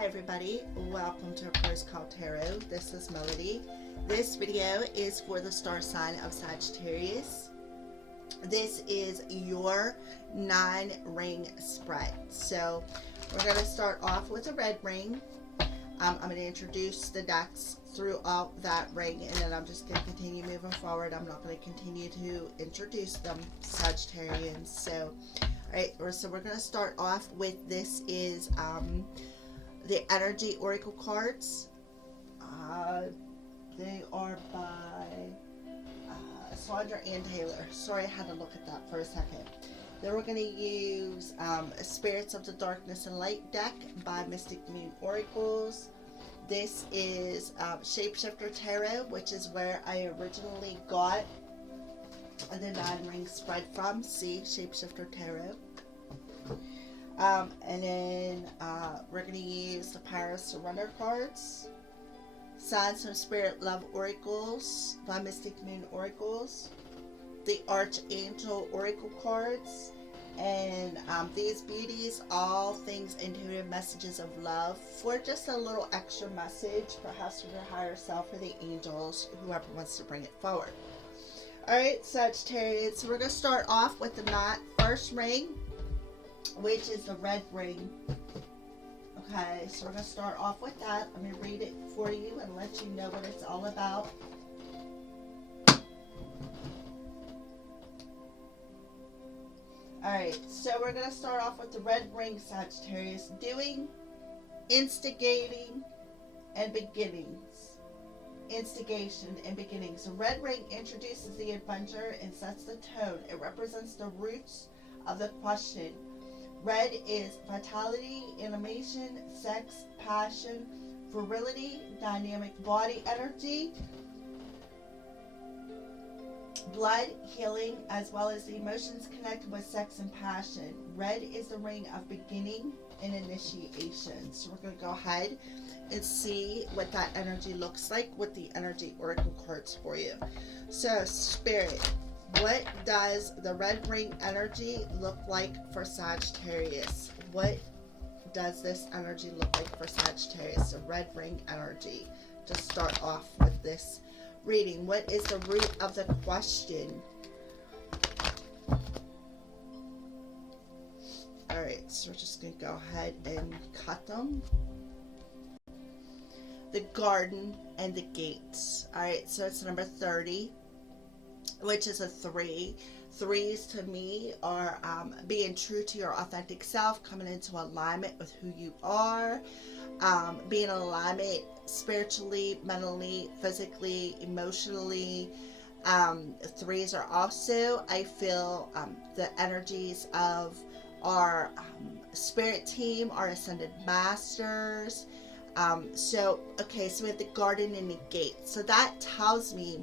Hi everybody, welcome to First Call Tarot. This is Melody. This video is for the star sign of Sagittarius. This is your 9-ring spread. So we're going to start off with a red ring. I'm going to introduce the decks throughout that ring, and then I'm just going to continue moving forward. I'm not going to continue to introduce them, Sagittarians. So, alright, so we're going to start off with this is the Energy Oracle cards. They are by Sandra and Taylor. Sorry, I had to look at that for a second. Then we're going to use Spirits of the Darkness and Light deck by Mystic Moon Oracles. This is Shapeshifter Tarot, which is where I originally got the 9-ring spread from. See, Shapeshifter Tarot. And then we're going to use the Power of Surrender cards. Signs from Spirit Love Oracles by Mystic Moon Oracles. The Archangel Oracle cards. And these beauties, all things intuitive messages of love for just a little extra message, perhaps from your higher self or the angels, whoever wants to bring it forward. Alright, Sagittarius, so we're going to start off with the first ring, which is the red ring. Okay, so we're going to start off with that. Let me read it for you and let you know what it's all about. Alright, so we're going to start off with the red ring, Sagittarius. Doing, instigating, and beginnings. Instigation and beginnings. The red ring introduces the adventure and sets the tone. It represents the roots of the question. Red is vitality, animation, sex, passion, virility, dynamic body energy, blood, healing, as well as the emotions connected with sex and passion. Red is the ring of beginning and initiation. So we're going to go ahead and see what that energy looks like with the Energy Oracle cards for you. So, Spirit, what does the red ring energy look like for Sagittarius? What does this energy look like for Sagittarius? The red ring energy. To start off with this reading, what is the root of the question? Alright, so we're just going to go ahead and cut them. The garden and the gates. Alright, so it's number 30, which is a 3. 3s to me are being true to your authentic self, coming into alignment with who you are, being in alignment spiritually, mentally, physically, emotionally. 3s are also, I feel, the energies of our spirit team, our ascended masters. So we have the garden and the gate. So that tells me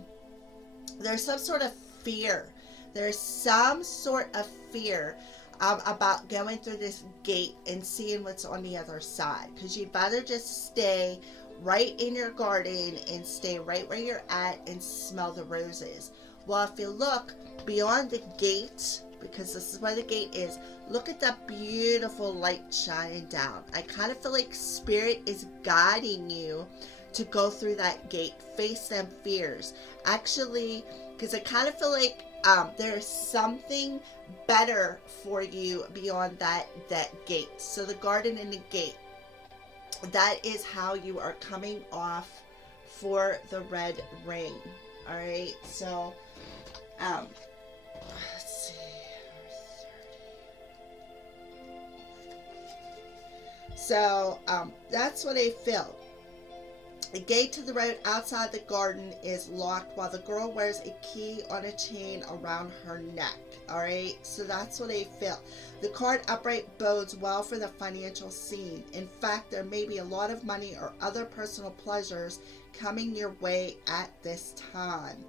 there's some sort of fear. There's some sort of fear about going through this gate and seeing what's on the other side. Because you'd rather just stay right in your garden and stay right where you're at and smell the roses. Well, if you look beyond the gate, because this is where the gate is, look at that beautiful light shining down. I kind of feel like Spirit is guiding you to go through that gate, face them fears. Actually, because I kind of feel like there's something better for you beyond that gate. So the garden and the gate, that is how you are coming off for the red ring. All right, so let's see. So that's what I feel. The gate to the road outside the garden is locked while the girl wears a key on a chain around her neck. Alright, so that's what I feel. The card upright bodes well for the financial scene. In fact, there may be a lot of money or other personal pleasures coming your way at this time.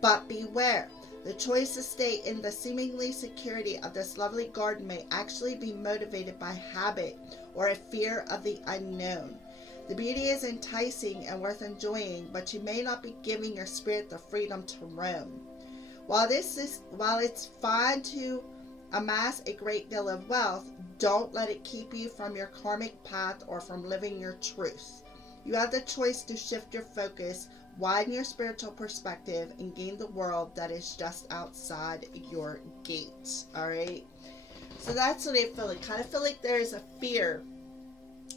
But beware, the choice to stay in the seemingly security of this lovely garden may actually be motivated by habit or a fear of the unknown. The beauty is enticing and worth enjoying, but you may not be giving your spirit the freedom to roam. While it's fine to amass a great deal of wealth, don't let it keep you from your karmic path or from living your truth. You have the choice to shift your focus, widen your spiritual perspective, and gain the world that is just outside your gate. All right. So that's what I feel like. Kind of feel like there's a fear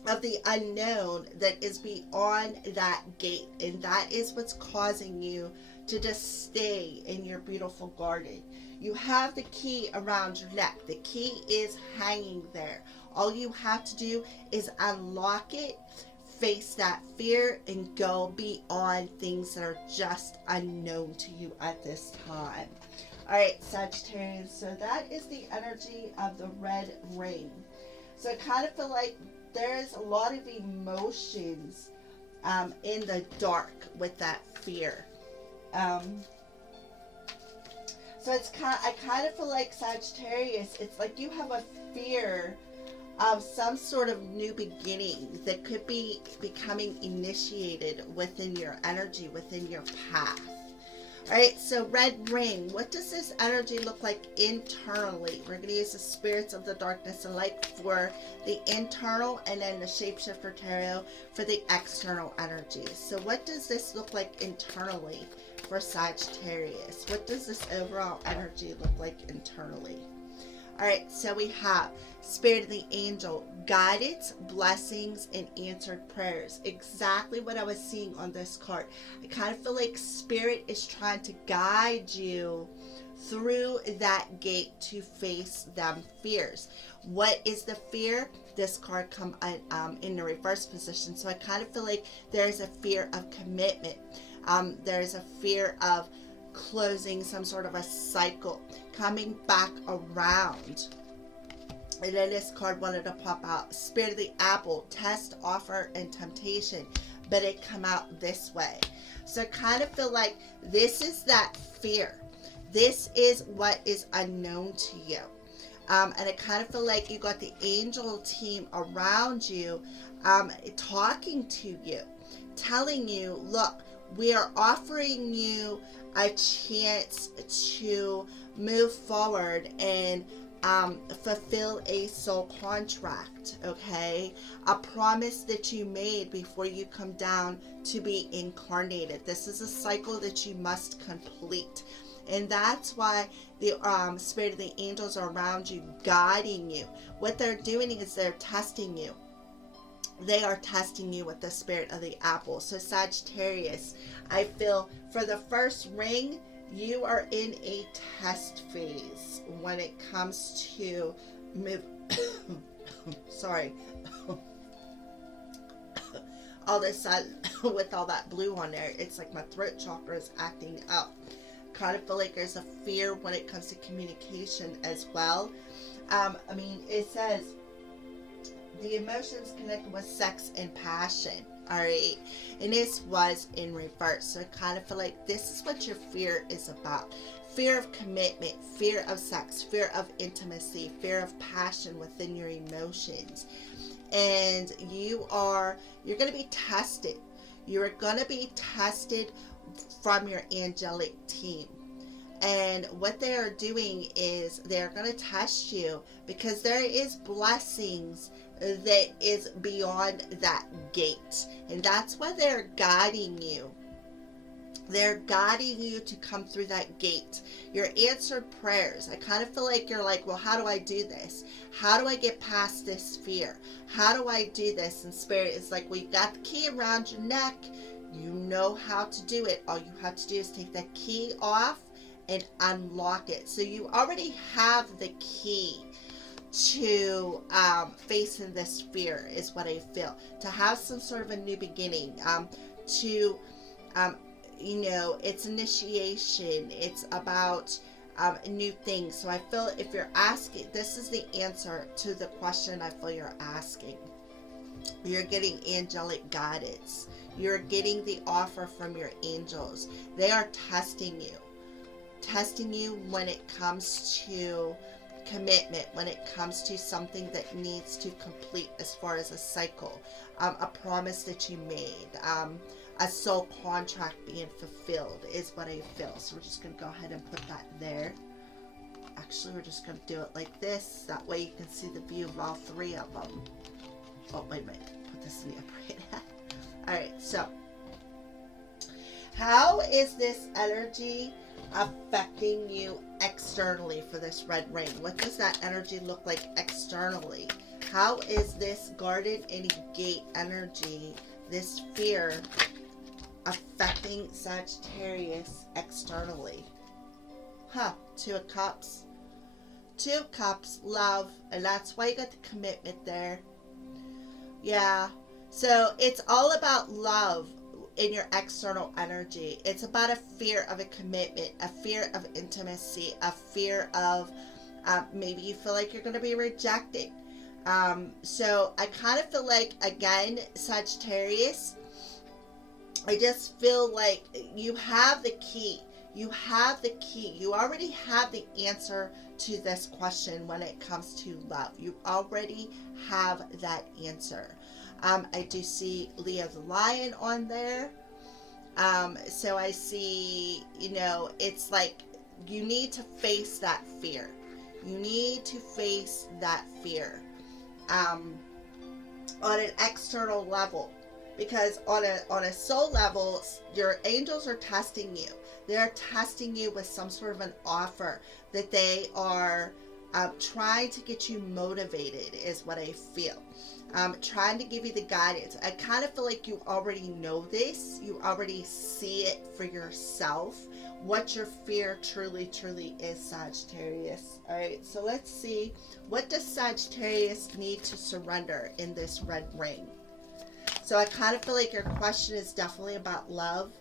of the unknown that is beyond that gate, and that is what's causing you to just stay in your beautiful garden. You have the key around your neck. The key is hanging there. All you have to do is unlock it, face that fear, and go beyond things that are just unknown to you at this time. All right, Sagittarius, so that is the energy of the red ring. So I kind of feel like there's a lot of emotions in the dark with that fear. So I kind of feel like, Sagittarius, it's like you have a fear of some sort of new beginning that could be becoming initiated within your energy, within your path. All right, so red ring, what does this energy look like internally? We're going to use the spirits of the darkness and light for the internal, and then the shapeshifter tarot for the external energy. So what does this look like internally for Sagittarius? What does this overall energy look like internally? All right, so we have Spirit of the Angel, guidance, blessings, and answered prayers. Exactly what I was seeing on this card. I kind of feel like Spirit is trying to guide you through that gate to face them fears. What is the fear? This card come in the reverse position. So I kind of feel like there's a fear of commitment. There's a fear of closing some sort of a cycle, coming back around. And then this card wanted to pop out. Spirit of the Apple, test, offer, and temptation. But it come out this way. So I kind of feel like this is that fear. This is what is unknown to you. And I kind of feel like you got the angel team around you, talking to you, telling you, look, we are offering you a chance to move forward and fulfill a soul contract, okay? A promise that you made before you come down to be incarnated. This is a cycle that you must complete. And that's why the Spirit of the Angels are around you, guiding you. What they're doing is they're testing you. They are testing you with the Spirit of the Apple. So Sagittarius, I feel for the first ring, you are in a test phase when it comes to sorry. All of a sudden, with all that blue on there, it's like my throat chakra is acting up. Kind of feel like there's a fear when it comes to communication as well. I mean, it says the emotions connected with sex and passion. All right, and this was in reverse. So I kind of feel like this is what your fear is about. Fear of commitment, fear of sex, fear of intimacy, fear of passion within your emotions. And you're going to be tested. You're going to be tested from your angelic team. And what they are doing is they're going to test you because there is blessings that is beyond that gate. And that's why they're guiding you. They're guiding you to come through that gate. Your answered prayers. I kind of feel like you're like, well, how do I do this? How do I get past this fear? How do I do this? And Spirit is like, well, you've got the key around your neck. You know how to do it. All you have to do is take that key off and unlock it. So you already have the key to facing this fear is what I feel. To have some sort of a new beginning. It's initiation. It's about new things. So I feel if you're asking, this is the answer to the question I feel you're asking. You're getting angelic guidance. You're getting the offer from your angels. They are testing you. Testing you when it comes to commitment, when it comes to something that needs to complete as far as a cycle, a promise that you made, a soul contract being fulfilled is what I feel. So we're just going to go ahead and put that there. Actually, we're just going to do it like this. That way you can see the view of all three of them. Oh, wait a minute. Put this in the upright. Alright, so. How is this energy affecting you externally for this red ring? What does that energy look like externally? How is this garden and gate energy, this fear, affecting Sagittarius externally? Two of Cups. Two of Cups, love, and that's why you got the commitment there. Yeah, so it's all about love in your external energy. It's about a fear of a commitment, a fear of intimacy, a fear of maybe you feel like you're going to be rejected. So I kind of feel like, again, Sagittarius, I just feel like you have the key. You have the key. You already have the answer to this question when it comes to love. You already have that answer. I do see Leo the Lion on there. So I see, it's like you need to face that fear. You need to face that fear on an external level. Because on a soul level, your angels are testing you. They're testing you with some sort of an offer that they are trying to get you motivated, is what I feel. Trying to give you the guidance. I kind of feel like you already know this. You already see it for yourself. What your fear truly, truly is, Sagittarius. All right, so let's see. What does Sagittarius need to surrender in this red ring? So I kind of feel like your question is definitely about love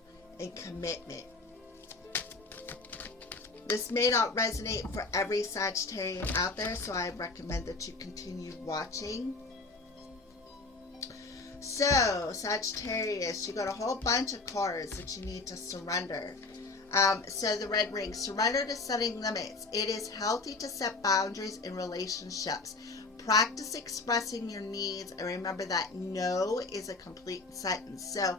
and commitment. This may not resonate for every Sagittarian out there, so I recommend that you continue watching. So, Sagittarius, you got a whole bunch of cards that you need to surrender. So the red ring, surrender to setting limits. It is healthy to set boundaries in relationships. Practice expressing your needs, and remember that no is a complete sentence. So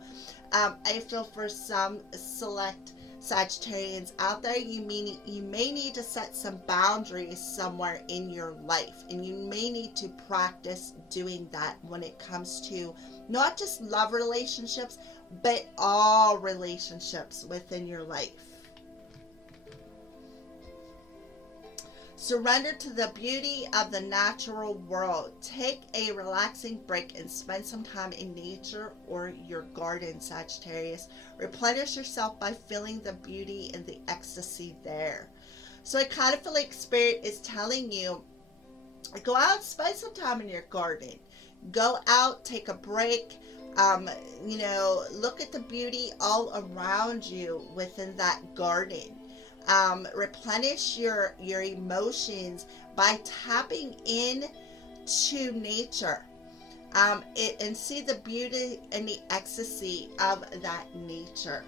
I feel for some select Sagittarians out there, you may need to set some boundaries somewhere in your life, and you may need to practice doing that when it comes to not just love relationships, but all relationships within your life. Surrender to the beauty of the natural world. Take a relaxing break and spend some time in nature or your garden, Sagittarius. Replenish yourself by feeling the beauty and the ecstasy there. So I kind of feel like Spirit is telling you, go out and spend some time in your garden. Go out, take a break. Look at the beauty all around you within that garden. Replenish your emotions by tapping in to nature, and see the beauty and the ecstasy of that nature.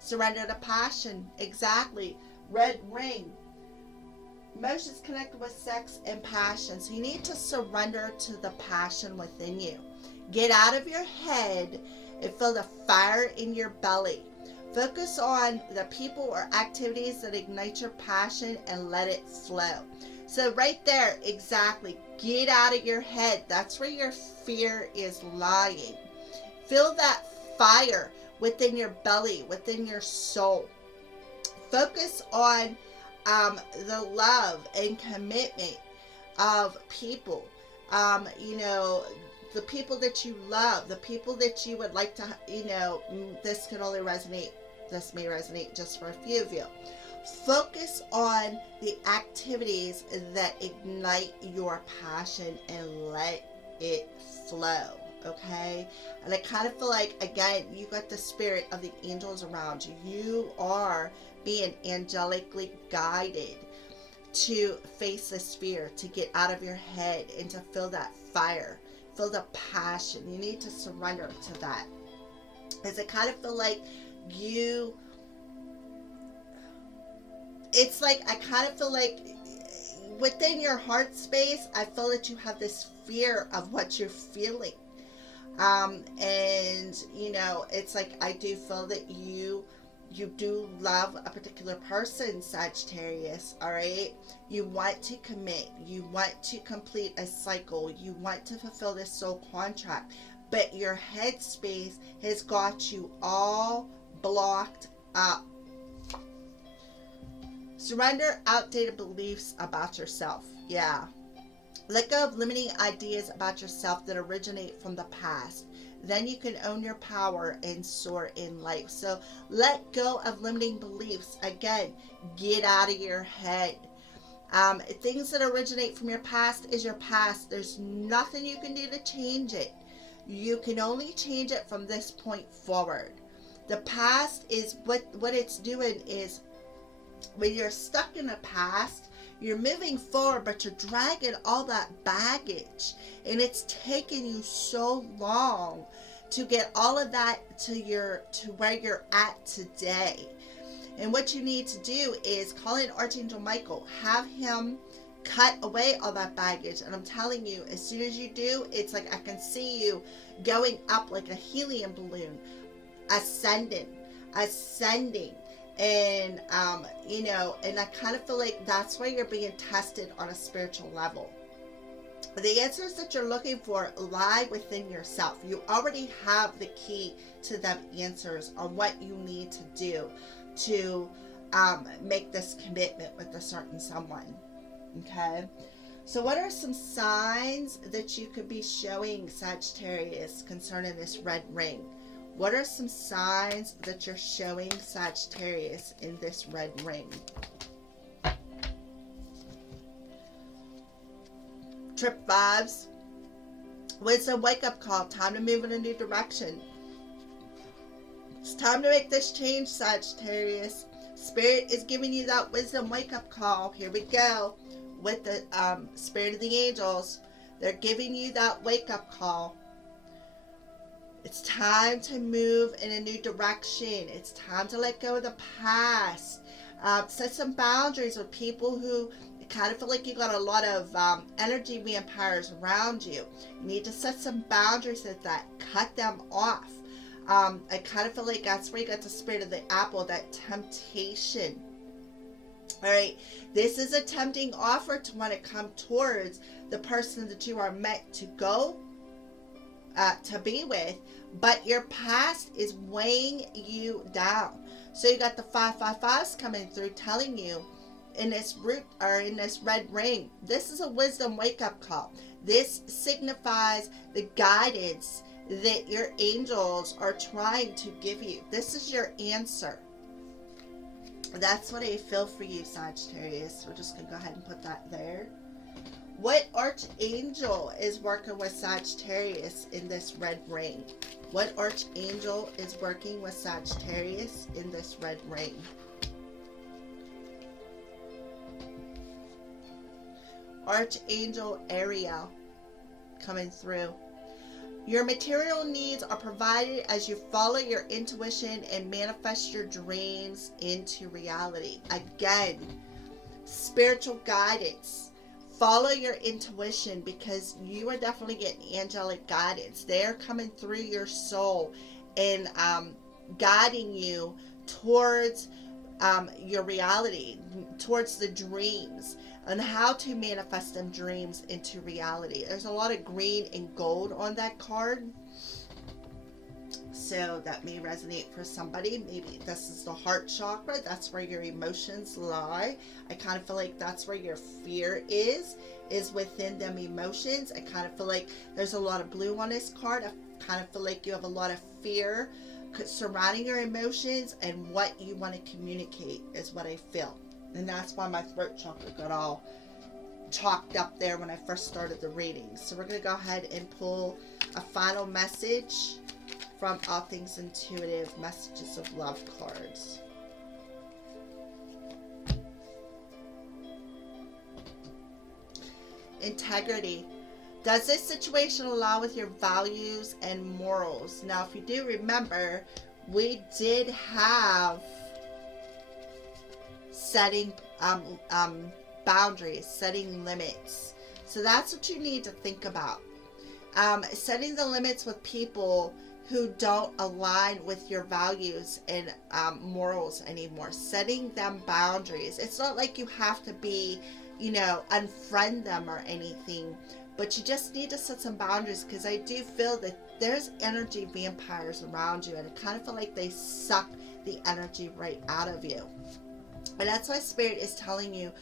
Surrender to passion. Exactly. Red ring. Emotions connected with sex and passion. So you need to surrender to the passion within you. Get out of your head and feel the fire in your belly. Focus on the people or activities that ignite your passion and let it flow. So right there, exactly. Get out of your head. That's where your fear is lying. Feel that fire within your belly, within your soul. Focus on the love and commitment of people. The people that you love, the people that you would like to, this could only resonate, this may resonate just for a few of you. Focus on the activities that ignite your passion and let it flow, okay? And I kind of feel like, again, you got the spirit of the angels around you. You are being angelically guided to face this fear, to get out of your head and to feel that fire. Feel the passion. You need to surrender to that. Because I kind of feel like it's like, I kind of feel like within your heart space, I feel that you have this fear of what you're feeling. And you know, it's like I do feel that you do love a particular person, Sagittarius, all right? You want to commit, you want to complete a cycle, you want to fulfill this soul contract, but your headspace has got you all blocked up. Surrender outdated beliefs about yourself. Yeah. Let go of limiting ideas about yourself that originate from the past. Then you can own your power and soar in life. So let go of limiting beliefs. Again, get out of your head. Things that originate from your past is your past. There's nothing you can do to change it. You can only change it from this point forward. The past is what it's doing is when you're stuck in the past, you're moving forward, but you're dragging all that baggage, and it's taken you so long to get all of that to where you're at today. And what you need to do is call in Archangel Michael, have him cut away all that baggage. And I'm telling you, as soon as you do, it's like I can see you going up like a helium balloon, ascending. And you know, and I kind of feel like that's why you're being tested on a spiritual level. The answers that you're looking for lie within yourself. You already have the key to them answers on what you need to do to make this commitment with a certain someone. Okay, so what are some signs that you could be showing, Sagittarius, concerning this red ring? What are some signs that you're showing, Sagittarius, in this red ring? Trip vibes. Wisdom wake-up call. Time to move in a new direction. It's time to make this change, Sagittarius. Spirit is giving you that wisdom wake-up call. Here we go. With the Spirit of the Angels. They're giving you that wake-up call. It's time to move in a new direction. It's time to let go of the past. Set some boundaries with people who kind of feel like you got a lot of energy vampires around you. You need to set some boundaries with that. Cut them off. I kind of feel like that's where you got the Spirit of the Apple, that temptation. All right. This is a tempting offer to want to come towards the person that you are meant to go to be with, but your past is weighing you down. So you got the 555s coming through telling you in this root or in this red ring, this is a wisdom wake-up call. This signifies the guidance that your angels are trying to give you. This is your answer. That's what I feel for you, Sagittarius. We're just going to go ahead and put that there. What archangel is working with Sagittarius in this red ring? What archangel is working with Sagittarius in this red ring? Archangel Ariel coming through. Your material needs are provided as you follow your intuition and manifest your dreams into reality. Again, spiritual guidance. Follow your intuition because you are definitely getting angelic guidance. They're coming through your soul and guiding you towards your reality, towards the dreams, and how to manifest them dreams into reality. There's a lot of green and gold on that card. So that may resonate for somebody. Maybe this is the heart chakra. That's where your emotions lie. I kind of feel like that's where your fear is within them emotions. I kind of feel like there's a lot of blue on this card. I kind of feel like you have a lot of fear surrounding your emotions and what you want to communicate is what I feel. And that's why my throat chakra got all chalked up there when I first started the reading. So we're going to go ahead and pull a final message from All Things Intuitive Messages of Love cards. Integrity. Does this situation align with your values and morals? Now, if you do remember, we did have setting boundaries, setting limits. So that's what you need to think about. Setting the limits with people who don't align with your values and morals anymore. Setting them boundaries. It's not like you have to be, unfriend them or anything, but you just need to set some boundaries, because I do feel that there's energy vampires around you, and I kind of feel like they suck the energy right out of you. And that's why Spirit is telling you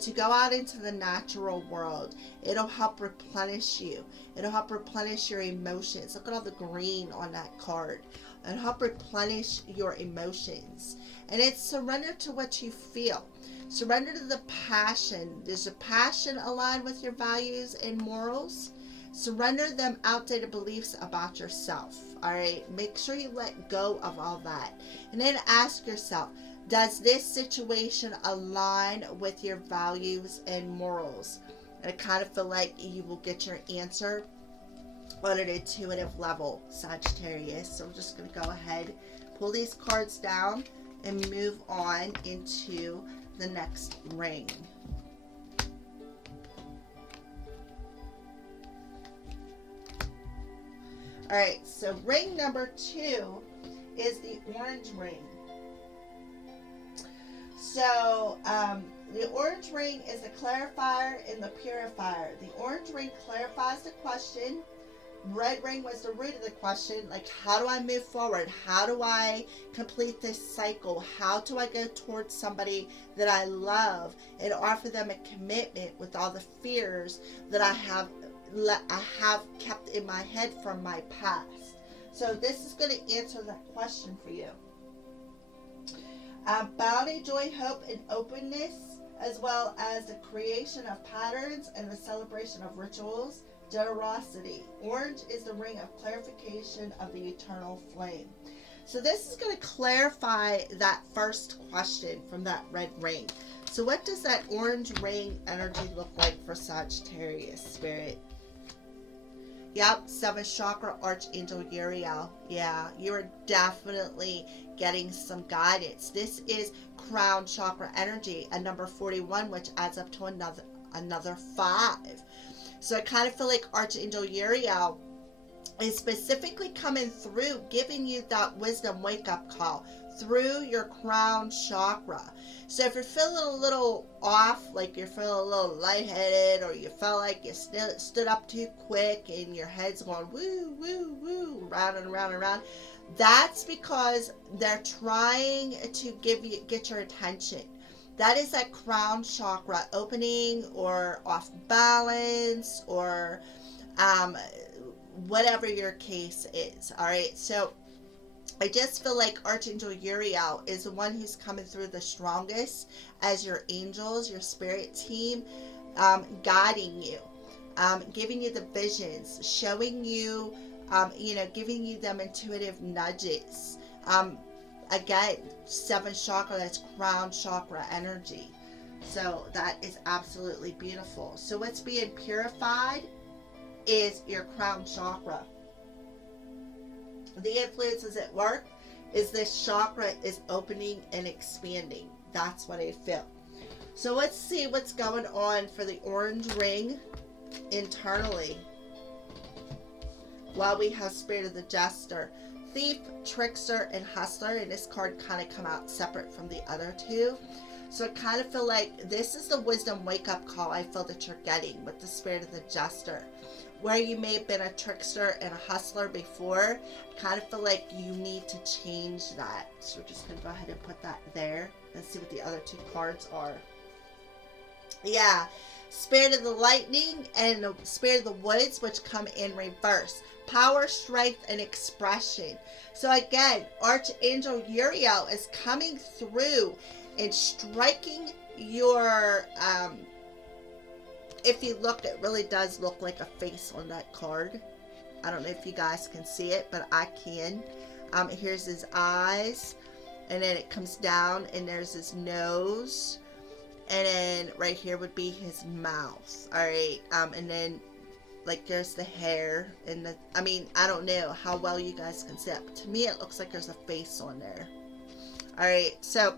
to go out into the natural world. It'll help replenish you. It'll help replenish your emotions. Look at all the green on that card. It'll help replenish your emotions. And it's surrender to what you feel. Surrender to the passion. Does the passion align with your values and morals? Surrender them outdated beliefs about yourself. All right. Make sure you let go of all that. And then ask yourself, does this situation align with your values and morals? And I kind of feel like you will get your answer on an intuitive level, Sagittarius. So I'm just going to go ahead, pull these cards down, and move on into the next ring. All right, so ring number 2 is the orange ring. So the orange ring is the clarifier and the purifier. The orange ring clarifies the question. Red ring was the root of the question, like, how do I move forward? How do I complete this cycle? How do I go towards somebody that I love and offer them a commitment with all the fears that I have kept in my head from my past? So this is going to answer that question for you. Bounty, joy, hope, and openness, as well as the creation of patterns and the celebration of rituals. Generosity. Orange is the ring of clarification of the eternal flame. So this is going to clarify that first question from that red ring. So what does that orange ring energy look like for Sagittarius, Spirit? Yep, 7th chakra, Archangel Uriel. Yeah, you're definitely getting some guidance. This is crown chakra energy, a number 41, which adds up to another 5. So I kind of feel like Archangel Uriel is specifically coming through, giving you that wisdom wake-up call through your crown chakra. So if you're feeling a little off, like you're feeling a little lightheaded, or you felt like you stood up too quick and your head's going woo, woo, woo, round and round and round, that's because they're trying to get your attention. That is that crown chakra opening, or off balance, or whatever your case is. All right. So I just feel like Archangel Uriel is the one who's coming through the strongest as your angels, your spirit team, guiding you, giving you the visions, showing you, giving you them intuitive nudges. Again, 7th chakra, that's crown chakra energy. So that is absolutely beautiful. So what's being purified is your crown chakra. The influences at work is this chakra is opening and expanding. That's what I feel. So let's see what's going on for the orange ring internally. While we have Spirit of the Jester. Thief, trickster, and hustler, and this card kind of come out separate from the other two. So I kind of feel like this is the wisdom wake-up call I feel that you're getting with the Spirit of the Jester. Where you may have been a trickster and a hustler before, I kind of feel like you need to change that. So we're just going to go ahead and put that there and see what the other two cards are. Yeah, Spirit of the Lightning and the Spirit of the Woods, which come in reverse. Power, strength, and expression. So again, Archangel Uriel is coming through and striking your, if you look, it really does look like a face on that card. I don't know if you guys can see it, but I can. Here's his eyes, and then it comes down, and there's his nose, and then right here would be his mouth. All right, and then like there's the hair, and I don't know how well you guys can see it, but to me it looks like there's a face on there. All right, so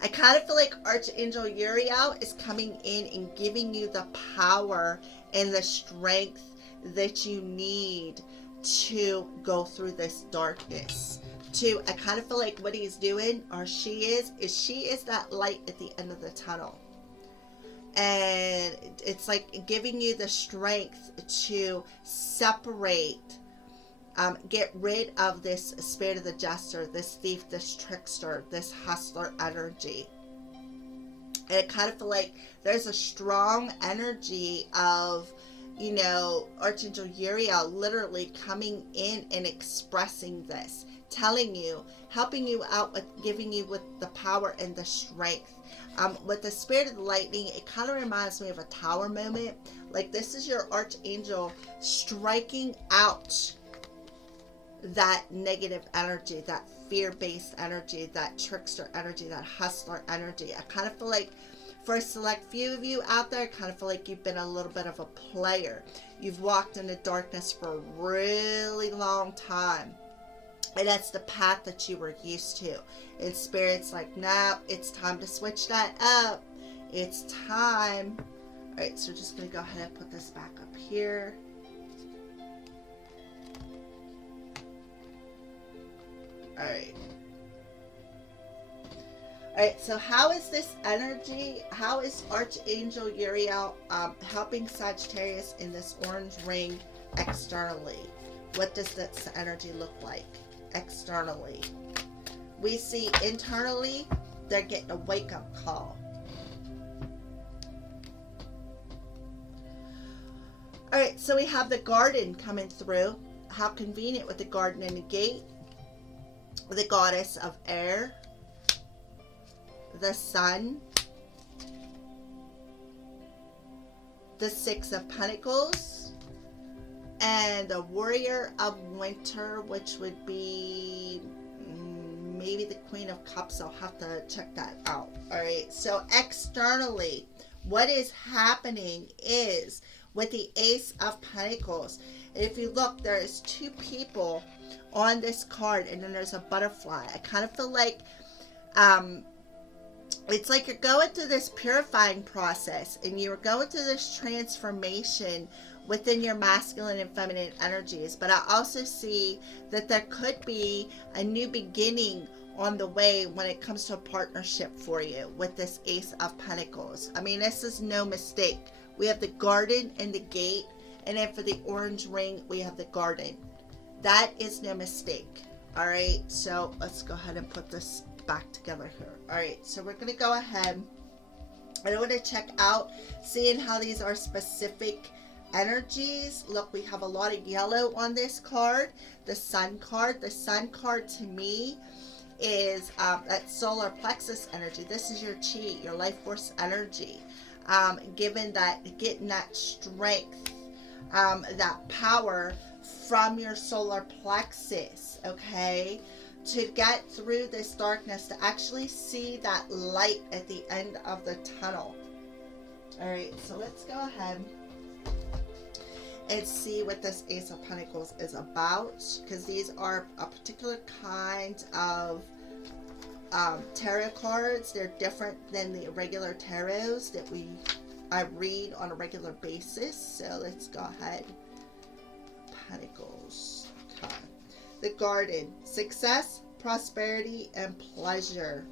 I kind of feel like Archangel Uriel is coming in and giving you the power and the strength that you need to go through this darkness. I kind of feel like what he's doing, or she is that light at the end of the tunnel. And it's like giving you the strength to separate, get rid of this spirit of the jester, this thief, this trickster, this hustler energy. And I kind of feel like there's a strong energy of, you know, Archangel Uriel literally coming in and expressing this, telling you, helping you out with, giving you with the power and the strength. With the spirit of the lightning, it kind of reminds me of a tower moment. Like this is your archangel striking out that negative energy, that fear-based energy, that trickster energy, that hustler energy. I kind of feel like for a select few of you out there, I kind of feel like you've been a little bit of a player. You've walked in the darkness for a really long time. And that's the path that you were used to. And Spirit's like, no, it's time to switch that up. It's time. All right, so we're just going to go ahead and put this back up here. All right. All right, so how is this energy, how is Archangel Uriel helping Sagittarius in this orange ring externally? What does this energy look like externally? We see internally, they're getting a wake-up call. All right, so we have the garden coming through. How convenient with the garden and the gate. The goddess of air. The sun. The Six of Pentacles. And the Warrior of Winter, which would be maybe the Queen of Cups. I'll have to check that out. All right, so externally, what is happening is with the Ace of Pentacles. And if you look, there is two people on this card, and then there's a butterfly. I kind of feel like it's like you're going through this purifying process, and you're going through this transformation within your masculine and feminine energies. But I also see that there could be a new beginning on the way when it comes to a partnership for you with this Ace of Pentacles. I mean, this is no mistake. We have the garden and the gate, and then for the orange ring, we have the garden. That is no mistake. All right, so let's go ahead and put this back together here. All right, so we're going to go ahead. I want to check out, seeing how these are specific energies. Look, we have a lot of yellow on this card. The sun card. The sun card to me is that solar plexus energy. This is your chi, your life force energy. Given that, getting that strength, that power from your solar plexus, okay, to get through this darkness, to actually see that light at the end of the tunnel. All right, so let's go ahead and see what this Ace of Pentacles is about, because these are a particular kind of tarot cards. They're different than the regular tarots that I read on a regular basis. So let's go ahead. Pentacles. Okay. The garden. Success, prosperity, and pleasure.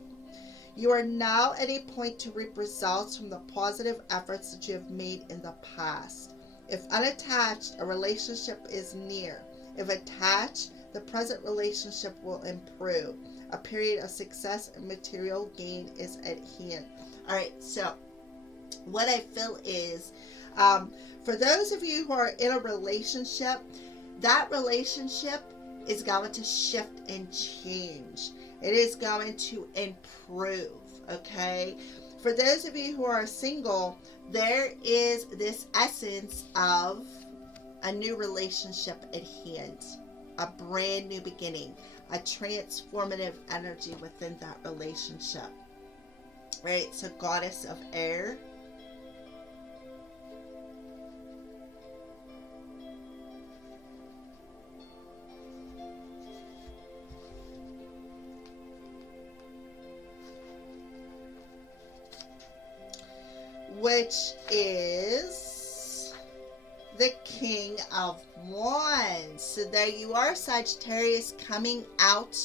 You are now at a point to reap results from the positive efforts that you have made in the past. If unattached, a relationship is near. If attached, the present relationship will improve. A period of success and material gain is at hand. All right, so what I feel is, for those of you who are in a relationship, that relationship is going to shift and change. It is going to improve, okay? For those of you who are single, there is this essence of a new relationship at hand, a brand new beginning, a transformative energy within that relationship. Right, so goddess of air. Which is the King of Wands. So there you are, Sagittarius, coming out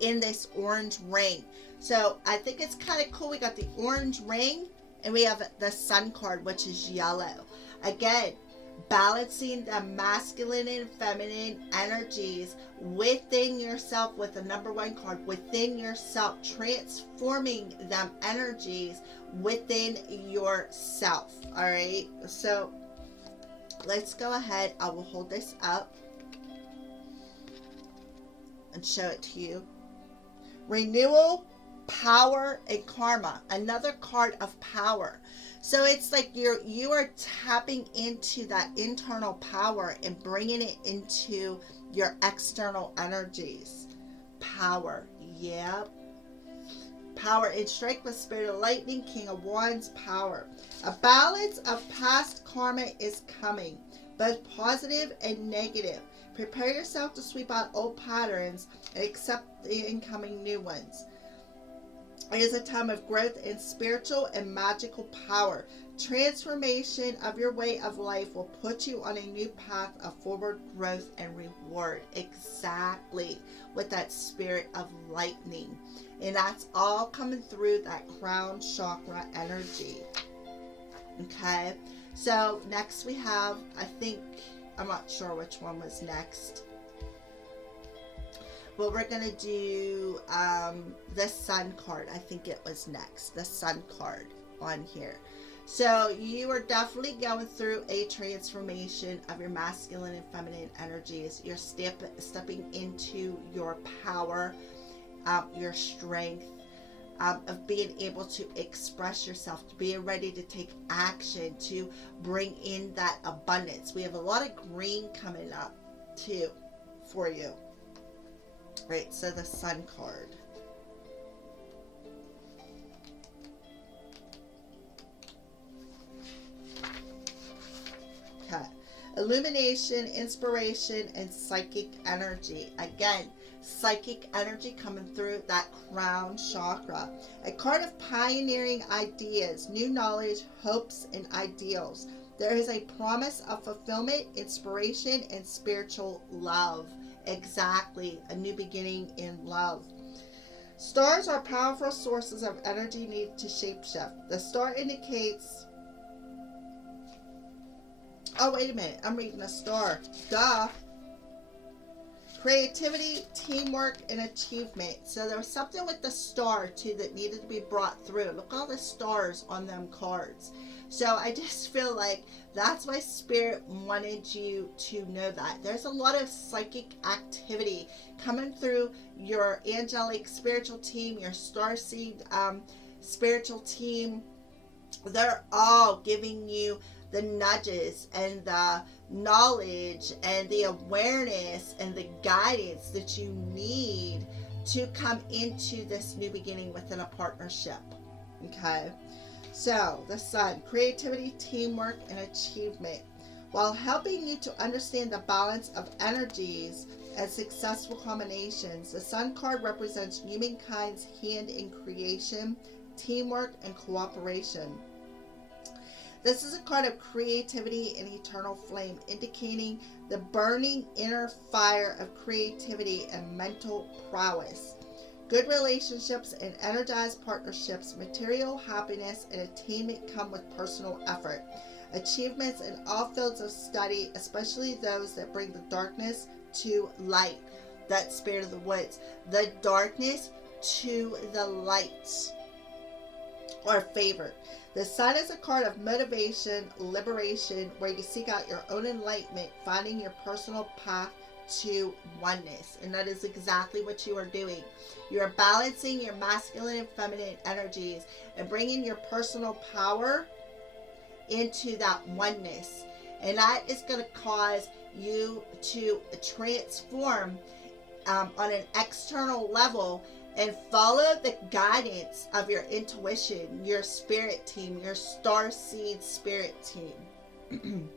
in this orange ring. So I think it's kind of cool. We got the orange ring and we have the Sun card, which is yellow. Again, balancing the masculine and feminine energies within yourself with the number one card, within yourself, transforming them energies within yourself. All right, so let's go ahead. I will hold this up and show it to you. Renewal, power, and karma. Another card of power. So it's like you are tapping into that internal power and bringing it into your external energies. Power. Yep. Power and strength with spirit of lightning, King of Wands, power. A balance of past karma is coming, both positive and negative. Prepare yourself to sweep out old patterns and accept the incoming new ones. It is a time of growth in spiritual and magical power. Transformation of your way of life will put you on a new path of forward growth and reward. Exactly, with that spirit of lightning. And that's all coming through that crown chakra energy. Okay, so next we have, I'm not sure which one was next. Well, we're going to do the Sun card. I think it was next. The Sun card on here. So you are definitely going through a transformation of your masculine and feminine energies. You're stepping into your power, your strength, of being able to express yourself, to being ready to take action, to bring in that abundance. We have a lot of green coming up too for you. Right, so the Sun card. Okay. Illumination, inspiration, and psychic energy. Again, psychic energy coming through that crown chakra. A card of pioneering ideas, new knowledge, hopes, and ideals. There is a promise of fulfillment, inspiration, and spiritual love. Exactly, a new beginning in love. Stars are powerful sources of energy needed to shapeshift. The star indicates... Oh, wait a minute. I'm reading a star. Duh. Creativity, teamwork, and achievement. So there was something with the star, too, that needed to be brought through. Look at all the stars on them cards. So I just feel like that's why Spirit wanted you to know that. There's a lot of psychic activity coming through your angelic spiritual team, your starseed spiritual team. They're all giving you the nudges and the knowledge and the awareness and the guidance that you need to come into this new beginning within a partnership. Okay? So, the Sun, creativity, teamwork, and achievement. While helping you to understand the balance of energies and successful combinations, the Sun card represents humankind's hand in creation, teamwork, and cooperation. This is a card of creativity and eternal flame, indicating the burning inner fire of creativity and mental prowess. Good relationships and energized partnerships, material happiness, and attainment come with personal effort. Achievements in all fields of study, especially those that bring the darkness to light. That spirit of the woods. The darkness to the light. Or favored. The Sun is a card of motivation, liberation, where you seek out your own enlightenment, finding your personal path to oneness. And that is exactly what you are doing. You are balancing your masculine and feminine energies and bringing your personal power into that oneness. And that is going to cause you to transform on an external level and follow the guidance of your intuition, your spirit team, your starseed spirit team.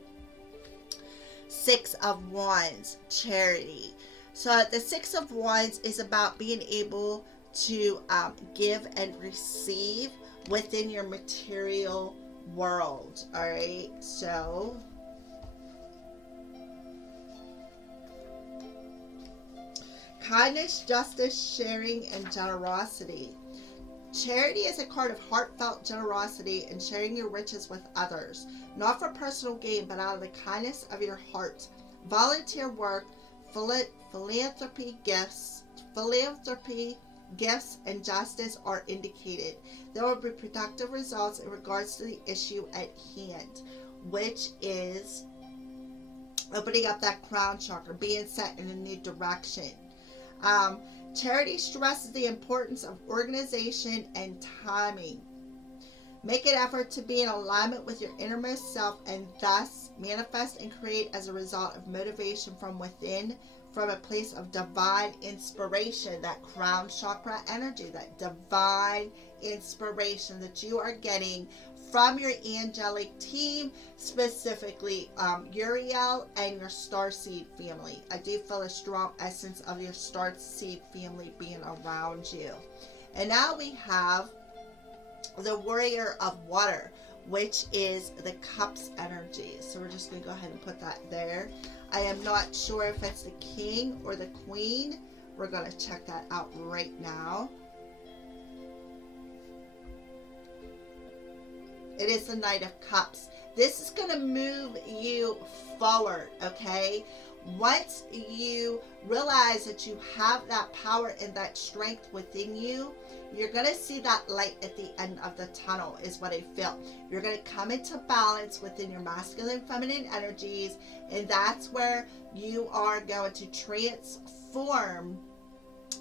Six of Wands, charity. So the Six of Wands is about being able to give and receive within your material world. All right. So Kindness, justice, sharing, and generosity. Charity is a card of heartfelt generosity and sharing your riches with others, not for personal gain, but out of the kindness of your heart. Volunteer work, philanthropy, gifts, and justice are indicated. There will be productive results in regards to the issue at hand, which is opening up that crown chakra, being set in a new direction. Charity stresses the importance of organization and timing. Make an effort to be in alignment with your innermost self and thus manifest and create as a result of motivation from within, from a place of divine inspiration, that crown chakra energy, that divine inspiration that you are getting from your angelic team, specifically Uriel and your starseed family. I do feel a strong essence of your starseed family being around you. And now we have the warrior of water, which is the cups energy. So we're just going to go ahead and put that there. I am not sure if it's the king or the queen. We're going to check that out right now. It is the Knight of Cups. This is going to move you forward, okay? Once you realize that you have that power and that strength within you, you're going to see that light at the end of the tunnel is what I feel. You're going to come into balance within your masculine, feminine energies, and that's where you are going to transform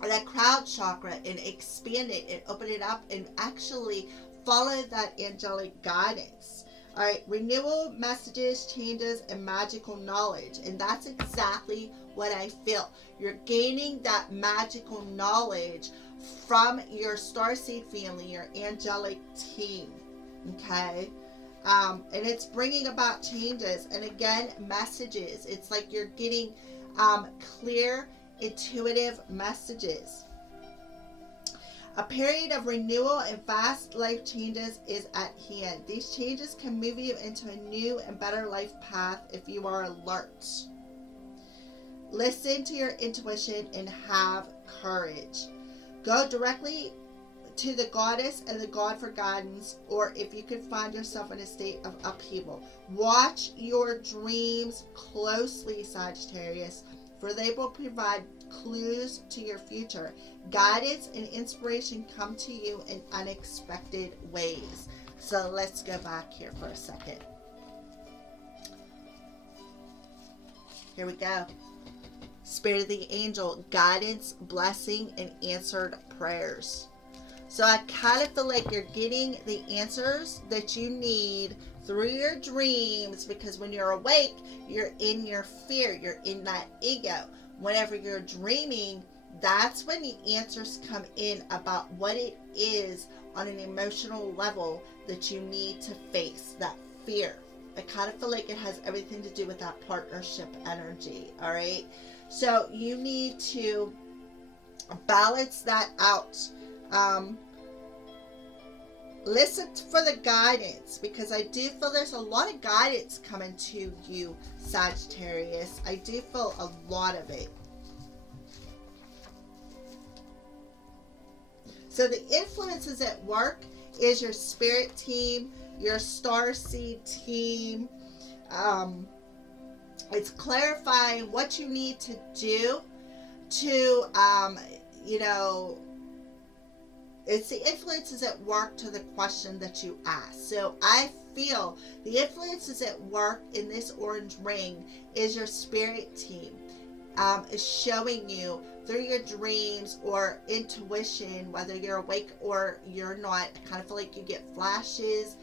that crown chakra and expand it and open it up and actually follow that angelic guidance. All right, renewal, messages, changes, and magical knowledge. And that's exactly what I feel. You're gaining that magical knowledge from your starseed family, your angelic team. Okay? And it's bringing about changes. And again, messages. It's like you're getting clear, intuitive messages. A period of renewal and fast life changes is at hand. These changes can move you into a new and better life path if you are alert. Listen to your intuition and have courage. Go directly to the goddess and the god for guidance, or if you can find yourself in a state of upheaval. Watch your dreams closely, Sagittarius, for they will provide clues to your future. Guidance and inspiration come to you in unexpected ways. So let's go back here for a second. Here we go. Spirit of the angel, guidance, blessing, and answered prayers. So I kind of feel like you're getting the answers that you need through your dreams, because when you're awake, you're in your fear, you're in that ego. Whenever you're dreaming, that's when the answers come in about what it is on an emotional level that you need to face, that fear. I kind of feel like it has everything to do with that partnership energy, all right? So you need to balance that out. Listen for the guidance, because I do feel there's a lot of guidance coming to you, Sagittarius. I do feel a lot of it. So the influences at work is your spirit team, your starseed team. It's clarifying what you need to do to, it's the influences at work to the question that you ask. So I feel the influences at work in this orange ring is your spirit team. Is showing you through your dreams or intuition, whether you're awake or you're not. I kind of feel like you get flashes.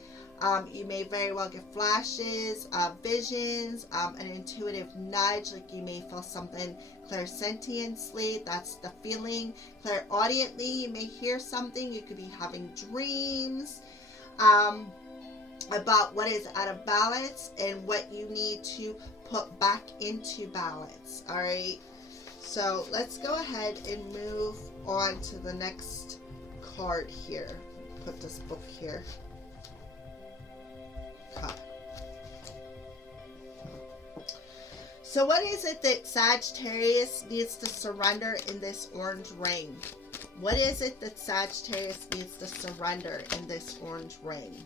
You may very well get flashes, visions, an intuitive nudge, like you may feel something clairsentiently. That's the feeling. Clairaudiently, you may hear something. You could be having dreams about what is out of balance and what you need to put back into balance. All right, so let's go ahead and move on to the next card here. Put this book here. So what is it that Sagittarius needs to surrender in this orange ring? What is it that Sagittarius needs to surrender in this orange ring?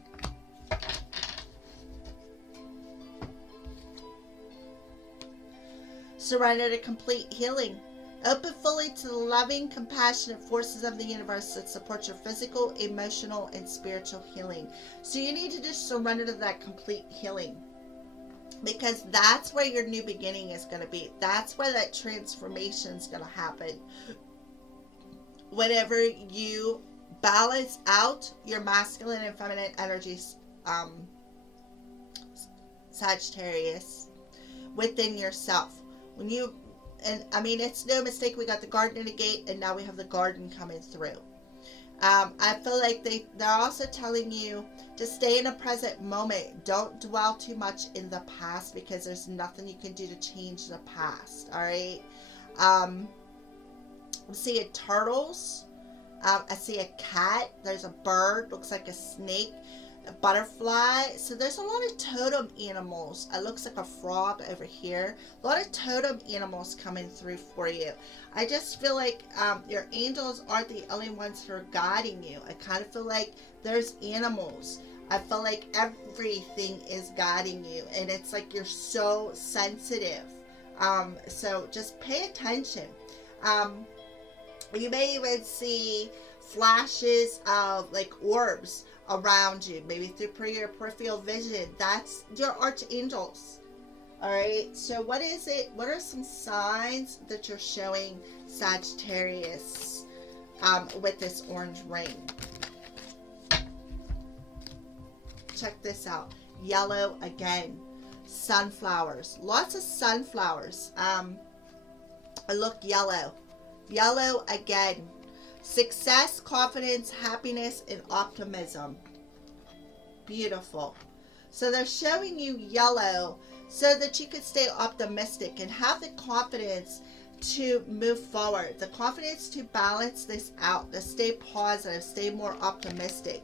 Surrender to complete healing. Open fully to the loving, compassionate forces of the universe that support your physical, emotional, and spiritual healing. So you need to just surrender to that complete healing, because that's where your new beginning is going to be. That's where that transformation is going to happen. Whenever you balance out your masculine and feminine energies, Sagittarius, within yourself. When you, and I mean, it's no mistake, we got the garden and the gate, and now we have the garden coming through. I feel like they're also telling you to stay in a present moment. Don't dwell too much in the past, because there's nothing you can do to change the past. All right. I'm seeing turtles. I see a cat. There's a bird. Looks like a snake. A butterfly. So there's a lot of totem animals. It looks like a frog over here. A lot of totem animals coming through for you. I just feel like your angels aren't the only ones who are guiding you. I kind of feel like there's animals. I feel like everything is guiding you, and it's like you're so sensitive. So just pay attention. You may even see flashes of like orbs around you, maybe through your peripheral vision. That's your archangels. All right. So what is it? What are some signs that you're showing Sagittarius with this orange ring? Check this out. Yellow again. Sunflowers. Lots of sunflowers. Look, yellow. Yellow again. Success, confidence, happiness, and optimism. Beautiful. So they're showing you yellow so that you can stay optimistic and have the confidence to move forward. The confidence to balance this out, to stay positive, stay more optimistic.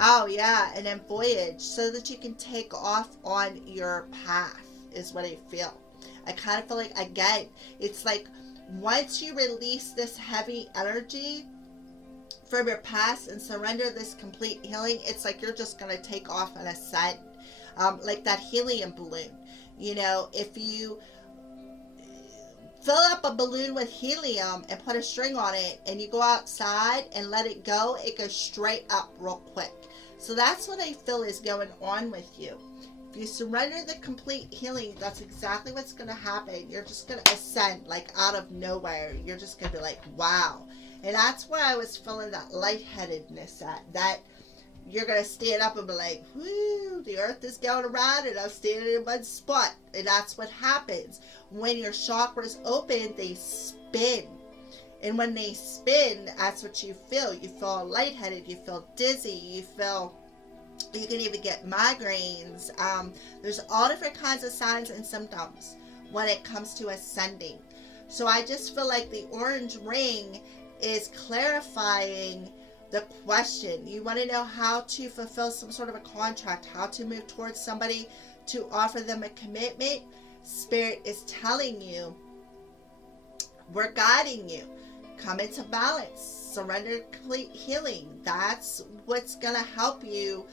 Oh yeah, and then voyage, so that you can take off on your path is what I feel. I kind of feel like, again, it's like once you release this heavy energy from your past and surrender this complete healing, it's like you're just going to take off and ascend, like that helium balloon. You know, if you fill up a balloon with helium and put a string on it and you go outside and let it go, it goes straight up real quick. So that's what I feel is going on with you. If you surrender the complete healing, that's exactly what's going to happen. You're just going to ascend like out of nowhere. You're just going to be like, wow. And that's where I was feeling that lightheadedness at. That you're going to stand up and be like, whoo, the earth is going around and I'm standing in one spot. And that's what happens. When your chakras open, they spin. And when they spin, that's what you feel. You feel lightheaded. You feel dizzy. You can even get migraines. There's all different kinds of signs and symptoms when it comes to ascending. So I just feel like the orange ring is clarifying the question. You want to know how to fulfill some sort of a contract, how to move towards somebody, to offer them a commitment. Spirit is telling you, we're guiding you. Come into balance. Surrender, complete healing. That's what's going to help you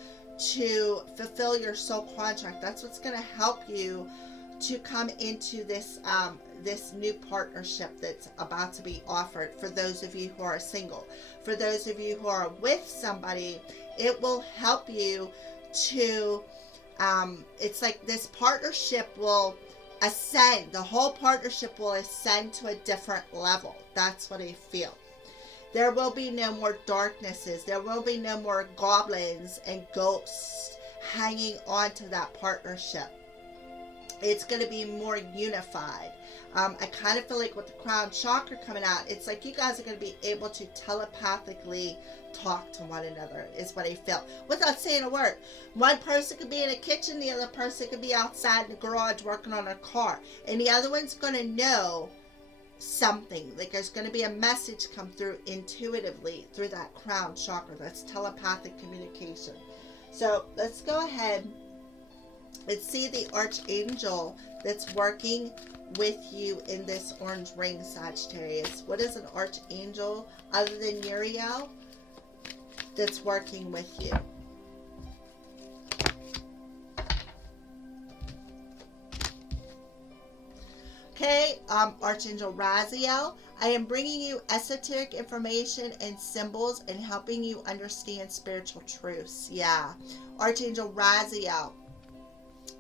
to fulfill your soul contract. That's what's going to help you to come into this this new partnership that's about to be offered. For those of you who are single, for those of you who are with somebody, it will help you to it's like this partnership will ascend. The whole partnership will ascend to a different level. That's what I feel. There will be no more darknesses. There will be no more goblins and ghosts hanging on to that partnership. It's going to be more unified. I kind of feel like with the crown chakra coming out, it's like you guys are going to be able to telepathically talk to one another, is what I feel, without saying a word. One person could be in a kitchen, the other person could be outside in the garage working on their car, and the other one's going to know something. Like there's going to be a message come through intuitively through that crown chakra. That's telepathic communication. So let's go ahead and see the archangel that's working with you in this orange ring, Sagittarius? What is an archangel other than Uriel that's working with you? Okay, Archangel Raziel, I am bringing you esoteric information and symbols and helping you understand spiritual truths. Yeah, Archangel Raziel,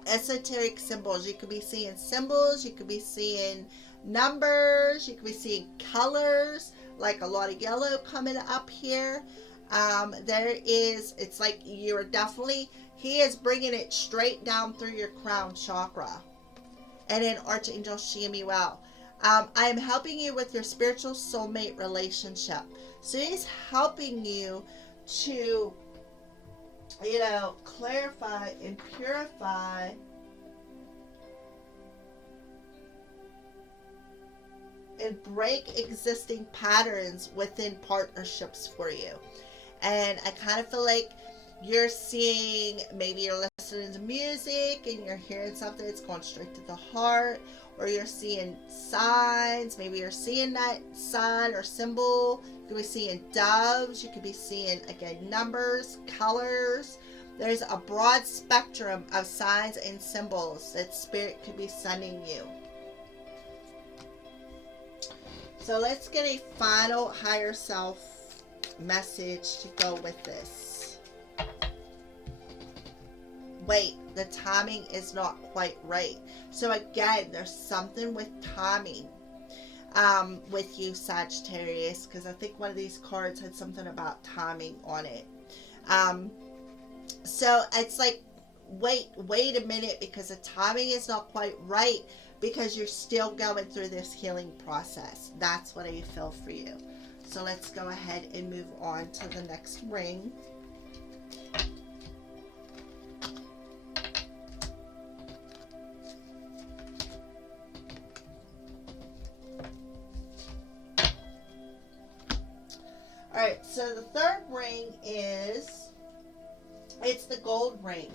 esoteric symbols. You could be seeing symbols, you could be seeing numbers, you could be seeing colors, like a lot of yellow coming up here. It's like you're definitely, he is bringing it straight down through your crown chakra. And then Archangel Shemuel, I am helping you with your spiritual soulmate relationship. So he's helping you to, clarify and purify and break existing patterns within partnerships for you. And I kind of feel like you're seeing, maybe you're listening to music and you're hearing something that's going straight to the heart, or you're seeing signs. Maybe you're seeing that sign or symbol. You could be seeing doves. You could be seeing, again, numbers, colors. There's a broad spectrum of signs and symbols that Spirit could be sending you. So let's get a final higher self message to go with this. Wait, the timing is not quite right. So again, there's something with timing with you, Sagittarius, because I think one of these cards had something about timing on it. So it's like, wait a minute, because the timing is not quite right, because you're still going through this healing process. That's what I feel for you. So let's go ahead and move on to the next ring. Alright, so the third ring it's the gold ring.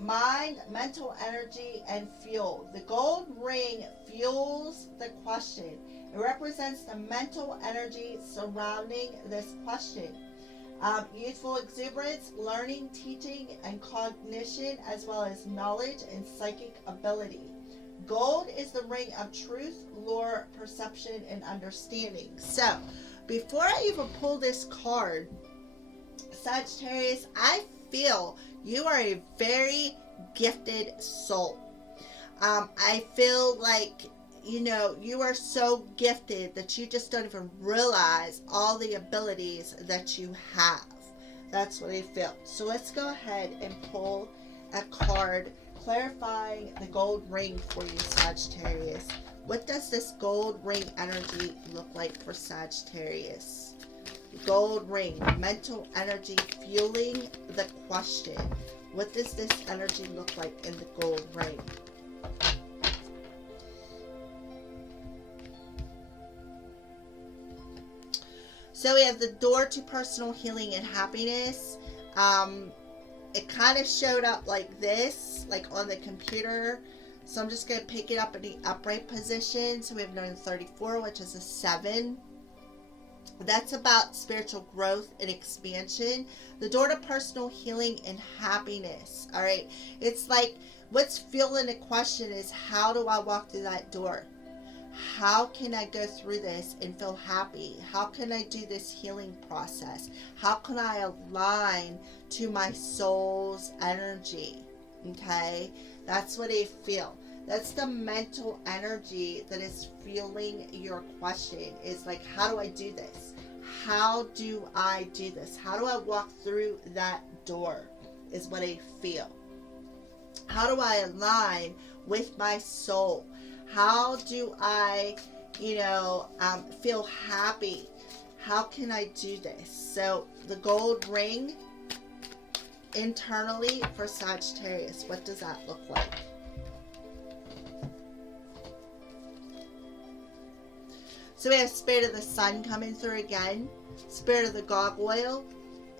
Mind, mental energy, and fuel. The gold ring fuels the question. It represents the mental energy surrounding this question. Youthful exuberance, learning, teaching, and cognition, as well as knowledge and psychic ability. Gold is the ring of truth, lore, perception, and understanding. So, before I even pull this card, Sagittarius, I feel you are a very gifted soul. I feel like, you are so gifted that you just don't even realize all the abilities that you have. That's what I feel. So let's go ahead and pull a card clarifying the gold ring for you, Sagittarius. What does this gold ring energy look like for Sagittarius? Gold ring, mental energy fueling the question. What does this energy look like in the gold ring? So we have the door to personal healing and happiness. It kind of showed up like this, like on the computer. So I'm just going to pick it up in the upright position. So we have number 34, which is a 7. That's about spiritual growth and expansion. The door to personal healing and happiness. All right. It's like what's fueling the question is, how do I walk through that door? How can I go through this and feel happy? How can I do this healing process? How can I align to my soul's energy? Okay. That's what I feel. That's the mental energy that is fueling your question. Is like, how do I do this? How do I do this? How do I walk through that door? Is what I feel. How do I align with my soul? How do I, feel happy? How can I do this? So the gold ring internally for Sagittarius, what does that look like? So we have Spirit of the Sun coming through again, Spirit of the Gargoyle,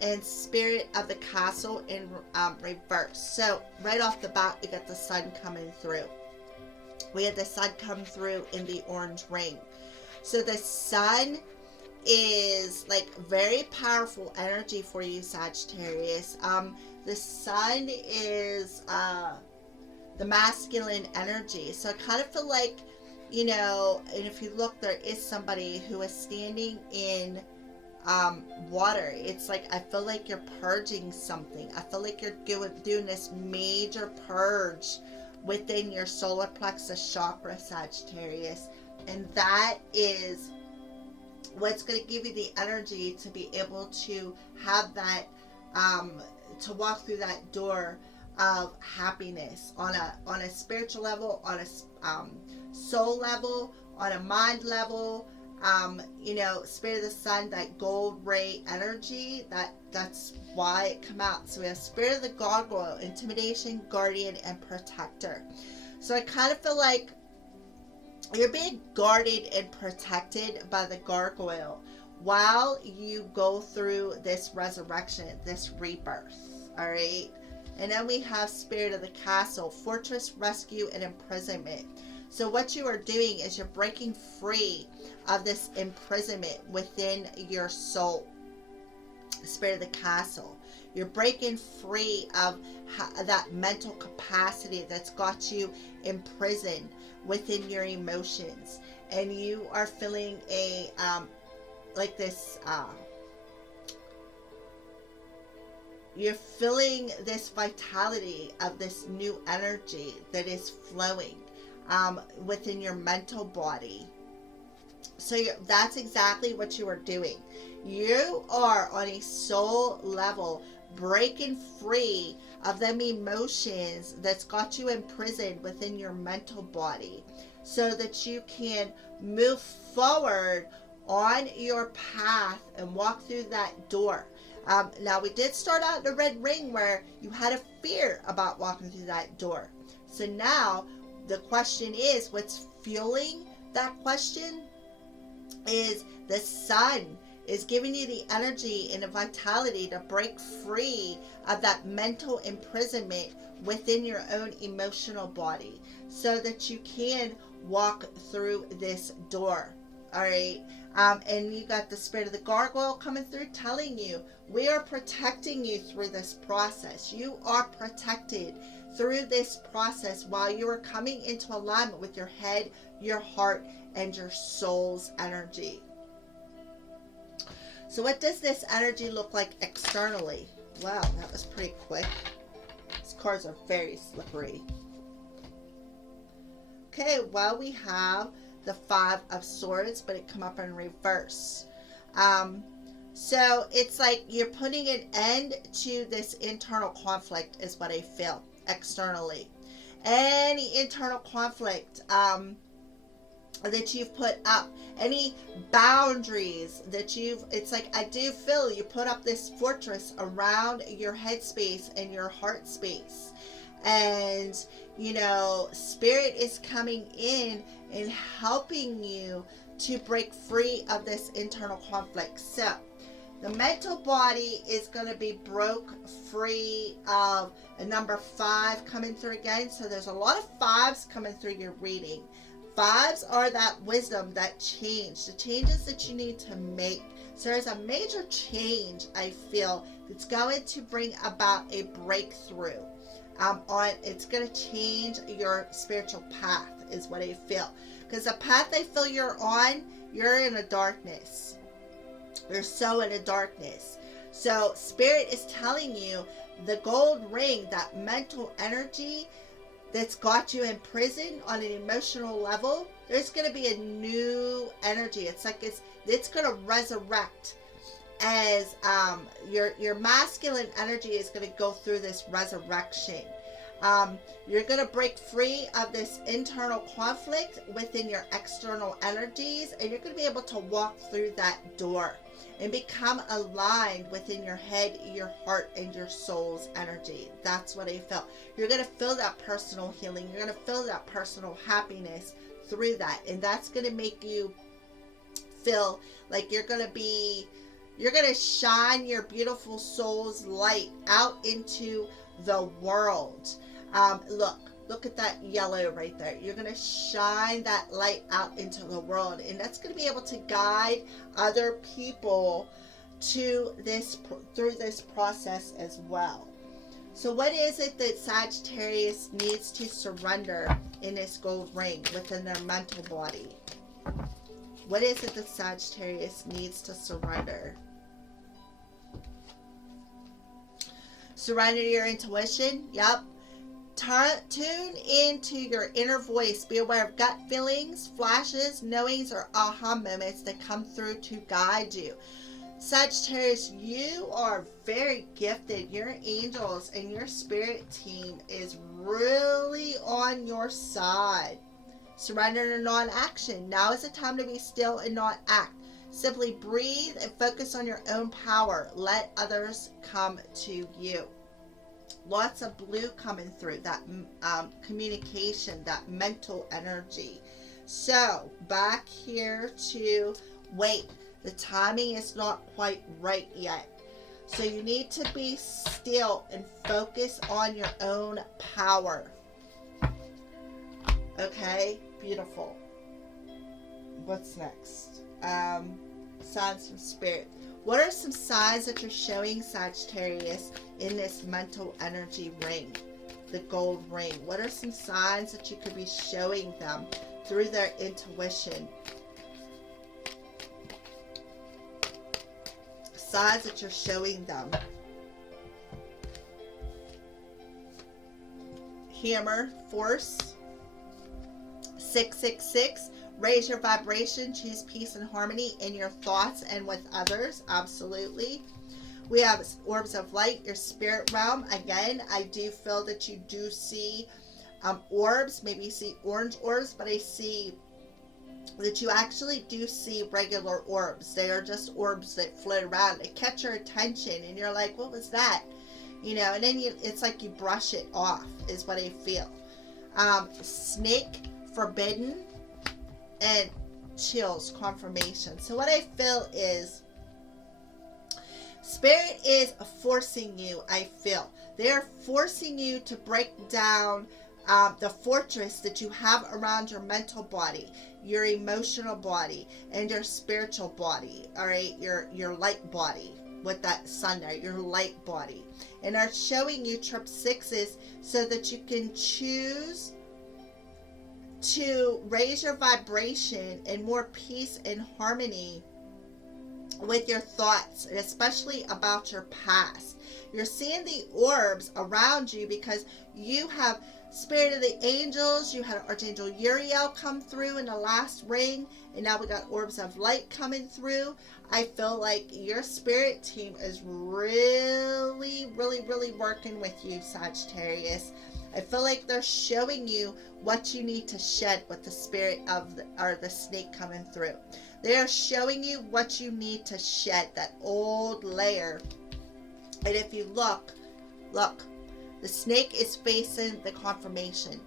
and Spirit of the Castle in reverse. So right off the bat, we got the Sun coming through. We had the sun come through in the orange ring. So the sun is like very powerful energy for you, Sagittarius. The sun is the masculine energy. So I kind of feel like, you know, and if you look, there is somebody who is standing in water. It's like, I feel like you're purging something. I feel like you're doing this major purge within your solar plexus chakra, Sagittarius. And that is what's going to give you the energy to be able to have that, to walk through that door of happiness on a spiritual level, on a soul level, on a mind level. You know, Spirit of the Sun, that gold ray energy, that's why it come out. So we have Spirit of the Gargoyle, intimidation, guardian, and protector. So I kind of feel like you're being guarded and protected by the gargoyle while you go through this resurrection, this rebirth. All right. And then we have Spirit of the Castle, fortress, rescue, and imprisonment. So what you are doing is you're breaking free of this imprisonment within your soul. Spirit of the Castle. You're breaking free of that mental capacity that's got you imprisoned within your emotions. And you are feeling a, like this, you're feeling this vitality of this new energy that is flowing within your mental body. So that's exactly what you are doing. You are on a soul level breaking free of them emotions that's got you imprisoned within your mental body so that you can move forward on your path and walk through that door. Now, we did start out in the red ring where you had a fear about walking through that door. So now the question is, what's fueling that question is the sun is giving you the energy and the vitality to break free of that mental imprisonment within your own emotional body so that you can walk through this door. All right. And you got the Spirit of the Gargoyle coming through telling you, we are protecting you through this process. You are protected through this process while you are coming into alignment with your head, your heart, and your soul's energy. So what does this energy look like externally? Wow, that was pretty quick. These cards are very slippery. Okay, well, we have the Five of Swords, but it come up in reverse. So it's like you're putting an end to this internal conflict is what I feel externally. Any internal conflict that you've put up, any boundaries that it's like, I do feel you put up this fortress around your head space and your heart space. And, you know, Spirit is coming in and helping you to break free of this internal conflict. So the mental body is going to be broke free of a number 5 coming through again. So there's a lot of 5s coming through your reading. 5s are that wisdom, that change, the changes that you need to make. So there's a major change, I feel, that's going to bring about a breakthrough. It's going to change your spiritual path is what I feel. Because the path I feel you're on, you're in a darkness. You're so in a darkness. So Spirit is telling you the gold ring, that mental energy that's got you in prison on an emotional level, there's going to be a new energy. It's like it's going to resurrect as your masculine energy is going to go through this resurrection. You're going to break free of this internal conflict within your external energies, and you're going to be able to walk through that door and become aligned within your head, your heart, and your soul's energy. That's what I felt. You're going to feel that personal healing. You're going to feel that personal happiness through that. And that's going to make you feel like you're going to shine your beautiful soul's light out into the world. Look, Look at that yellow right there. You're going to shine that light out into the world, and that's going to be able to guide other people to this, through this process as well. So what is it that Sagittarius needs to surrender in this gold ring within their mental body? What is it that Sagittarius needs to surrender? Surrender your intuition. Yep. Tune into your inner voice. Be aware of gut feelings, flashes, knowings, or aha moments that come through to guide you. Sagittarius, you are very gifted. Your angels and your spirit team is really on your side. Surrender to non-action. Now is the time to be still and not act. Simply breathe and focus on your own power. Let others come to you. Lots of blue coming through, that communication, that mental energy. So back here to wait. The timing is not quite right yet. So you need to be still and focus on your own power. Okay, beautiful. What's next? Signs from spirit. What are some signs that you're showing Sagittarius in this mental energy ring, the gold ring? What are some signs that you could be showing them through their intuition? Signs that you're showing them. Hammer, force. 666. Raise your vibration. Choose peace and harmony in your thoughts and with others. Absolutely. We have orbs of light, your spirit realm. Again, I do feel that you do see orbs. Maybe you see orange orbs, but I see that you actually do see regular orbs. They are just orbs that float around. They catch your attention and you're like, what was that? You know, and then it's like you brush it off is what I feel. Snake, forbidden, and chills, confirmation. So what I feel is spirit is forcing you, I feel. They're forcing you to break down the fortress that you have around your mental body, your emotional body, and your spiritual body. All right, your light body with that sun there, your light body. And are showing you trip sixes so that you can choose to raise your vibration and more peace and harmony with your thoughts, and especially about your past. You're seeing the orbs around you because you have spirit of the angels. You had Archangel Uriel come through in the last ring, and now we got orbs of light coming through. I feel like your spirit team is really working with you, Sagittarius. I feel like they're showing you what you need to shed with the spirit of the snake coming through. They are showing you what you need to shed, that old layer. And if you look, the snake is facing the confirmation.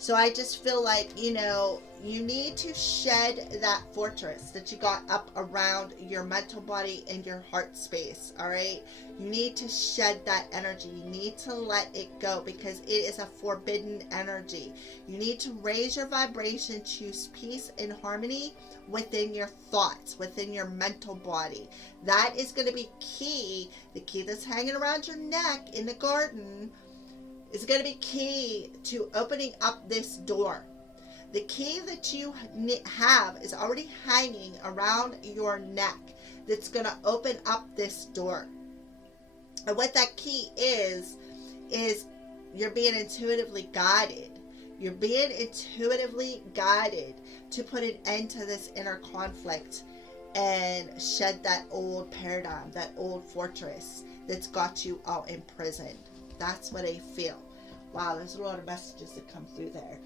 So I just feel like, you know, you need to shed that fortress that you got up around your mental body and your heart space, all right? You need to shed that energy. You need to let it go because it is a forbidden energy. You need to raise your vibration, choose peace and harmony within your thoughts, within your mental body. That is going to be key. The key that's hanging around your neck in the garden is going to be key to opening up this door. The key that you have is already hanging around your neck that's going to open up this door. And what that key is you're being intuitively guided. You're being intuitively guided to put an end to this inner conflict and shed that old paradigm, that old fortress that's got you all imprisoned. That's what I feel. Wow, there's a lot of messages that come through there.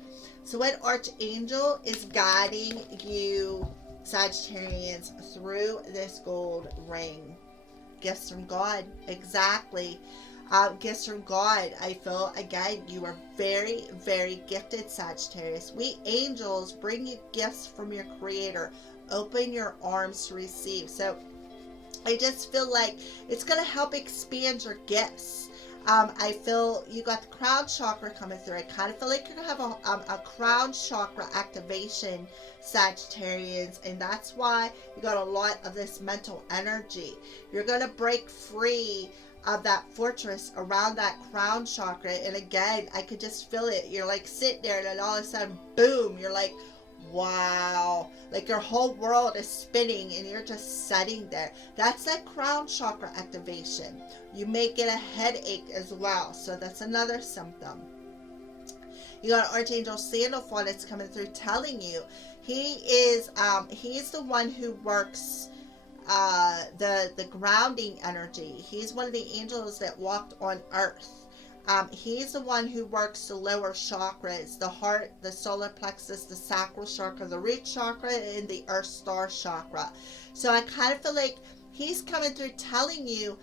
So what Archangel is guiding you, Sagittarians, through this gold ring? Gifts from God. Exactly. Gifts from God. I feel, again, you are very, very gifted, Sagittarius. We angels bring you gifts from your Creator. Open your arms to receive. So I just feel like it's going to help expand your gifts. I feel you got the crown chakra coming through. I kind of feel like you're going to have a crown chakra activation, Sagittarians, and that's why you got a lot of this mental energy. You're going to break free of that fortress around that crown chakra. And again, I could just feel it. You're like sitting there and then all of a sudden, boom, you're like, wow, like your whole world is spinning and you're just sitting there. That's that crown chakra activation. You may get a headache as well, so that's another symptom. You got Archangel Sandalphon that's coming through telling you he's the one who works the grounding energy. He's one of the angels that walked on earth. He's the one who works the lower chakras, the heart, the solar plexus, the sacral chakra, the root chakra, and the earth star chakra. So I kind of feel like he's coming through telling you,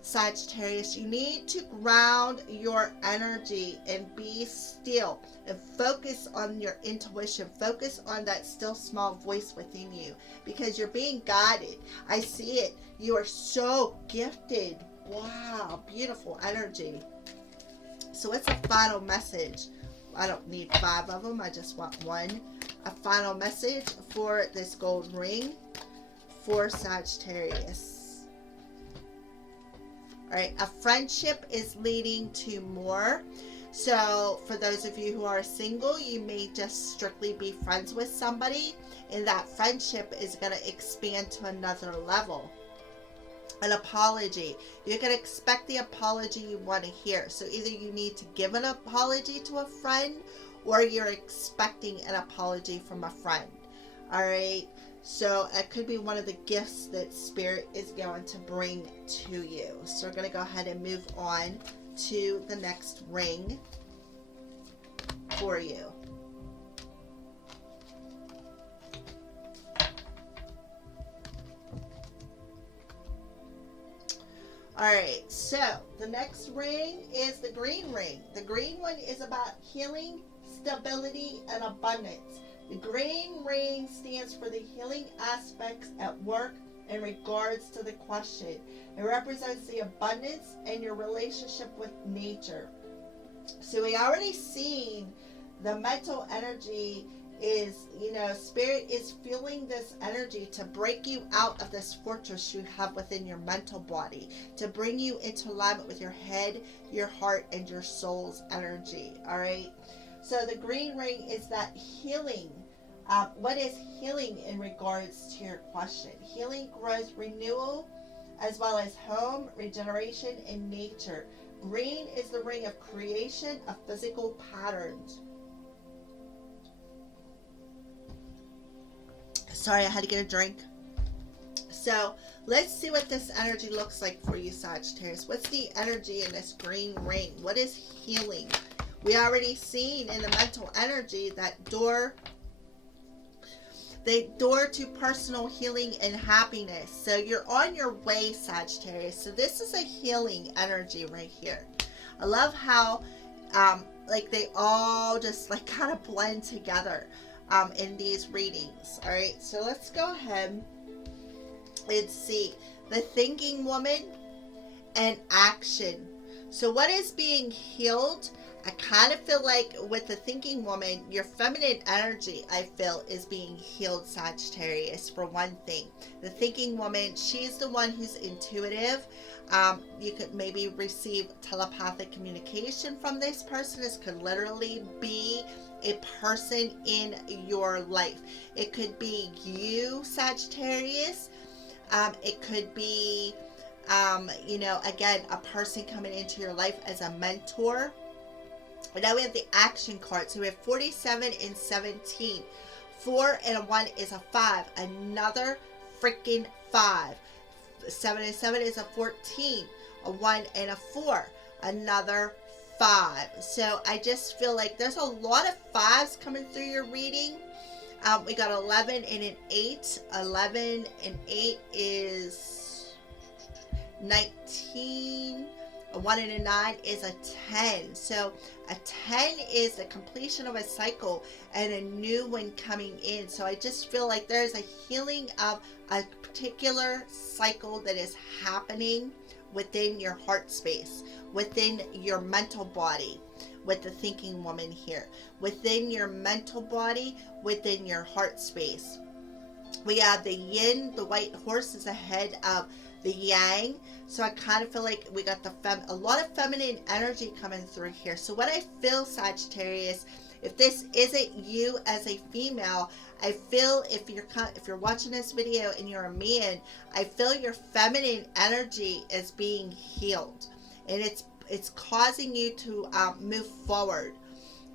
Sagittarius, you need to ground your energy and be still and focus on your intuition. Focus on that still small voice within you, because you're being guided. I see it. You are so gifted. Wow, beautiful energy. So what's a final message? I don't need 5 of them. I just want one. A final message for this gold ring for Sagittarius. All right, a friendship is leading to more. So for those of you who are single, you may just strictly be friends with somebody, and that friendship is going to expand to another level. An apology. You can expect the apology you want to hear. So either you need to give an apology to a friend, or you're expecting an apology from a friend. All right. So it could be one of the gifts that Spirit is going to bring to you. So we're going to go ahead and move on to the next ring for you. Alright, so the next ring is the green ring. The green one is about healing, stability, and abundance. The green ring stands for the healing aspects at work in regards to the question. It represents the abundance and your relationship with nature. So we already seen the mental energy is, Spirit is feeling this energy to break you out of this fortress you have within your mental body, to bring you into alignment with your head, your heart, and your soul's energy. All right. So the green ring is that healing. What is healing in regards to your question? Healing, growth, renewal, as well as home, regeneration, and nature. Green is the ring of creation of physical patterns. Sorry, I had to get a drink. So let's see what this energy looks like for you, Sagittarius. What's the energy in this green ring? What is healing? We already seen in the mental energy that the door to personal healing and happiness. So you're on your way, Sagittarius. So this is a healing energy right here. I love how they all just kind of blend together in these readings. All right, so let's go ahead and see the thinking woman and action. So what is being healed? I kind of feel like with the thinking woman, your feminine energy, I feel, is being healed, Sagittarius, for one thing. The thinking woman, she's the one who's intuitive. You could maybe receive telepathic communication from this person. This could literally be a person in your life. It could be you, Sagittarius. It could be, again, a person coming into your life as a mentor. And now we have the action card. So we have 47 and 17. 4 and a 1 is a 5. Another freaking 5. 7 and 7 is a 14. A 1 and a 4. Another 5. So I just feel like there's a lot of 5s coming through your reading. We got 11 and an 8. 11 and 8 is 19. A 1 and a 9 is a 10. So a 10 is the completion of a cycle and a new one coming in. So I just feel like there's a healing of a particular cycle that is happening within your heart space, within your mental body, with the thinking woman here, within your mental body, within your heart space. We have the yin, the white horse is ahead of the yang. So I kind of feel like we got a lot of feminine energy coming through here. So what I feel, Sagittarius, if this isn't you as a female, I feel if you're watching this video and you're a man, I feel your feminine energy is being healed, and it's causing you to move forward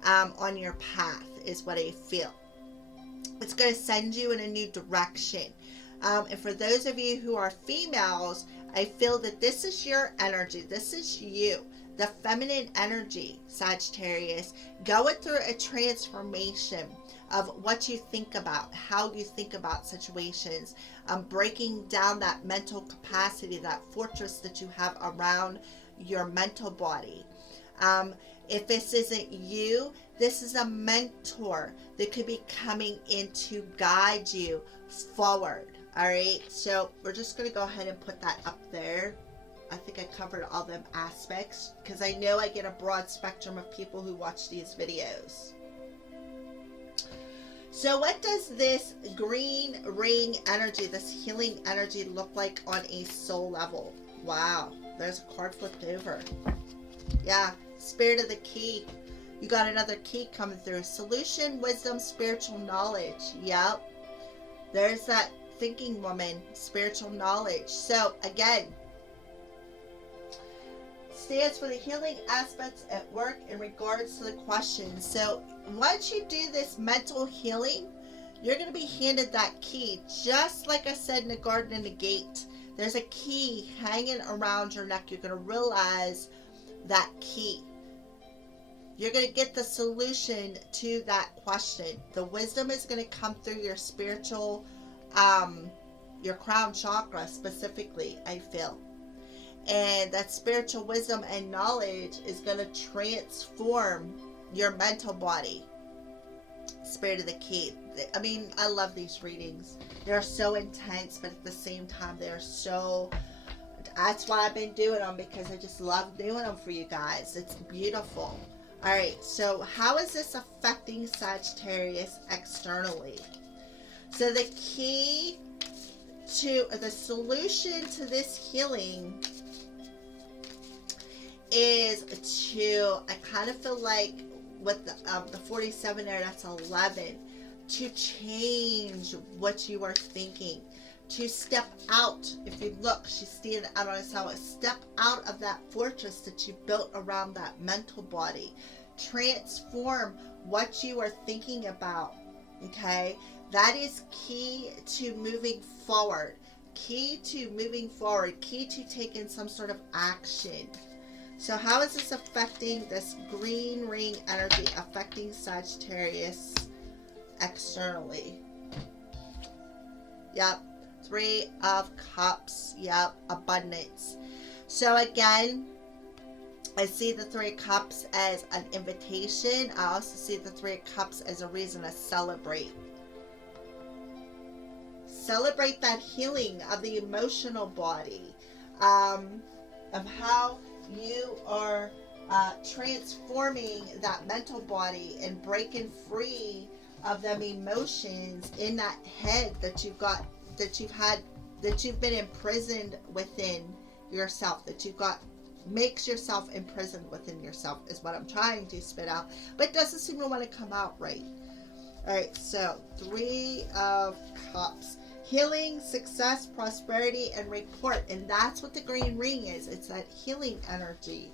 on your path, is what I feel. It's going to send you in a new direction. And for those of you who are females, I feel that this is your energy. This is you, the feminine energy, Sagittarius, going through a transformation of what you think about, how you think about situations, breaking down that mental capacity, that fortress that you have around your mental body. If this isn't you, this is a mentor that could be coming in to guide you forward. All right, so we're just going to go ahead and put that up there. I think I covered all them aspects because I know I get a broad spectrum of people who watch these videos. So what does this green ring energy, this healing energy, look like on a soul level? Wow, there's a card flipped over. Yeah, Spirit of the Key. You got another key coming through. Solution, wisdom, spiritual knowledge. Yep. There's that thinking woman, spiritual knowledge. So again, stands for the healing aspects at work in regards to the question. So once you do this mental healing, you're going to be handed that key. Just like I said in the garden and the gate, there's a key hanging around your neck. You're going to realize that key. You're going to get the solution to that question. The wisdom is going to come through your spiritual, your crown chakra specifically, I feel. And that spiritual wisdom and knowledge is going to transform your mental body. Spirit of the Key. I mean, I love these readings. They're so intense, but at the same time, they're so... That's why I've been doing them, because I just love doing them for you guys. It's beautiful. All right, so how is this affecting Sagittarius externally? So the key to the solution to this healing is to, I kind of feel like with the 47 there, that's 11, to change what you are thinking, to step out. If you look, she's standing out on herself. Step out of that fortress that you built around that mental body. Transform what you are thinking about. Okay, that is key to moving forward. Key to moving forward. Key to taking some sort of action. So how is this affecting, this green ring energy affecting Sagittarius externally? Yep. 3 of Cups. Yep. Abundance. So again, I see the 3 of Cups as an invitation. I also see the 3 of Cups as a reason to celebrate. Celebrate that healing of the emotional body, of how you are transforming that mental body and breaking free of them emotions in that head that you've got, that you've been imprisoned within yourself, that you've got, makes yourself imprisoned within yourself, is what I'm trying to spit out, but it doesn't seem to want to come out right. All right, so 3 of Cups. Healing, success, prosperity, and report. And that's what the green ring is. It's that healing energy.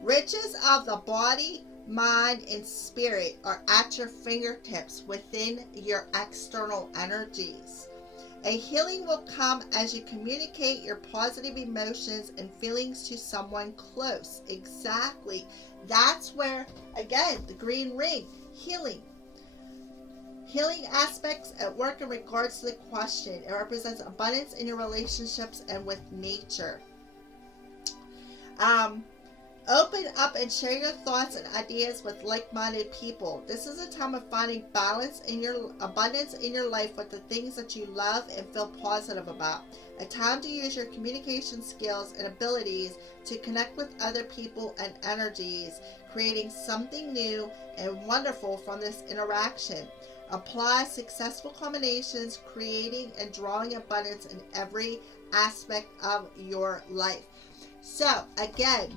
Riches of the body, mind, and spirit are at your fingertips within your external energies. A healing will come as you communicate your positive emotions and feelings to someone close. Exactly. That's where, again, the green ring, healing. Healing aspects at work in regards to the question. It represents abundance in your relationships and with nature. Open up and share your thoughts and ideas with like-minded people. This is a time of finding balance in your abundance in your life with the things that you love and feel positive about. A time to use your communication skills and abilities to connect with other people and energies, creating something new and wonderful from this interaction. Apply successful combinations, creating and drawing abundance in every aspect of your life. So, again,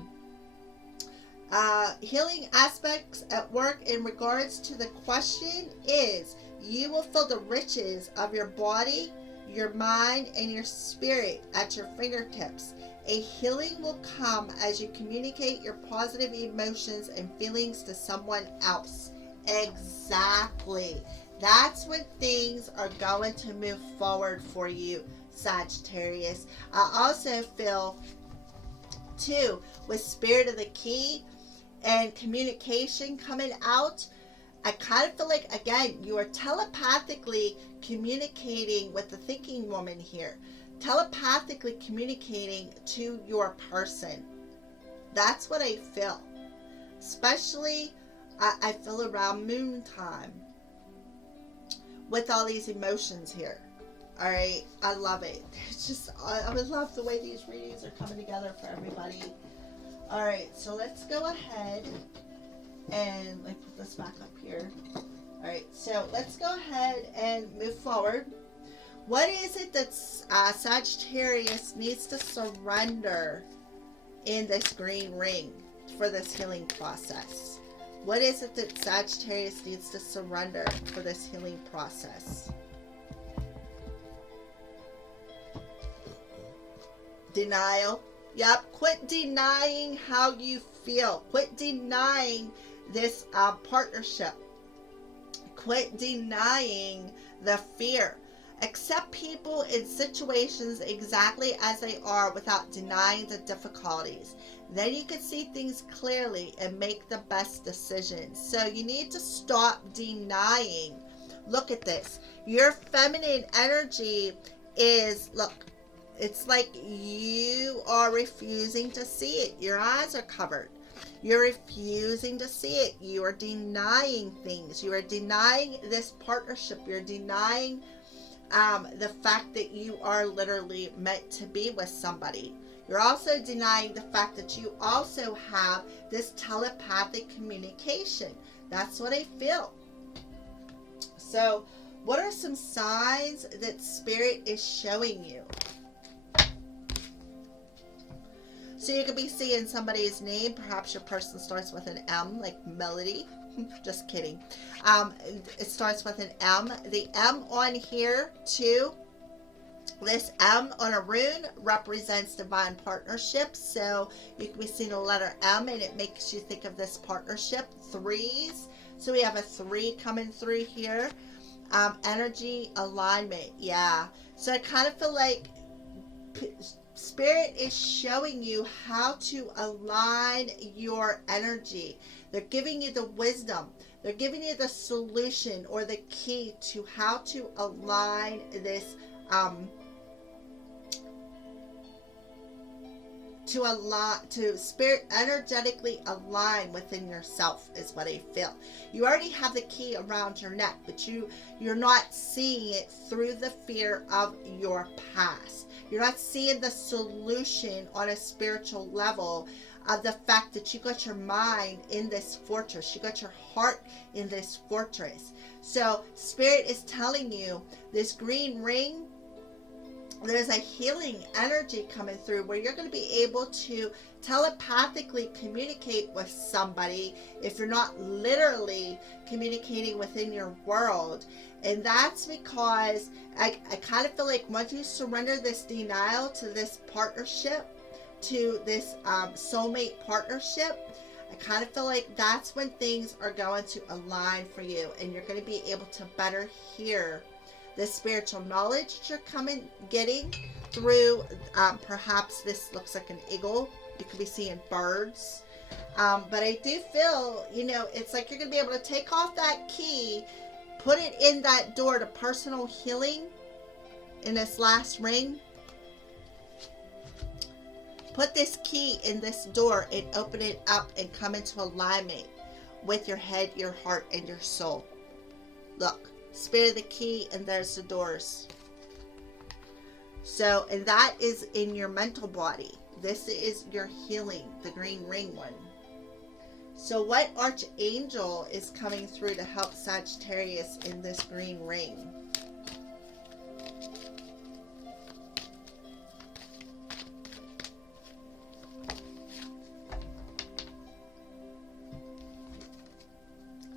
healing aspects at work in regards to the question is, you will feel the riches of your body, your mind, and your spirit at your fingertips. A healing will come as you communicate your positive emotions and feelings to someone else. Exactly. That's when things are going to move forward for you, Sagittarius. I also feel, too, with Spirit of the Key and communication coming out, I kind of feel like, again, you are telepathically communicating with the thinking woman here. Telepathically communicating to your person. That's what I feel. Especially, I feel around moon time. With all these emotions here. Alright, I love it. It's just, I would love the way these readings are coming together for everybody. Alright, so let's go ahead and let me put this back up here. Alright, so let's go ahead and move forward. What is it that Sagittarius needs to surrender in this green ring for this healing process? What is it that Sagittarius needs to surrender for this healing process? Denial. Yep. Quit denying how you feel. Quit denying this partnership. Quit denying the fear. Accept people in situations exactly as they are without denying the difficulties. Then you can see things clearly and make the best decisions. So you need to stop denying. Look at this. Your feminine energy is, look, it's like you are refusing to see it. Your eyes are covered. You're refusing to see it. You are denying things. You are denying this partnership. You're denying the fact that you are literally meant to be with somebody. You're also denying the fact that you also have this telepathic communication. That's what I feel. So, what are some signs that Spirit is showing you? So you could be seeing somebody's name. Perhaps your person starts with an M, like Melody. Just kidding. It starts with an M. The M on here, too. This M on a rune represents divine partnership. So you can be seeing a letter M, and it makes you think of this partnership. Threes. So we have a 3 coming through here. Energy alignment. Yeah. So I kind of feel like Spirit is showing you how to align your energy. They're giving you the wisdom. They're giving you the solution or the key to how to align this, to spirit energetically align within yourself is what I feel. You already have the key around your neck, but you're not seeing it through the fear of your past. You're not seeing the solution on a spiritual level of the fact that you got your mind in this fortress. You got your heart in this fortress. So Spirit is telling you this green ring, there's a healing energy coming through where you're going to be able to telepathically communicate with somebody if you're not literally communicating within your world. And that's because I kind of feel like once you surrender this denial to this partnership, to this soulmate partnership, I kind of feel like that's when things are going to align for you, and you're going to be able to better hear the spiritual knowledge that you're getting through, perhaps this looks like an eagle. You could be seeing birds. But I do feel, it's like you're going to be able to take off that key, put it in that door to personal healing in this last ring. Put this key in this door and open it up and come into alignment with your head, your heart, and your soul. Look, spirit of the key, and there's the doors. So, and that is in your mental body. This is your healing, the green ring one. So what archangel is coming through to help Sagittarius in this green ring?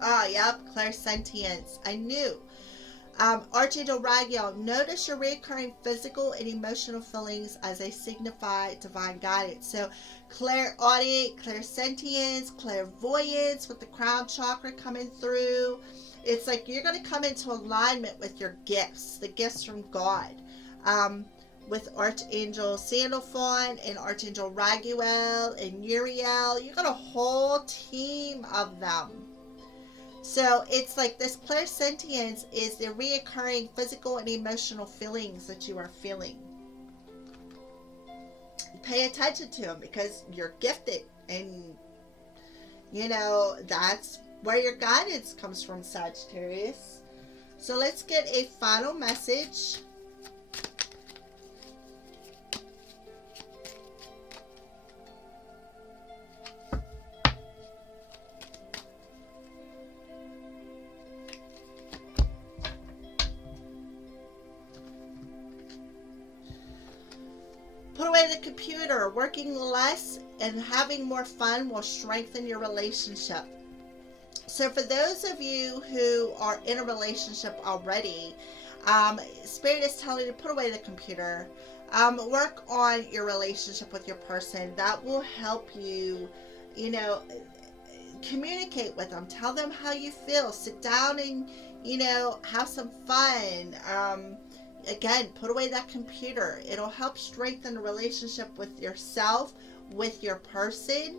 Ah, yep, clairsentience. I knew. Archangel Raguel, notice your recurring physical and emotional feelings as they signify divine guidance. So, clairaudient, clairsentience, clairvoyance with the crown chakra coming through. It's like you're going to come into alignment with your gifts, the gifts from God. With Archangel Sandalphon and Archangel Raguel and Uriel, you got a whole team of them. So it's like this clairsentience is the reoccurring physical and emotional feelings that you are feeling. Pay attention to them because you're gifted, and you know that's where your guidance comes from, Sagittarius. So let's get a final message. Put away the computer. Working less and having more fun will strengthen your relationship. So for those of you who are in a relationship already, Spirit is telling you to put away the computer. Work on your relationship with your person. That will help you, you know, communicate with them. Tell them how you feel. Sit down and, you know, have some fun. Again, put away that computer. It'll help strengthen the relationship with yourself, with your person,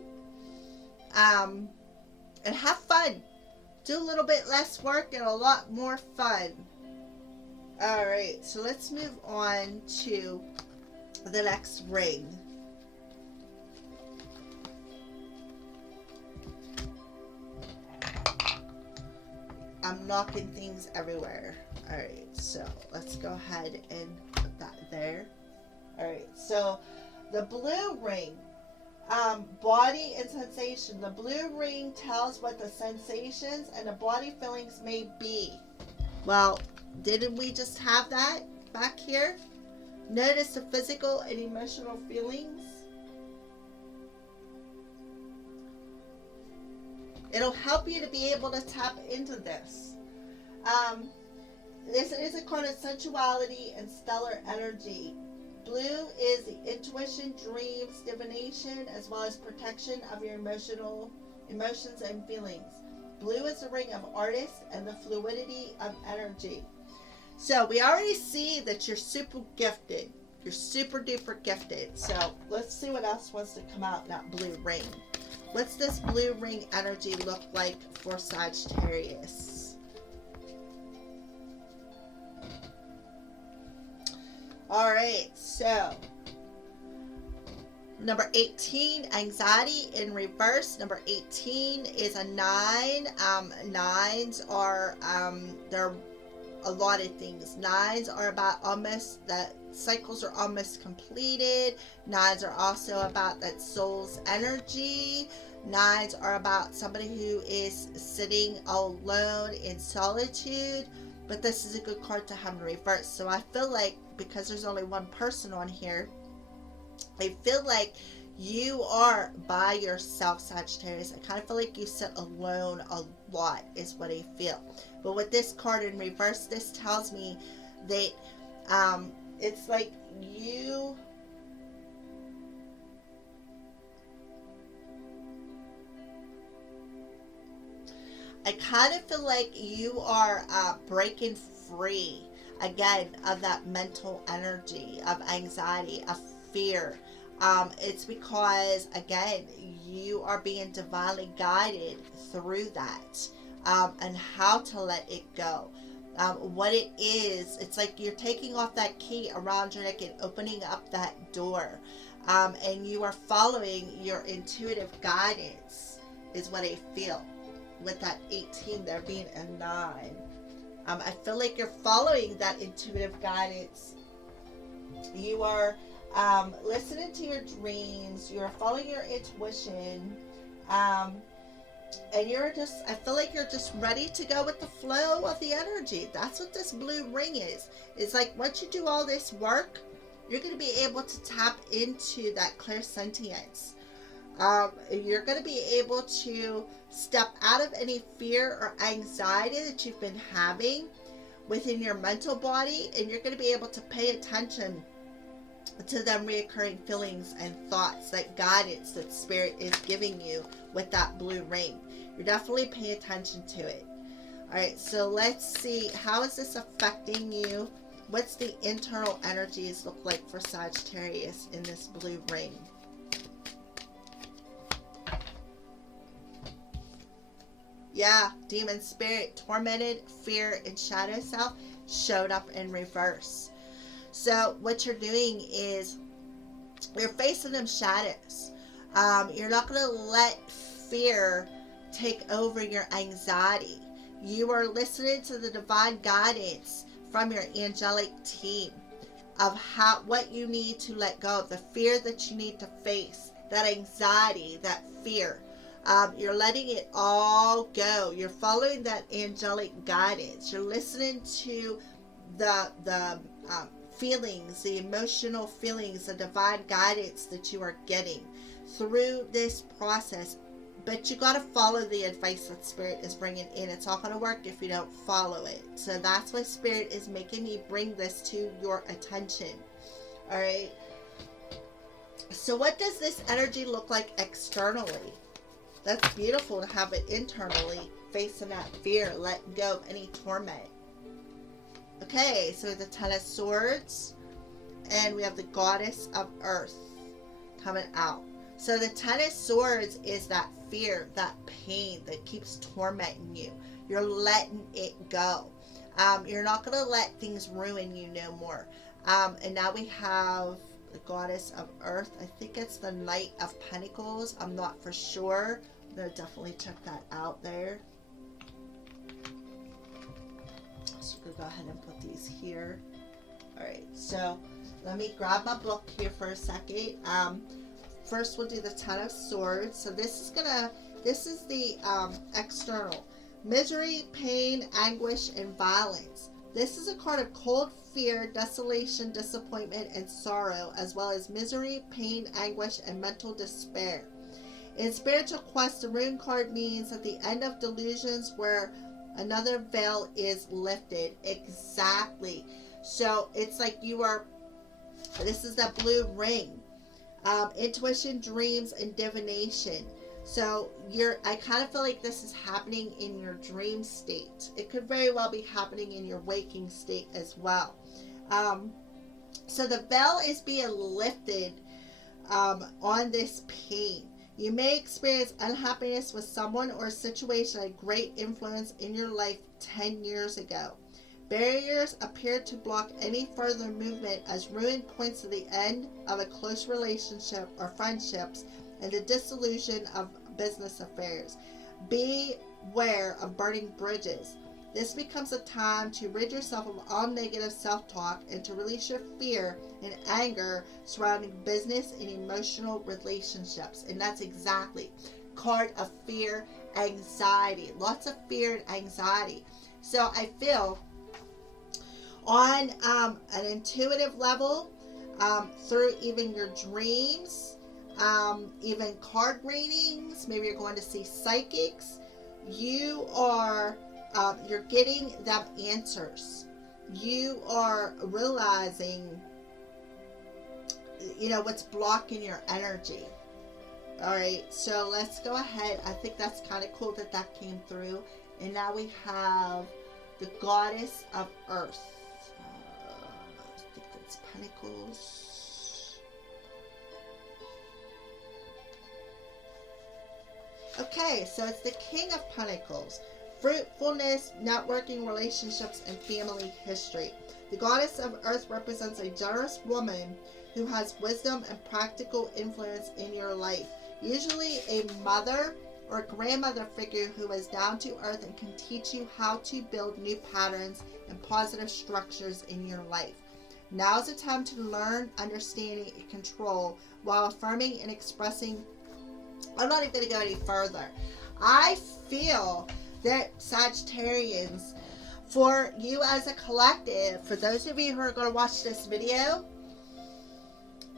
and have fun. Do a little bit less work and a lot more fun. All right, so let's move on to the next ring. I'm knocking things everywhere. All right, so let's go ahead and put that there. All right, so the blue ring, body and sensation. The blue ring tells what the sensations and the body feelings may be. Well, didn't we just have that back here? Notice the physical and emotional feelings. It'll help you to be able to tap into this. This is a card of sensuality and stellar energy. Blue is the intuition, dreams, divination, as well as protection of your emotions and feelings. Blue is the ring of artists and the fluidity of energy. So we already see that you're super gifted. You're super duper gifted. So let's see what else wants to come out in that blue ring. What's this blue ring energy look like for Sagittarius? All right, so number 18, anxiety in reverse. Number 18 is a 9. Nines are, they're a lot of things. Nines are about almost, that cycles are almost completed. Nines are also about that soul's energy. Nines are about somebody who is sitting alone in solitude. But this is a good card to have in reverse. So I feel like, because there's only one person on here, I feel like you are by yourself, Sagittarius. I kind of feel like you sit alone a lot is what I feel. But with this card in reverse, this tells me that it's like you... I kind of feel like you are breaking free, again, of that mental energy, of anxiety, of fear. It's because, again, you are being divinely guided through that, and how to let it go. What it is, it's like you're taking off that key around your neck and opening up that door. and you are following your intuitive guidance, is what I feel with that 18 there being a 9. I feel like you're following that intuitive guidance. You are listening to your dreams. You're following your intuition. And I feel like you're just ready to go with the flow of the energy. That's what this blue ring is. It's like once you do all this work, you're going to be able to tap into that clairsentience. You're going to be able to step out of any fear or anxiety that you've been having within your mental body, and you're going to be able to pay attention to them reoccurring feelings and thoughts, that guidance that spirit is giving you with that blue ring. You're definitely paying attention to it. All right, so let's see, how is this affecting you? What's the internal energies look like for Sagittarius in this blue ring? Yeah, demon spirit, tormented, fear, and shadow self showed up in reverse. So what you're doing is you're facing them shadows. You're not going to let fear take over your anxiety. You are listening to the divine guidance from your angelic team of what you need to let go of, the fear that you need to face, that anxiety, that fear. You're letting it all go. You're following that angelic guidance. You're listening to the feelings, the emotional feelings, the divine guidance that you are getting through this process. But you got to follow the advice that Spirit is bringing in. It's not going to work if you don't follow it. So that's why Spirit is making me bring this to your attention. All right. So what does this energy look like externally? That's beautiful to have it internally, facing that fear, letting go of any torment. Okay, so the Ten of Swords, and we have the Goddess of Earth coming out. So the Ten of Swords is that fear, that pain that keeps tormenting you. You're letting it go. You're not going to let things ruin you no more. And now we have the Goddess of Earth. I think it's the Knight of Pentacles. I'm not for sure. I'm going to definitely check that out there. So we're going to go ahead and put these here. Alright, so let me grab my book here for a second. First we'll do the Ten of Swords. So this is the external. Misery, pain, anguish, and violence. This is a card of cold fear, desolation, disappointment, and sorrow, as well as misery, pain, anguish, and mental despair. In spiritual quest, the rune card means at the end of delusions where another veil is lifted. Exactly. So it's like this is that blue ring. Intuition, dreams, and divination. So I kind of feel like this is happening in your dream state. It could very well be happening in your waking state as well. So the veil is being lifted on this pain. You may experience unhappiness with someone or a situation of great influence in your life 10 years ago. Barriers appear to block any further movement as ruin points to the end of a close relationship or friendships and the dissolution of business affairs. Beware of burning bridges. This becomes a time to rid yourself of all negative self-talk and to release your fear and anger surrounding business and emotional relationships. And that's exactly card of fear, anxiety. Lots of fear and anxiety. So I feel on an intuitive level, through even your dreams, even card readings, maybe you're going to see psychics, you're getting them answers. You are realizing, what's blocking your energy. All right, so let's go ahead. I think that's kind of cool that came through. And now we have the Goddess of Earth. I think that's Pentacles. Okay, so it's the King of Pentacles. Fruitfulness, networking, relationships, and family history. The Goddess of Earth represents a generous woman who has wisdom and practical influence in your life. Usually a mother or grandmother figure who is down to earth and can teach you how to build new patterns and positive structures in your life. Now is the time to learn, understanding, and control while affirming and expressing. I'm not even going to go any further. I feel that Sagittarians, for you as a collective, for those of you who are going to watch this video,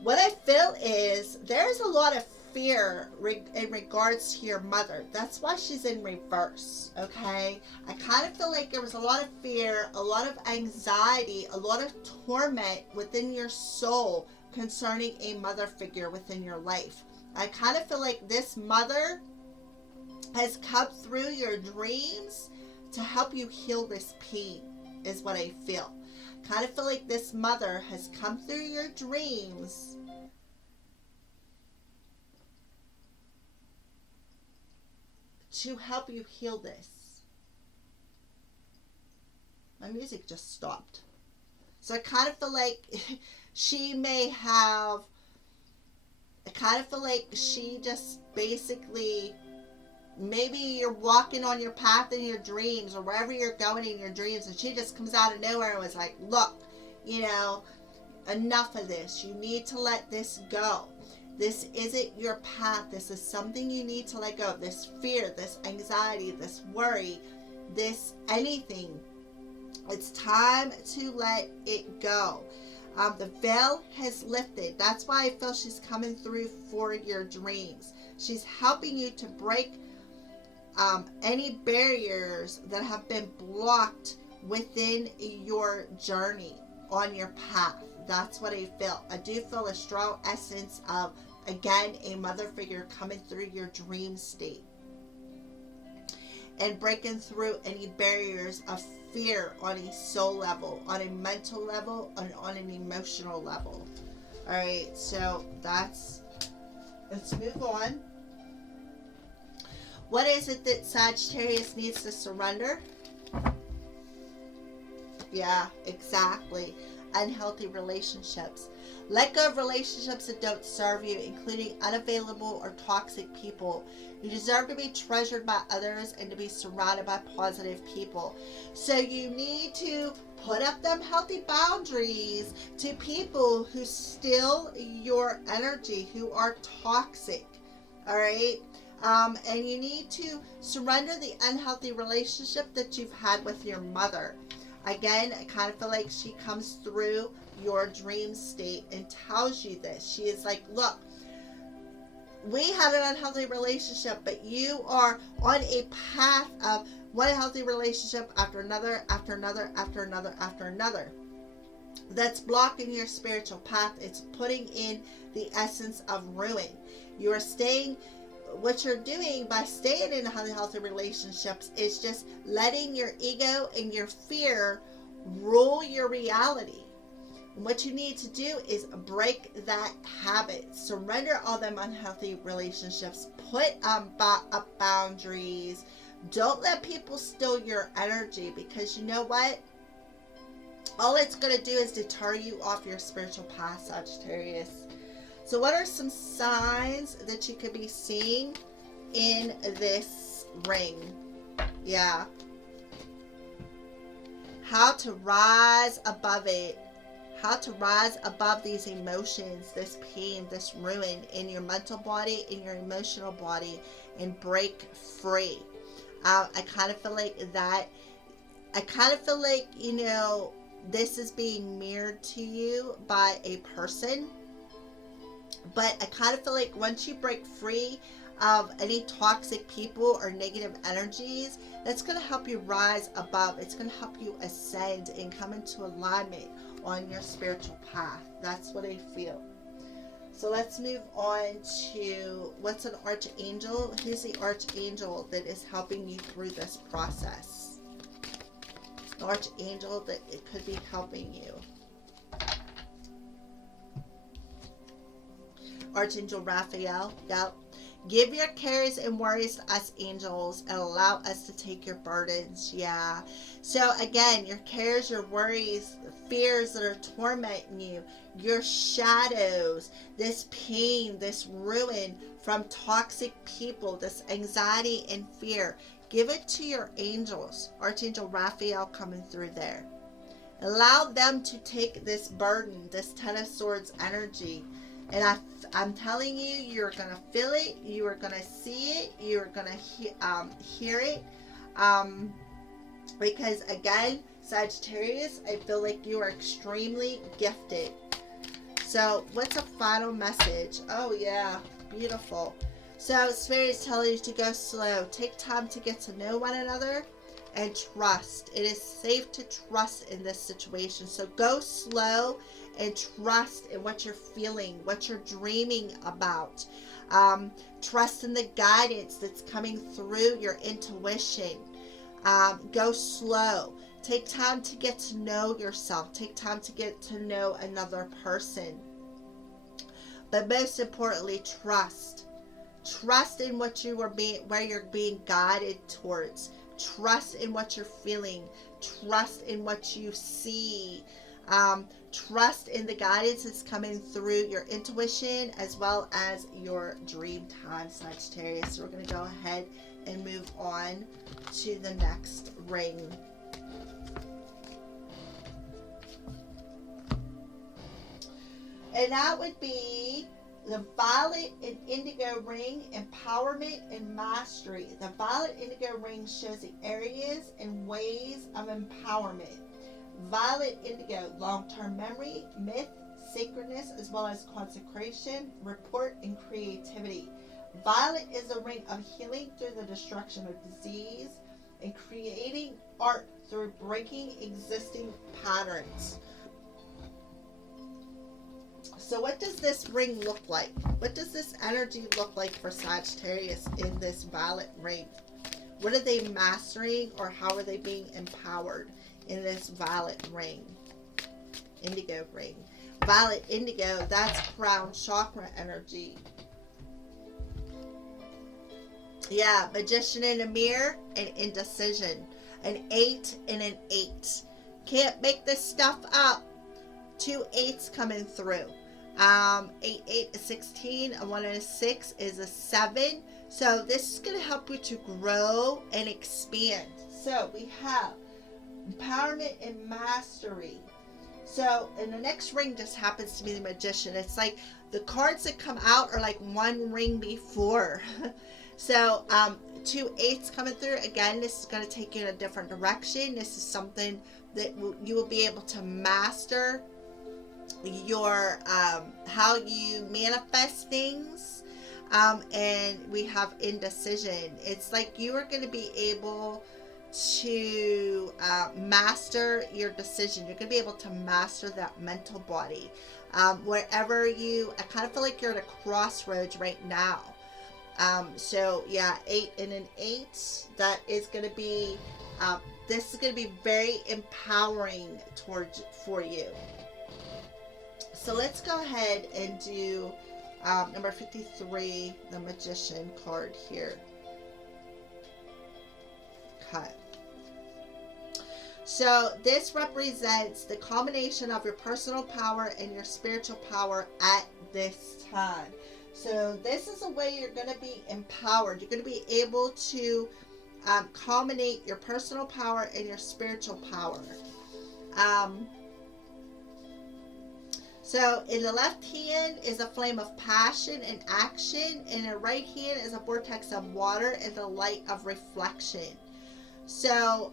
what I feel is there's a lot of fear in regards to your mother. That's why she's in reverse, okay? I kind of feel like there was a lot of fear, a lot of anxiety, a lot of torment within your soul concerning a mother figure within your life. I kind of feel like this mother has come through your dreams to help you heal this pain, is what I feel. Kind of feel like this mother has come through your dreams to help you heal this. My music just stopped. So I kind of feel like she may have, I kind of feel like she just basically, maybe you're walking on your path in your dreams or wherever you're going in your dreams, and she just comes out of nowhere and was like, look, you know, enough of this. You need to let this go. This isn't your path. This is something you need to let go. This fear, this anxiety, this worry, this anything. It's time to let it go. The veil has lifted. That's why I feel she's coming through for your dreams. She's helping you to break any barriers that have been blocked within your journey on your path. That's what I feel. I do feel a strong essence of, again, a mother figure coming through your dream state and breaking through any barriers of fear on a soul level, on a mental level, and on an emotional level. All right, so let's move on. What is it that Sagittarius needs to surrender? Yeah, exactly. Unhealthy relationships. Let go of relationships that don't serve you, including unavailable or toxic people. You deserve to be treasured by others and to be surrounded by positive people. So you need to put up them healthy boundaries to people who steal your energy, who are toxic. All right? And you need to surrender the unhealthy relationship that you've had with your mother. Again, I kind of feel like she comes through your dream state and tells you this. She is like, look, we had an unhealthy relationship, but you are on a path of one healthy relationship after another, after another, after another, after another. That's blocking your spiritual path. It's putting in the essence of ruin. You are staying, what you're doing by staying in unhealthy relationships is just letting your ego and your fear rule your reality. And what you need to do is break that habit. Surrender all them unhealthy relationships. Put up boundaries. Don't let people steal your energy, because you know what? All it's going to do is deter you off your spiritual path, Sagittarius. So what are some signs that you could be seeing in this ring? Yeah. How to rise above it. How to rise above these emotions, this pain, this ruin in your mental body, in your emotional body, and break free. I kind of feel like that. I kind of feel like, you know, this is being mirrored to you by a person. But I kind of feel like once you break free of any toxic people or negative energies, that's going to help you rise above. It's going to help you ascend and come into alignment on your spiritual path. That's what I feel. So let's move on to, what's an archangel? Who's the archangel that is helping you through this process? An archangel that it could be helping you. Archangel Raphael. Yep. Give your cares and worries to us angels and allow us to take your burdens. Yeah. So again, your cares, your worries, fears that are tormenting you, your shadows, this pain, this ruin from toxic people, this anxiety and fear, give it to your angels. Archangel Raphael coming through there. Allow them to take this burden, this Ten of Swords energy. And I'm telling you, you're going to feel it. You are going to see it. You're going to hear it. Because again, Sagittarius, I feel like you are extremely gifted. So what's a final message? Oh yeah, beautiful. So Spirit is telling you to go slow. Take time to get to know one another and trust. It is safe to trust in this situation. So go slow and trust in what you're feeling, what you're dreaming about. Trust in the guidance that's coming through your intuition. Go slow. Take time to get to know yourself. Take time to get to know another person. But most importantly, trust. Trust in what you are where you're being guided towards. Trust in what you're feeling. Trust in what you see. Trust in the guidance that's coming through your intuition as well as your dream time, Sagittarius. So we're going to go ahead and move on to the next ring. And that would be the violet and indigo ring, empowerment and mastery. The violet indigo ring shows the areas and ways of empowerment. Violet indigo, long-term memory, myth, sacredness, as well as consecration, report, and creativity. Violet is a ring of healing through the destruction of disease and creating art through breaking existing patterns. So what does this ring look like? What does this energy look like for Sagittarius in this violet ring? What are they mastering, or how are they being empowered in this violet ring? Indigo ring. Violet indigo, that's crown chakra energy. Yeah, magician in a mirror and indecision. An 8 and an 8. Can't make this stuff up. 2 8s coming through. 8 8 is 16. A 1 and a 6 is a 7. So this is going to help you to grow and expand. So we have empowerment and mastery. So, and the next ring just happens to be the magician. It's like the cards that come out are like one ring before. So, 2 8s coming through. Again, this is going to take you in a different direction. This is something that you will be able to master your how you manifest things. And we have indecision. It's like you are going to be able to master your decision. You're going to be able to master that mental body. Wherever I kind of feel like you're at a crossroads right now. So yeah, 8 and an 8, that is going to be, this is going to be very empowering for you. So let's go ahead and do number 53, the magician card here. Okay. So this represents the combination of your personal power and your spiritual power at this time. So this is a way you're going to be empowered. You're going to be able to combine your personal power and your spiritual power. So in the left hand is a flame of passion and action, and in the right hand is a vortex of water and the light of reflection. So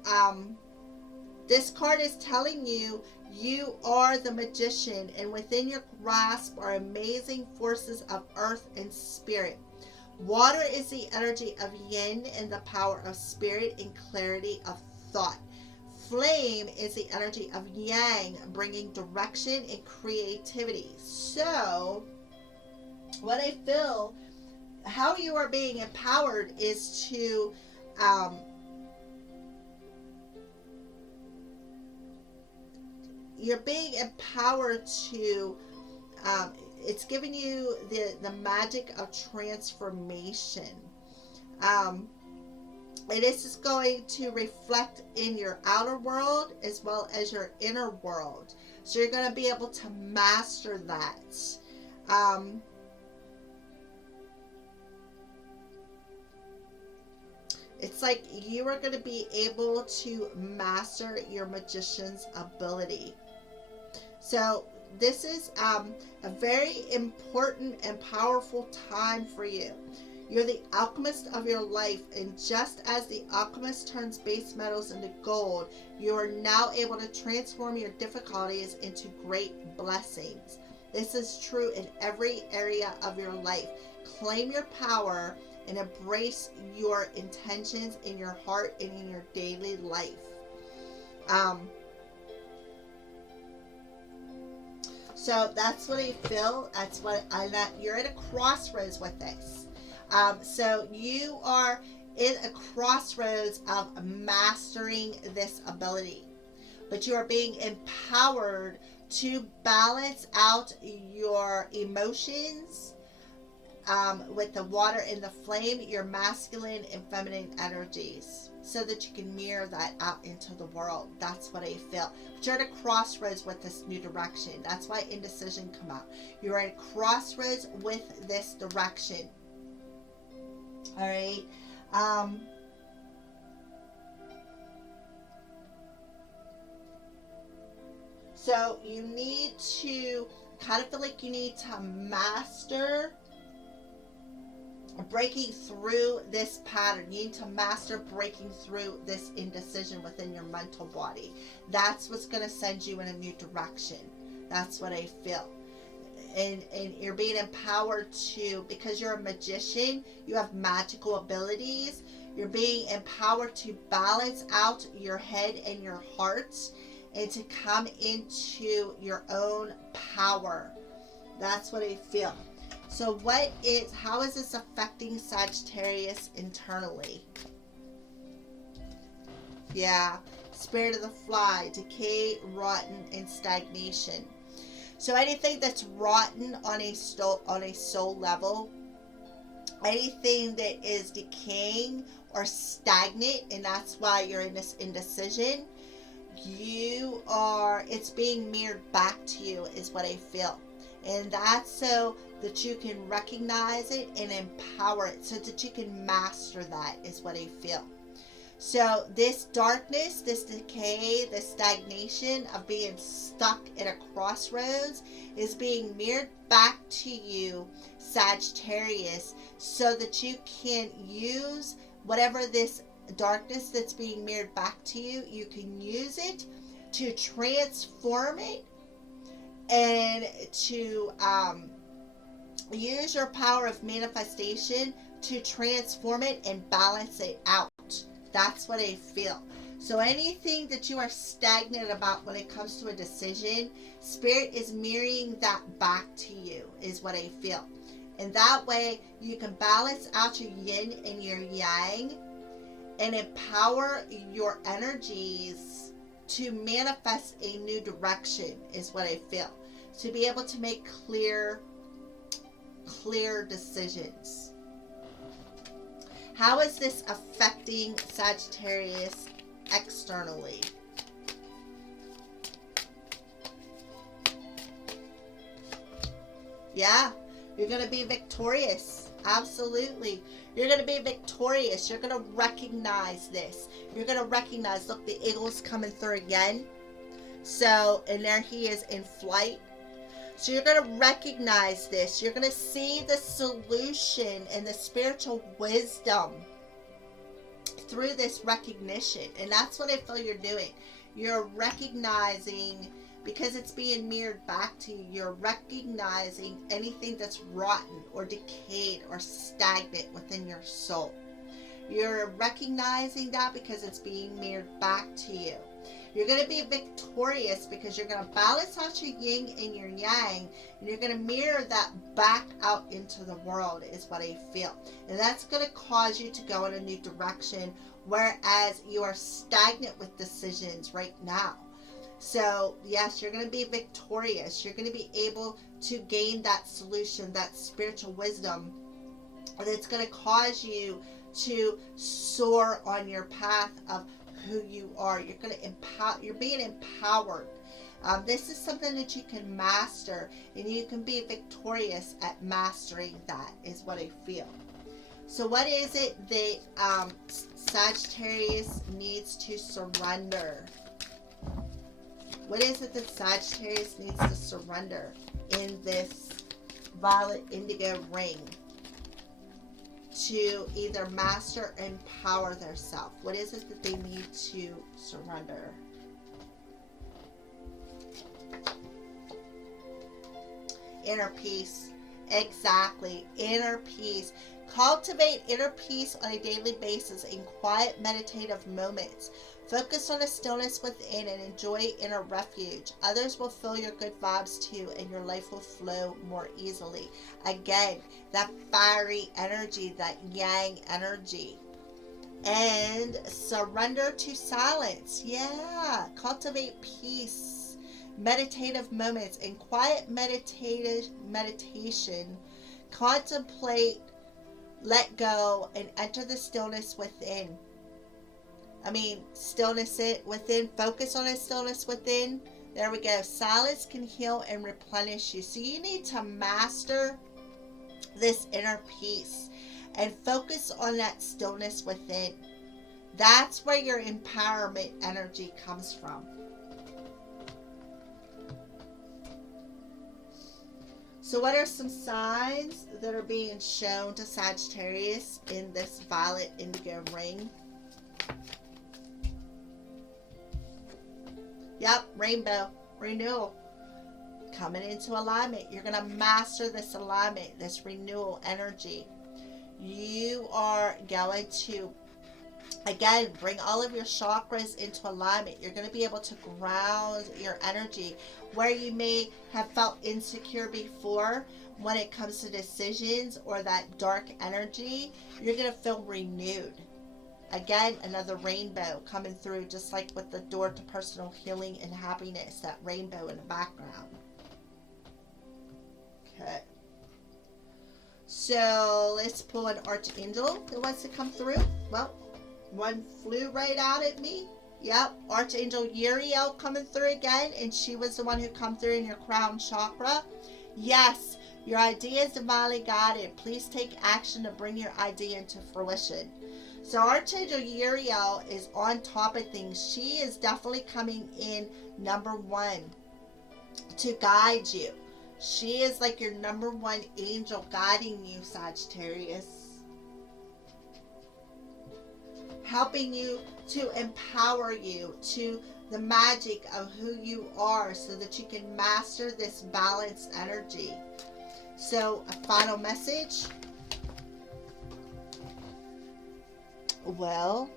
this card is telling you, you are the magician, and within your grasp are amazing forces of earth and spirit. Water is the energy of yin and the power of spirit and clarity of thought. Flame is the energy of yang, bringing direction and creativity. So what I feel, how you are being empowered is to you're being empowered to it's giving you the magic of transformation. And this is going to reflect in your outer world as well as your inner world. So you're going to be able to master that. It's like you are going to be able to master your magician's ability. So this is a very important and powerful time for you. You're the alchemist of your life, and just as the alchemist turns base metals into gold, you are now able to transform your difficulties into great blessings. This is true in every area of your life. Claim your power and embrace your intentions in your heart and in your daily life. So that's what I feel. That's what you're at a crossroads with this. So you are in a crossroads of mastering this ability, but you are being empowered to balance out your emotions with the water and the flame, your masculine and feminine energies, so that you can mirror that out into the world. That's what I feel. But you're at a crossroads with this new direction. That's why indecision come out. You're at a crossroads with this direction. All right. So you need to kind of feel like you need to master breaking through this pattern. You need to master breaking through this indecision within your mental body. That's what's going to send you in a new direction. That's what I feel. And you're being empowered to, because you're a magician, you have magical abilities. You're being empowered to balance out your head and your heart and to come into your own power. That's what I feel. So how is this affecting Sagittarius internally? Yeah, spirit of the fly, decay, rotten, and stagnation. So anything that's rotten on a soul level, anything that is decaying or stagnant, and that's why you're in this indecision, it's being mirrored back to you is what I feel. And that's so that you can recognize it and empower it, so that you can master that is what I feel. So this darkness, this decay, this stagnation of being stuck at a crossroads is being mirrored back to you, Sagittarius, so that you can use whatever this darkness that's being mirrored back to you, you can use it to transform it and to use your power of manifestation to transform it and balance it out. That's what I feel. So anything that you are stagnant about when it comes to a decision, Spirit is mirroring that back to you is what I feel. And that way you can balance out your yin and your yang and empower your energies to manifest a new direction is what I feel. To be able to make clear decisions. How is this affecting Sagittarius externally? Yeah, you're going to be victorious. Absolutely. You're going to be victorious. You're going to recognize this. You're going to recognize, look, the eagle's coming through again. So, and there he is in flight. So you're going to recognize this. You're going to see the solution and the spiritual wisdom through this recognition. And that's what I feel you're doing. You're recognizing, because it's being mirrored back to you, you're recognizing anything that's rotten or decayed or stagnant within your soul. You're recognizing that because it's being mirrored back to you. You're going to be victorious because you're going to balance out your yin and your yang, and you're going to mirror that back out into the world is what I feel. And that's going to cause you to go in a new direction, whereas you are stagnant with decisions right now. So yes, you're going to be victorious. You're going to be able to gain that solution, that spiritual wisdom that's going to cause you to soar on your path of who you are. You're going to empower. You're being empowered. This is something that you can master, and you can be victorious at mastering that, is what I feel. So what is it that Sagittarius needs to surrender? What is it that Sagittarius needs to surrender in this violet indigo ring to either master or empower their self? What is it that they need to surrender? Inner peace. Exactly. Inner peace. Cultivate inner peace on a daily basis in quiet meditative moments. Focus on a stillness within and enjoy inner refuge. Others will feel your good vibes too, and your life will flow more easily. Again, that fiery energy, that yang energy. And surrender to silence. Yeah. Cultivate peace. Meditative moments. In quiet meditation, contemplate, let go, and enter the stillness within. Stillness within. Focus on a stillness within. There we go. Silence can heal and replenish you. So you need to master this inner peace and focus on that stillness within. That's where your empowerment energy comes from. So what are some signs that are being shown to Sagittarius in this violet indigo ring? Yep, rainbow, renewal, coming into alignment. You're going to master this alignment, this renewal energy. You are going to, again, bring all of your chakras into alignment. You're going to be able to ground your energy where you may have felt insecure before when it comes to decisions or that dark energy. You're going to feel renewed. Again, another rainbow coming through, just like with the door to personal healing and happiness, that rainbow in the background. Okay. So let's pull an archangel that wants to come through. Well, one flew right out at me. Yep, Archangel Uriel coming through again, and she was the one who come through in your crown chakra. Yes, your idea is divinely guided. Please take action to bring your idea into fruition. So Archangel Uriel is on top of things. She is definitely coming in number one to guide you. She is like your number one angel guiding you, Sagittarius. Helping you to empower you to the magic of who you are so that you can master this balanced energy. So a final message. Well,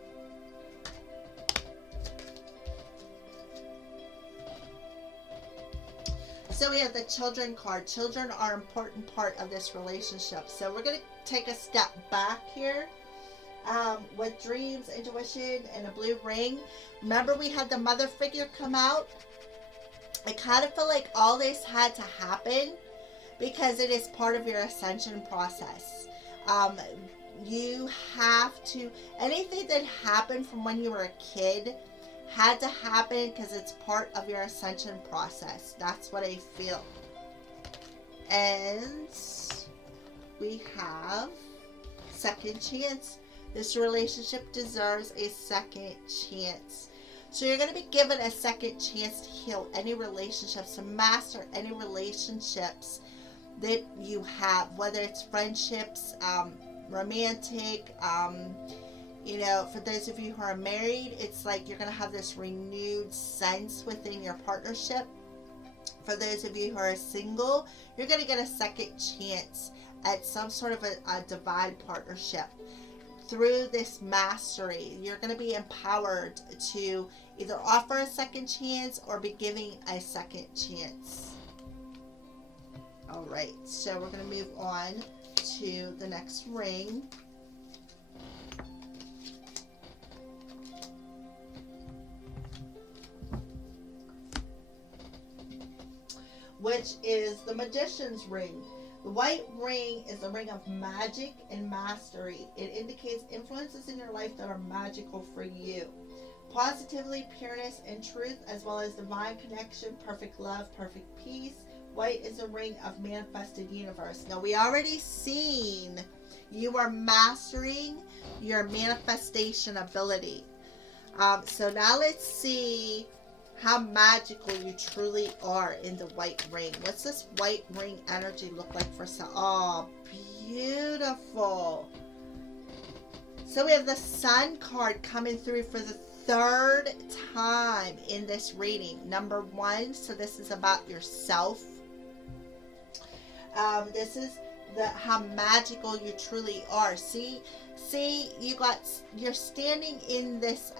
so we have the children card. Children are an important part of this relationship. So we're going to take a step back here. With dreams, intuition, and a blue ring. Remember we had the mother figure come out? I kind of feel like all this had to happen because it is part of your ascension process. You have to, anything that happened from when you were a kid had to happen because it's part of your ascension process. That's what I feel. And we have second chance. This relationship deserves a second chance. So you're going to be given a second chance to heal any relationships, to master any relationships that you have, whether it's friendships, romantic, for those of you who are married, it's like you're going to have this renewed sense within your partnership. For those of you who are single, you're going to get a second chance at some sort of a divine partnership. Through this mastery, you're going to be empowered to either offer a second chance or be giving a second chance. All right, so we're going to move on to the next ring. which is the Magician's ring. The white ring is a ring of magic and mastery. It indicates influences in your life that are magical for you. Positively, pureness, and truth, as well as divine connection, perfect love, perfect peace. White is a ring of manifested universe. Now, we already seen you are mastering your manifestation ability. So now let's see how magical you truly are in the white ring. What's this white ring energy look like for some? Oh, beautiful. So we have the Sun card coming through for the third time in this reading. Number 1, so this is about yourself. This is how magical you truly are. See, you're standing in this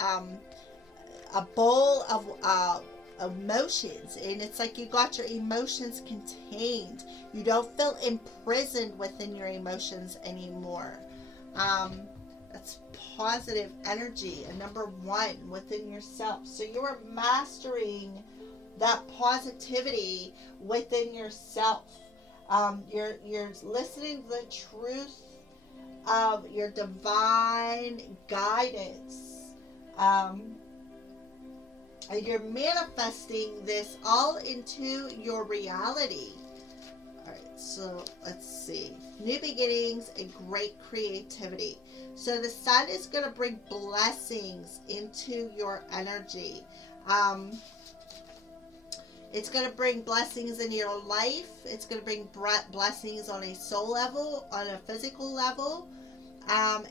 a bowl of emotions, and it's like you got your emotions contained. You don't feel imprisoned within your emotions anymore. That's positive energy. And number 1 within yourself. So you are mastering that positivity within yourself. You're listening to the truth of your divine guidance. You're manifesting this all into your reality. All right, so let's see. New beginnings and great creativity. So the Sun is going to bring blessings into your energy. It's going to bring blessings in your life. It's going to bring blessings on a soul level, on a physical level.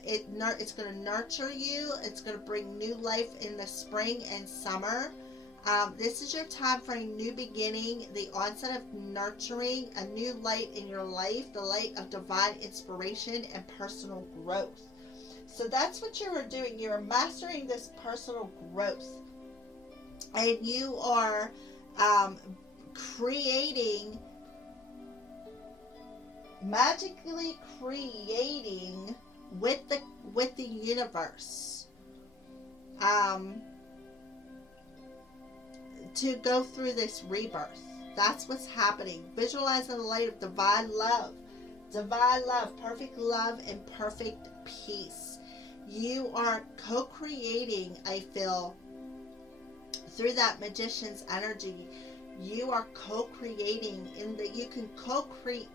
It's going to nurture you. It's going to bring new life in the spring and summer. This is your time for a new beginning, the onset of nurturing, a new light in your life, the light of divine inspiration and personal growth. So that's what you are doing. You are mastering this personal growth. And you are magically creating with the universe to go through this rebirth. That's what's happening. Visualizing the light of divine love, perfect love, and perfect peace. You are co-creating, I feel, through that Magician's energy. You are co-creating you can co-create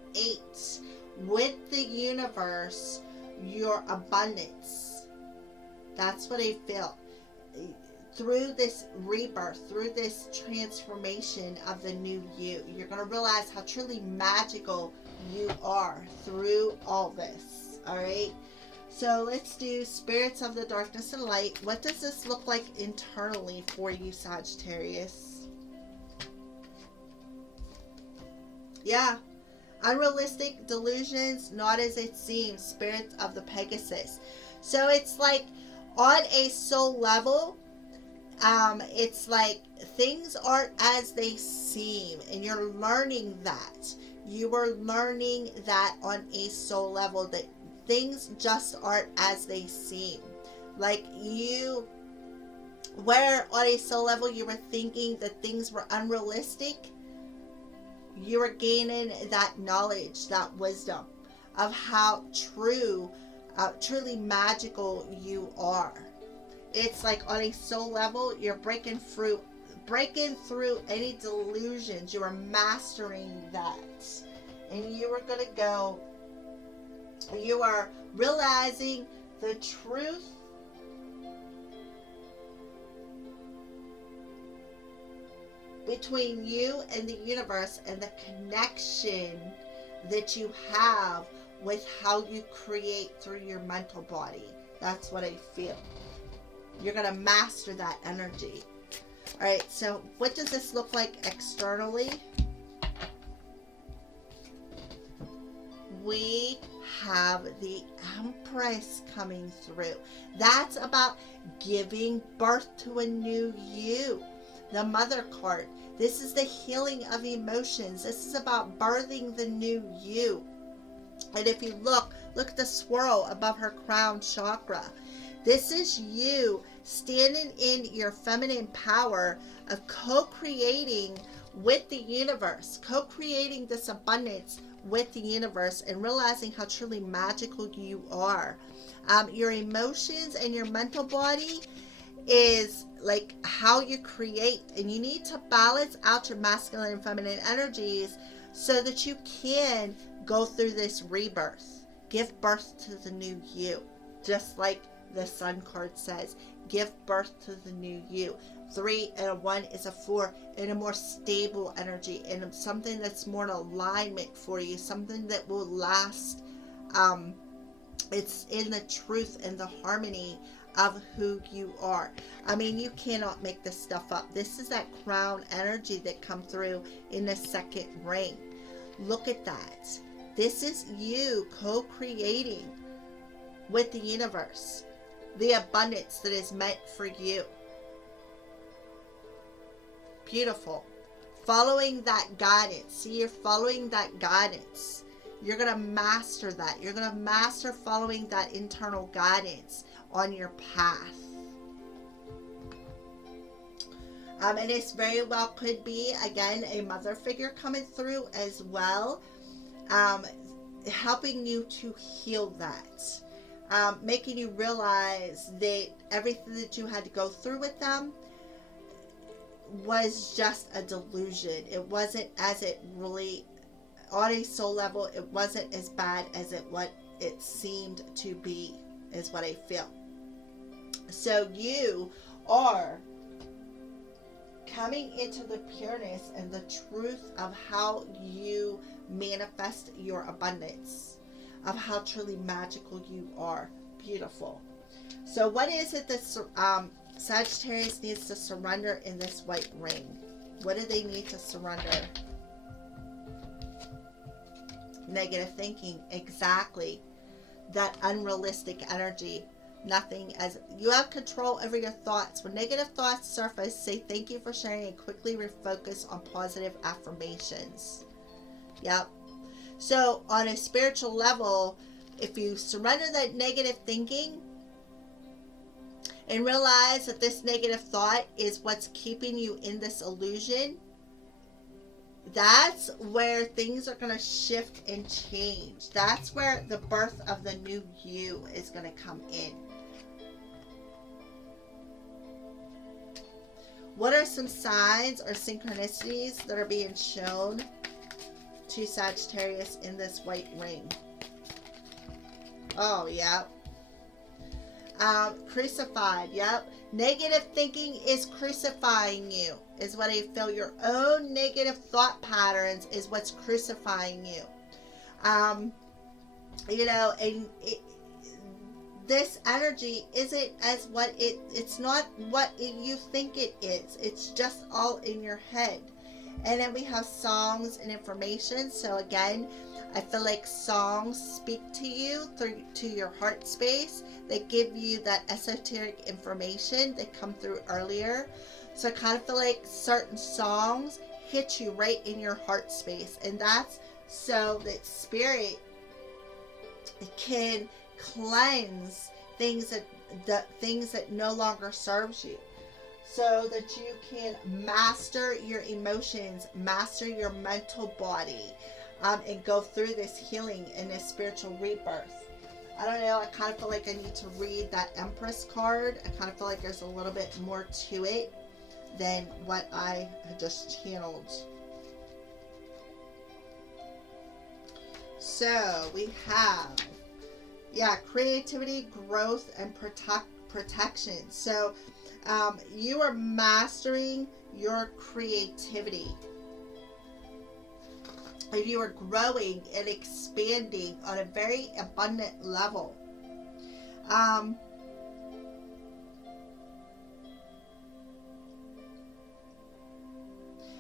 with the universe your abundance. That's what I feel. Through this rebirth, through this transformation of the new you, you're going to realize how truly magical you are through all this. All right. So let's do spirits of the darkness and light. What does this look like internally for you, Sagittarius? Yeah. Unrealistic delusions, not as it seems. Spirits of the Pegasus. So it's like on a soul level, it's like things aren't as they seem, and you're learning that. You are learning that on a soul level, that things just aren't as they seem. Like where on a soul level you were thinking that things were unrealistic, you are gaining that knowledge, that wisdom of how truly magical you are. It's like on a soul level, you're breaking through any delusions. You are mastering that. And you are going to go, you are realizing the truth between you and the universe, and the connection that you have with how you create through your mental body. That's what I feel. You're going to master that energy. All right, so what does this look like externally? We have the Empress coming through. That's about giving birth to a new you. The Mother card. This is the healing of emotions. This is about birthing the new you. And if you look at the swirl above her crown chakra. This is you standing in your feminine power of co-creating with the universe, co-creating this abundance with the universe, and realizing how truly magical you are. Your emotions and your mental body is like how you create, and you need to balance out your masculine and feminine energies so that you can go through this rebirth, give birth to the new you, just like the Sun card says. Give birth to the new you. 3 and a 1 is a 4 in a more stable energy, and something that's more in alignment for you, something that will last. It's in the truth and the harmony of who you are. I mean, you cannot make this stuff up. This is that crown energy that come through in the second ring. Look at that. This is you co-creating with the universe the abundance that is meant for you. Beautiful. Following that guidance. See, you're following that guidance. You're going to master that. You're going to master following that internal guidance on your path. And this very well could be, again, a mother figure coming through as well, helping you to heal that, making you realize that everything that you had to go through with them was just a delusion. It wasn't as it really, on a soul level, it wasn't as bad as what it seemed to be, is what I feel. So you are coming into the pureness and the truth of how you manifest your abundance, of how truly magical you are. Beautiful. So what is it that Sagittarius needs to surrender in this white ring? What do they need to surrender? Negative thinking. Exactly. That unrealistic energy. Nothing, as you have control over your thoughts. When negative thoughts surface, say thank you for sharing and quickly refocus on positive affirmations. Yep. So on a spiritual level, if you surrender that negative thinking and realize that this negative thought is what's keeping you in this illusion, that's where things are going to shift and change. That's where the birth of the new you is going to come in. What are some signs or synchronicities that are being shown to Sagittarius in this white ring? Oh, yeah. Crucified, yep. Negative thinking is crucifying you, is what I feel. Your own negative thought patterns is what's crucifying you. You know, and this energy isn't as what it's not what you think it is. It's just all in your head. And then we have songs and information. So again, I feel like songs speak to you through to your heart space. They give you that esoteric information that come through earlier. So I kind of feel like certain songs hit you right in your heart space, and that's so that spirit can cleanse things that no longer serves you, so that you can master your emotions, master your mental body, and go through this healing and this spiritual rebirth. I don't know, I kind of feel like I need to read that Empress card. I kind of feel like there's a little bit more to it than what I had just channeled. So we have, creativity, growth, and protection. So you are mastering your creativity. And you are growing and expanding on a very abundant level.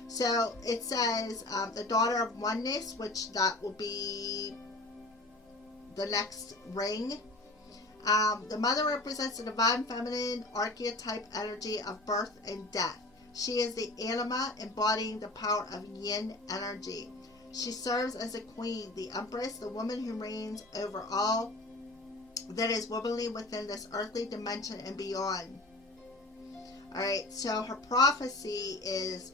So it says the daughter of oneness, which that will be the next ring. The mother represents the divine feminine archetype energy of birth and death. She is the anima embodying the power of yin energy. She serves as a queen, the empress, the woman who reigns over all that is womanly within this earthly dimension and beyond. All right, so her prophecy is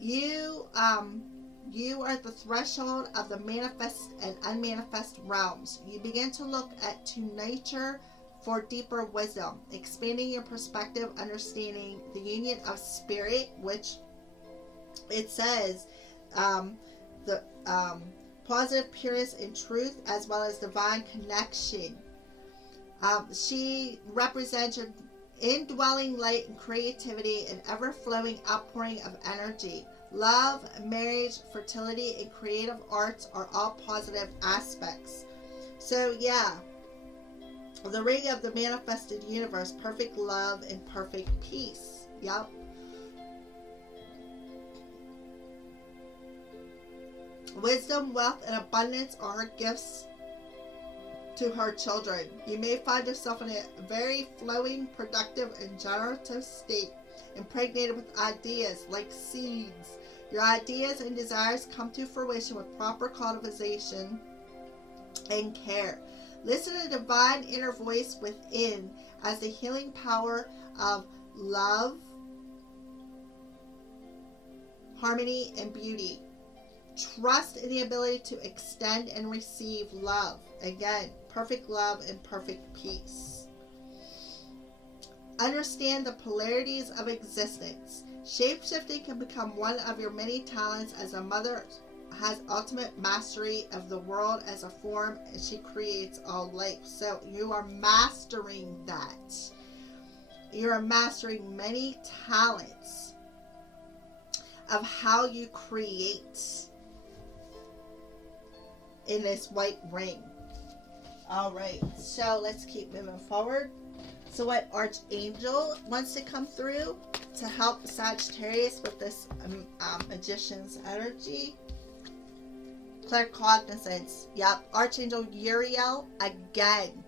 you are at the threshold of the manifest and unmanifest realms. You begin to look to nature for deeper wisdom, expanding your perspective, understanding the union of spirit, which it says the positive pureness and truth, as well as divine connection. She represents your indwelling light and creativity and ever-flowing outpouring of energy. Love, marriage, fertility, and creative arts are all positive aspects. So yeah, the ring of the manifested universe, perfect love and perfect peace. Yep. Wisdom, wealth, and abundance are her gifts to her children. You may find yourself in a very flowing, productive, and generative state, impregnated with ideas like seeds. Your ideas and desires come to fruition with proper cultivation and care. Listen to the divine inner voice within as the healing power of love, harmony, and beauty. Trust in the ability to extend and receive love. Again, perfect love and perfect peace. Understand the polarities of existence. Shapeshifting can become one of your many talents, as a mother has ultimate mastery of the world as a form, and she creates all life. So you are mastering that. You are mastering many talents of how you create in this white ring. All right, so let's keep moving forward. So what archangel wants to come through to help Sagittarius with this magician's energy? Claircognizance. Yep, Archangel Uriel again.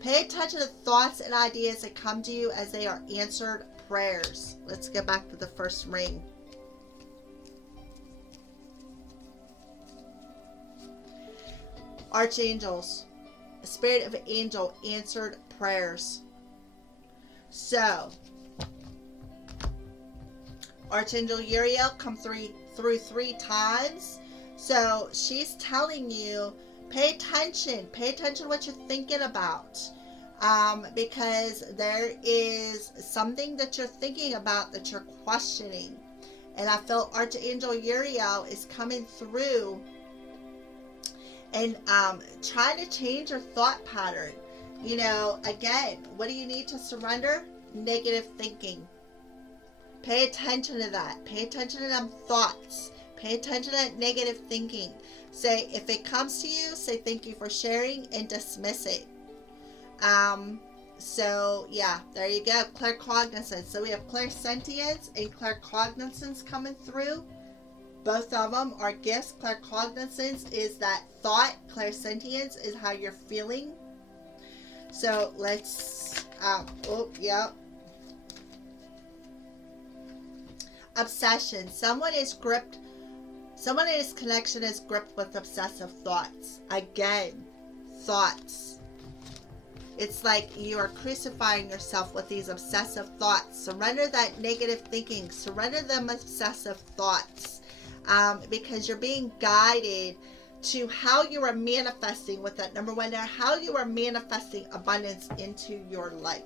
Pay attention to thoughts and ideas that come to you as they are answered prayers. Let's get back to the first ring. Archangels, a spirit of an angel, answered prayers. So, Archangel Uriel come through 3 times. So she's telling you, pay attention to what you're thinking about, because there is something that you're thinking about that you're questioning, and I feel Archangel Uriel is coming through and trying to change your thought pattern. You know, again, what do you need to surrender? Negative thinking. Pay attention to that. Pay attention to them thoughts. Pay attention to that negative thinking. Say, if it comes to you, say thank you for sharing and dismiss it. So yeah, there you go. Claircognizance. So we have clairsentience and claircognizance coming through. Both of them are gifts. Claircognizance is that thought. Clairsentience is how you're feeling. So let's, obsession. Someone in this connection is gripped with obsessive thoughts. Again, thoughts. It's like you are crucifying yourself with these obsessive thoughts. Surrender that negative thinking. Surrender them obsessive thoughts. Because you're being guided to how you are manifesting with that number 1 there, how you are manifesting abundance into your life.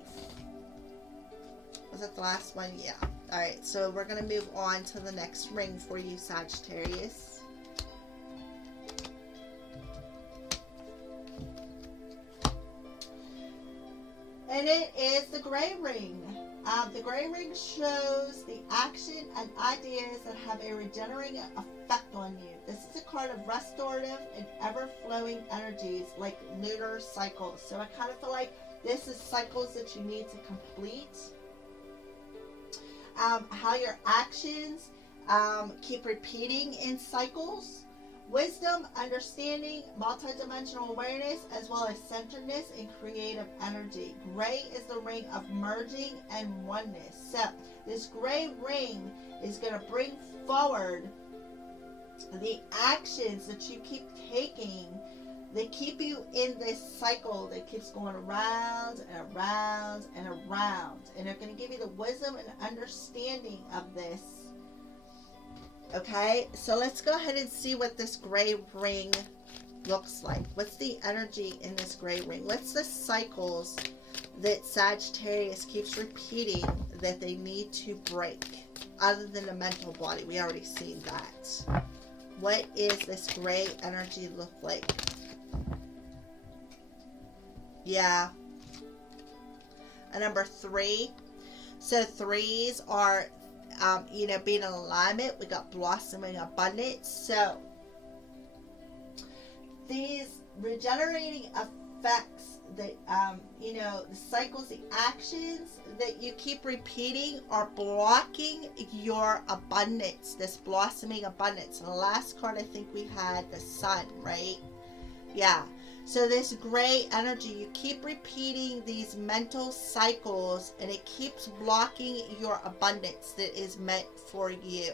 Was that the last one? Yeah. All right, so we're going to move on to the next ring for you, Sagittarius. And it is the gray ring. The gray ring shows the action and ideas that have a regenerating effect on you. This is a card of restorative and ever-flowing energies like lunar cycles. So I kind of feel like this is cycles that you need to complete. How your actions keep repeating in cycles. Wisdom, understanding, multidimensional awareness, as well as centeredness and creative energy. Gray is the ring of merging and oneness. So this gray ring is going to bring forward the actions that you keep taking They keep you in this cycle that keeps going around and around and around. And they're going to give you the wisdom and understanding of this. Okay, so let's go ahead and see what this gray ring looks like. What's the energy in this gray ring? What's the cycles that Sagittarius keeps repeating that they need to break? Other than the mental body, we already seen that. What is this gray energy look like? Yeah. A number 3. So 3s are, being in alignment. We got blossoming abundance. So these regenerating effects that, the cycles, the actions that you keep repeating are blocking your abundance, this blossoming abundance. And the last card, I think we had the sun, right? Yeah. So this gray energy, you keep repeating these mental cycles and it keeps blocking your abundance that is meant for you.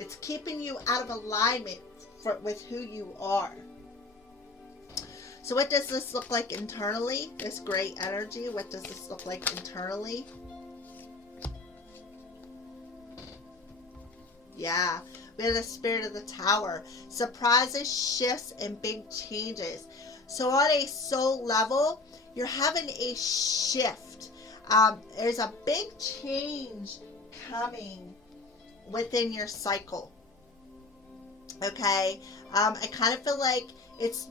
It's keeping you out of alignment with who you are. So what does this look like internally? This gray energy, what does this look like internally? Yeah. We have the spirit of the tower. Surprises, shifts, and big changes. So on a soul level, you're having a shift. There's a big change coming within your cycle. Okay? I kind of feel like it's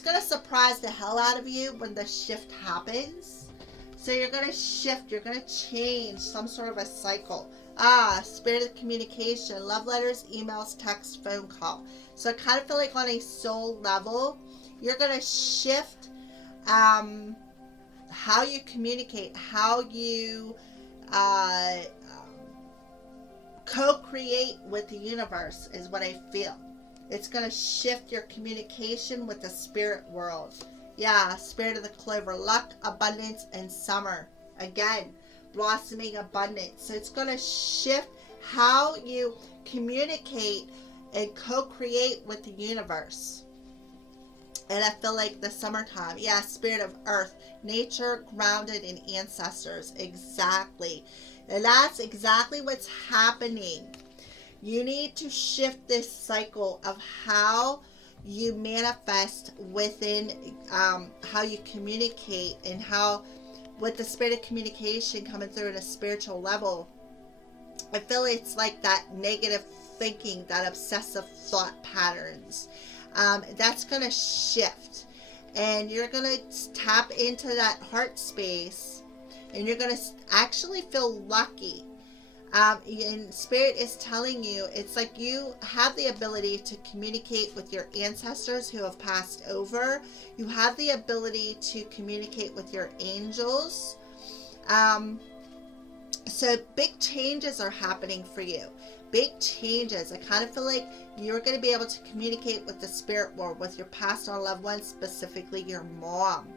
going to surprise the hell out of you when the shift happens. So you're going to shift. You're going to change some sort of a cycle. Spirit of communication, love letters, emails, text, phone call. So I kind of feel like on a soul level, you're going to shift how you communicate, how you co-create with the universe is what I feel. It's going to shift your communication with the spirit world. Yeah, spirit of the clover, luck, abundance, and summer. Again, blossoming abundance. So it's going to shift how you communicate and co-create with the universe. And I feel like the summertime, yeah, spirit of earth, nature, grounded in ancestors. Exactly. And that's exactly what's happening. You need to shift this cycle of how you manifest within, how you communicate, and how with the spirit of communication coming through at a spiritual level. I feel it's like that negative thinking, that obsessive thought patterns. That's going to shift. And you're going to tap into that heart space. And you're going to actually feel lucky. And Spirit is telling you, it's like you have the ability to communicate with your ancestors who have passed over. You have the ability to communicate with your angels. So big changes are happening for you. Big changes. I kind of feel like you're going to be able to communicate with the spirit world, with your past or loved ones, specifically your mom.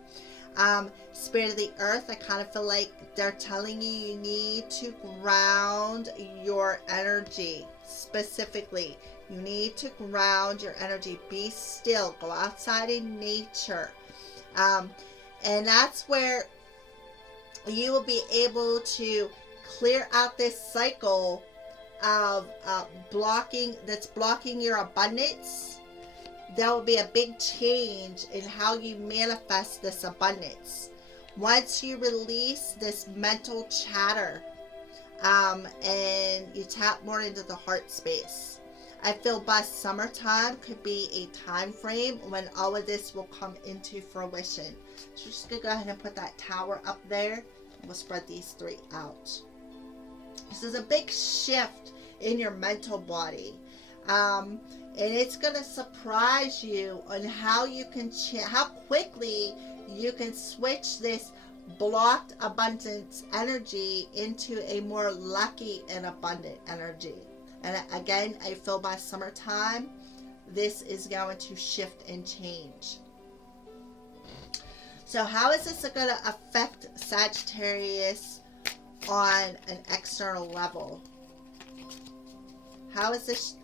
Spirit of the earth, I kind of feel like they're telling you you need to ground your energy. Specifically, you need to ground your energy. Be still. Go outside in nature. And that's where you will be able to clear out this cycle of blocking your abundance. There will be a big change in how you manifest this abundance. Once you release this mental chatter and you tap more into the heart space. I feel by summertime could be a time frame when all of this will come into fruition. So just going to go ahead and put that tower up there. And we'll spread these three out. This is a big shift in your mental body. And it's going to surprise you on how you can how quickly you can switch this blocked abundance energy into a more lucky and abundant energy. And again, I feel by summertime, this is going to shift and change. So how is this going to affect Sagittarius on an external level? How is this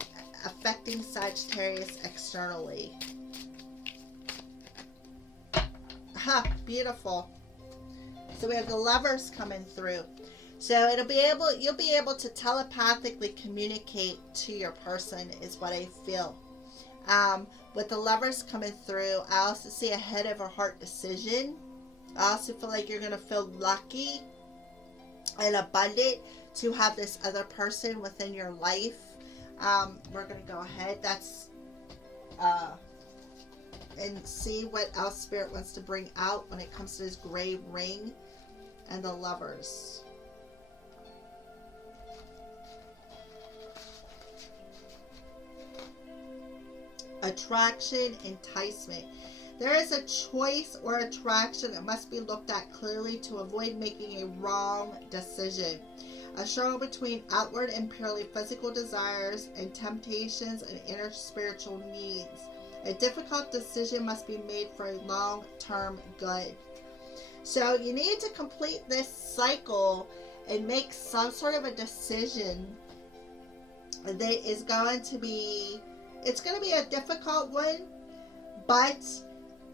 affecting Sagittarius externally. Beautiful. So we have the Lovers coming through. So you'll be able to telepathically communicate to your person is what I feel. With the Lovers coming through, I also see a head over heart decision. I also feel like you're going to feel lucky and abundant to have this other person within your life. We're going to go ahead. And see what else Spirit wants to bring out when it comes to this gray ring and the Lovers. Attraction, enticement. There is a choice or attraction that must be looked at clearly to avoid making a wrong decision. A struggle between outward and purely physical desires and temptations and inner spiritual needs. A difficult decision must be made for a long-term good. So you need to complete this cycle and make some sort of a decision that is going to be, it's going to be a difficult one, but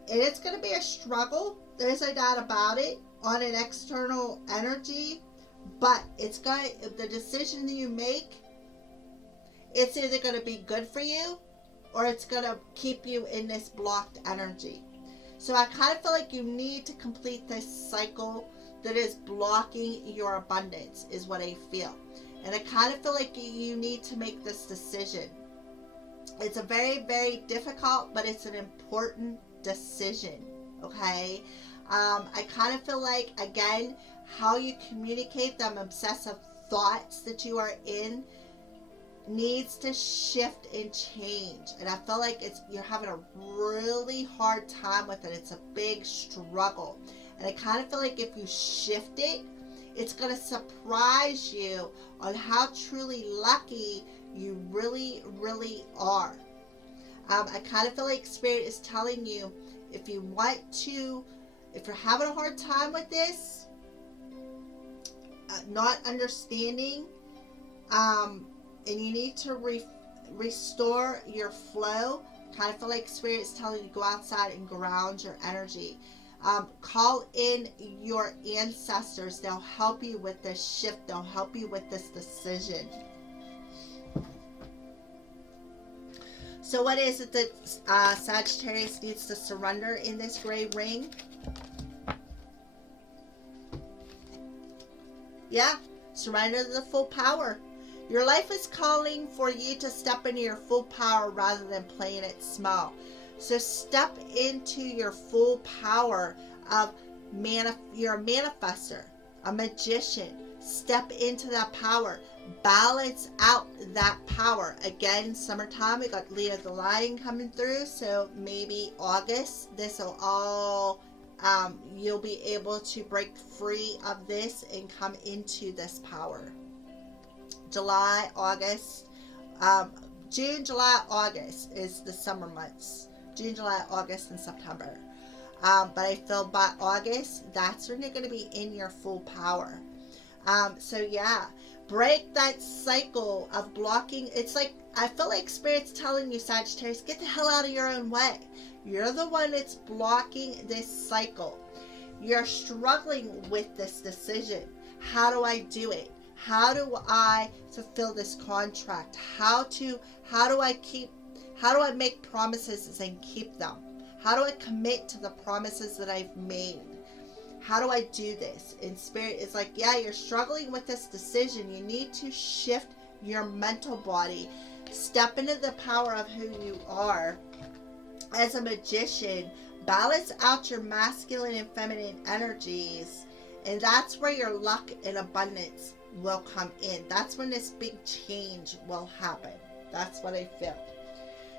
it's going to be a struggle. There's no doubt about it on an external energy, but the decision that you make, it's either going to be good for you or it's going to keep you in this blocked energy. So I kind of feel like you need to complete this cycle that is blocking your abundance is what I feel. And I kind of feel like you need to make this decision. It's a very, very difficult, but it's an important decision, okay? I kind of feel like, again, how you communicate them obsessive thoughts that you are in needs to shift and change. And I feel like you're having a really hard time with it. It's a big struggle. And I kind of feel like if you shift it, it's going to surprise you on how truly lucky you really, really are. I kind of feel like Spirit is telling you, if you're having a hard time with this, not understanding, and you need to restore your flow, kind of feel like Spirit is telling you to go outside and ground your energy. Call in your ancestors. They'll help you with this shift. They'll help you with this decision. So what is it that Sagittarius needs to surrender in this gray ring? Yeah, surrender to the full power. Your life is calling for you to step into your full power rather than playing it small. So step into your full power of you're a manifester, a magician. Step into that power. Balance out that power. Again, summertime, we got Leo the Lion coming through. So maybe August, this will all, you'll be able to break free of this and come into this power. July, August, June, July, August is the summer months. June, July, August, and September. But I feel by August, that's when you're going to be in your full power. So yeah, break that cycle of blocking. It's like, I feel like Spirit's telling you, Sagittarius, get the hell out of your own way. You're the one that's blocking this cycle. You're struggling with this decision. How do I do it? How do I fulfill this contract? How do I make promises and keep them? How do I commit to the promises that I've made? How do I do this? And Spirit is like, yeah, you're struggling with this decision. You need to shift your mental body. Step into the power of who you are. As a magician, balance out your masculine and feminine energies. And that's where your luck and abundance will come in. That's when this big change will happen. That's what I feel.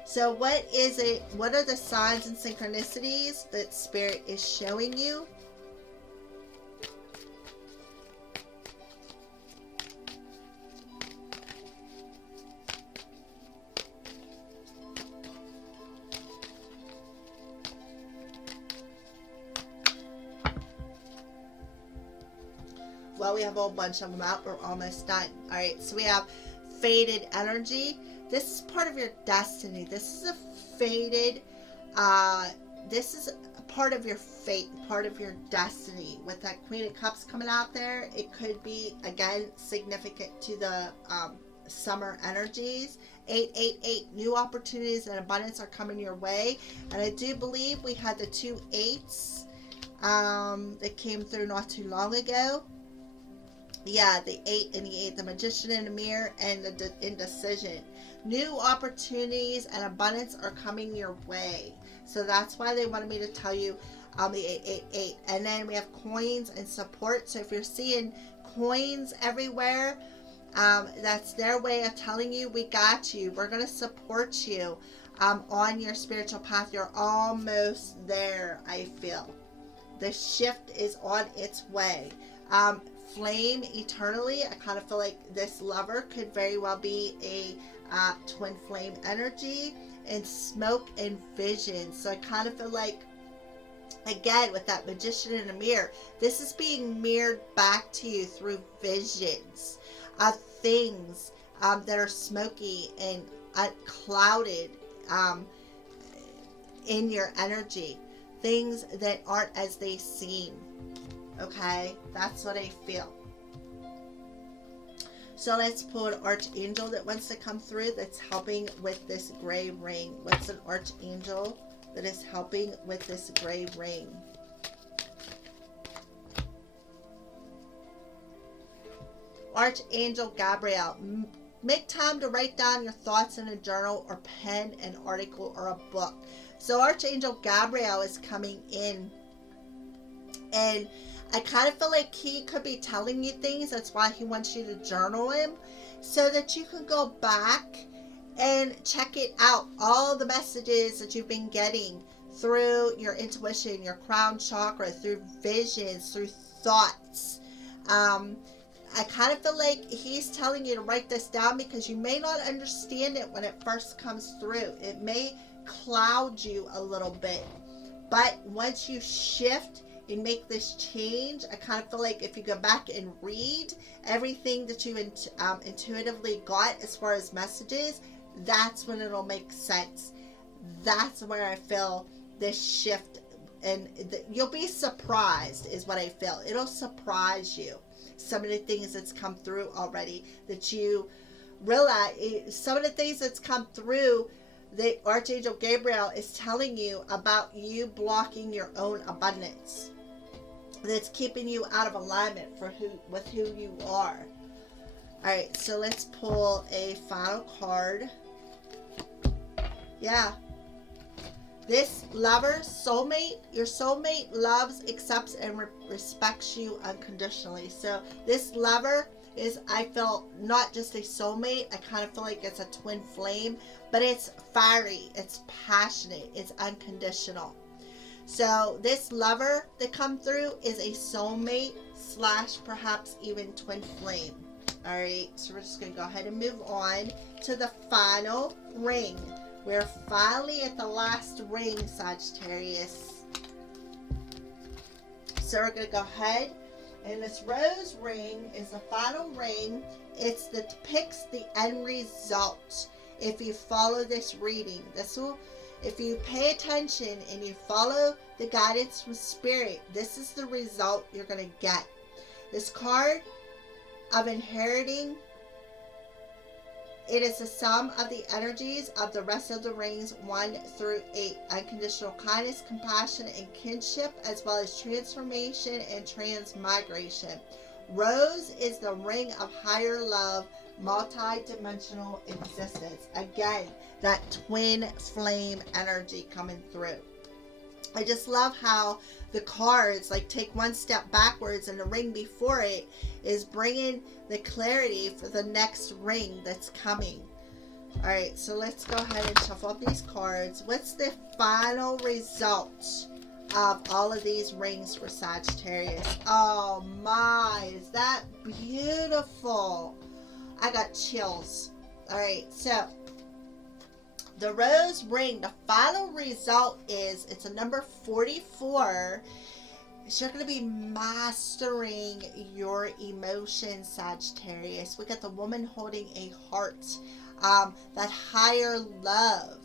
So what is it? What are the signs and synchronicities that Spirit is showing you? Well, we have a whole bunch of them out. We're almost done. All right, so we have faded energy. This is part of your destiny. This is a fated, this is a part of your fate, part of your destiny. With that Queen of Cups coming out there, it could be, again, significant to the summer energies. 888, new opportunities and abundance are coming your way. And I do believe we had the 2 8s that came through not too long ago. Yeah, the 8 and the 8, the Magician in the Mirror, and the Indecision. New opportunities and abundance are coming your way. So that's why they wanted me to tell you the 888. And then we have coins and support. So if you're seeing coins everywhere, that's their way of telling you, we got you. We're going to support you on your spiritual path. You're almost there, I feel. The shift is on its way. Flame eternally. I kind of feel like this lover could very well be a twin flame energy, and smoke and vision. So I kind of feel like, again, with that Magician in a Mirror, this is being mirrored back to you through visions of things that are smoky and clouded in your energy. Things that aren't as they seem. Okay, that's what I feel. So let's pull an archangel that wants to come through that's helping with this gray ring. What's an archangel that is helping with this gray ring? Archangel Gabriel. Make time to write down your thoughts in a journal or pen an article or a book. So Archangel Gabriel is coming in, and I kind of feel like he could be telling you things. That's why he wants you to journal him, so that you can go back and check it out. All the messages that you've been getting through your intuition, your crown chakra, through visions, through thoughts. I kind of feel like he's telling you to write this down, because you may not understand it when it first comes through. It may cloud you a little bit. But once you shift and make this change, I kind of feel like if you go back and read everything that you intuitively got as far as messages, that's when it'll make sense. That's where I feel this shift, and you'll be surprised is what I feel. It'll surprise you. Some of the things that's come through already, that you realize, some of the things that's come through, the Archangel Gabriel is telling you about you blocking your own abundance. That's keeping you out of alignment with who you are. Alright, so let's pull a final card. Yeah. This lover, soulmate, your soulmate loves, accepts, and respects you unconditionally. So this lover is, I feel, not just a soulmate. I kind of feel like it's a twin flame, but it's fiery, it's passionate, it's unconditional. So this lover that come through is a soulmate / perhaps even twin flame. Alright, so we're just going to go ahead and move on to the final ring. We're finally at the last ring, Sagittarius. So we're going to go ahead, and this rose ring is the final ring. It depicts the end result. If you follow this reading, if you pay attention and you follow the guidance from Spirit, this is the result you're going to get. This card of inheriting, it is the sum of the energies of the rest of the rings 1 through 8. Unconditional kindness, compassion, and kinship, as well as transformation and transmigration. Rose is the ring of higher love, multi-dimensional existence. Again, that twin flame energy coming through. I just love how the cards like take one step backwards, and the ring before it is bringing the clarity for the next ring that's coming. All right, so let's go ahead and shuffle up these cards. What's the final result of all of these rings for Sagittarius? Oh my, is that beautiful? I got chills. All right, so the rose ring, the final result is, it's a number 44. So you're going to be mastering your emotions, Sagittarius. We got the woman holding a heart. that higher love.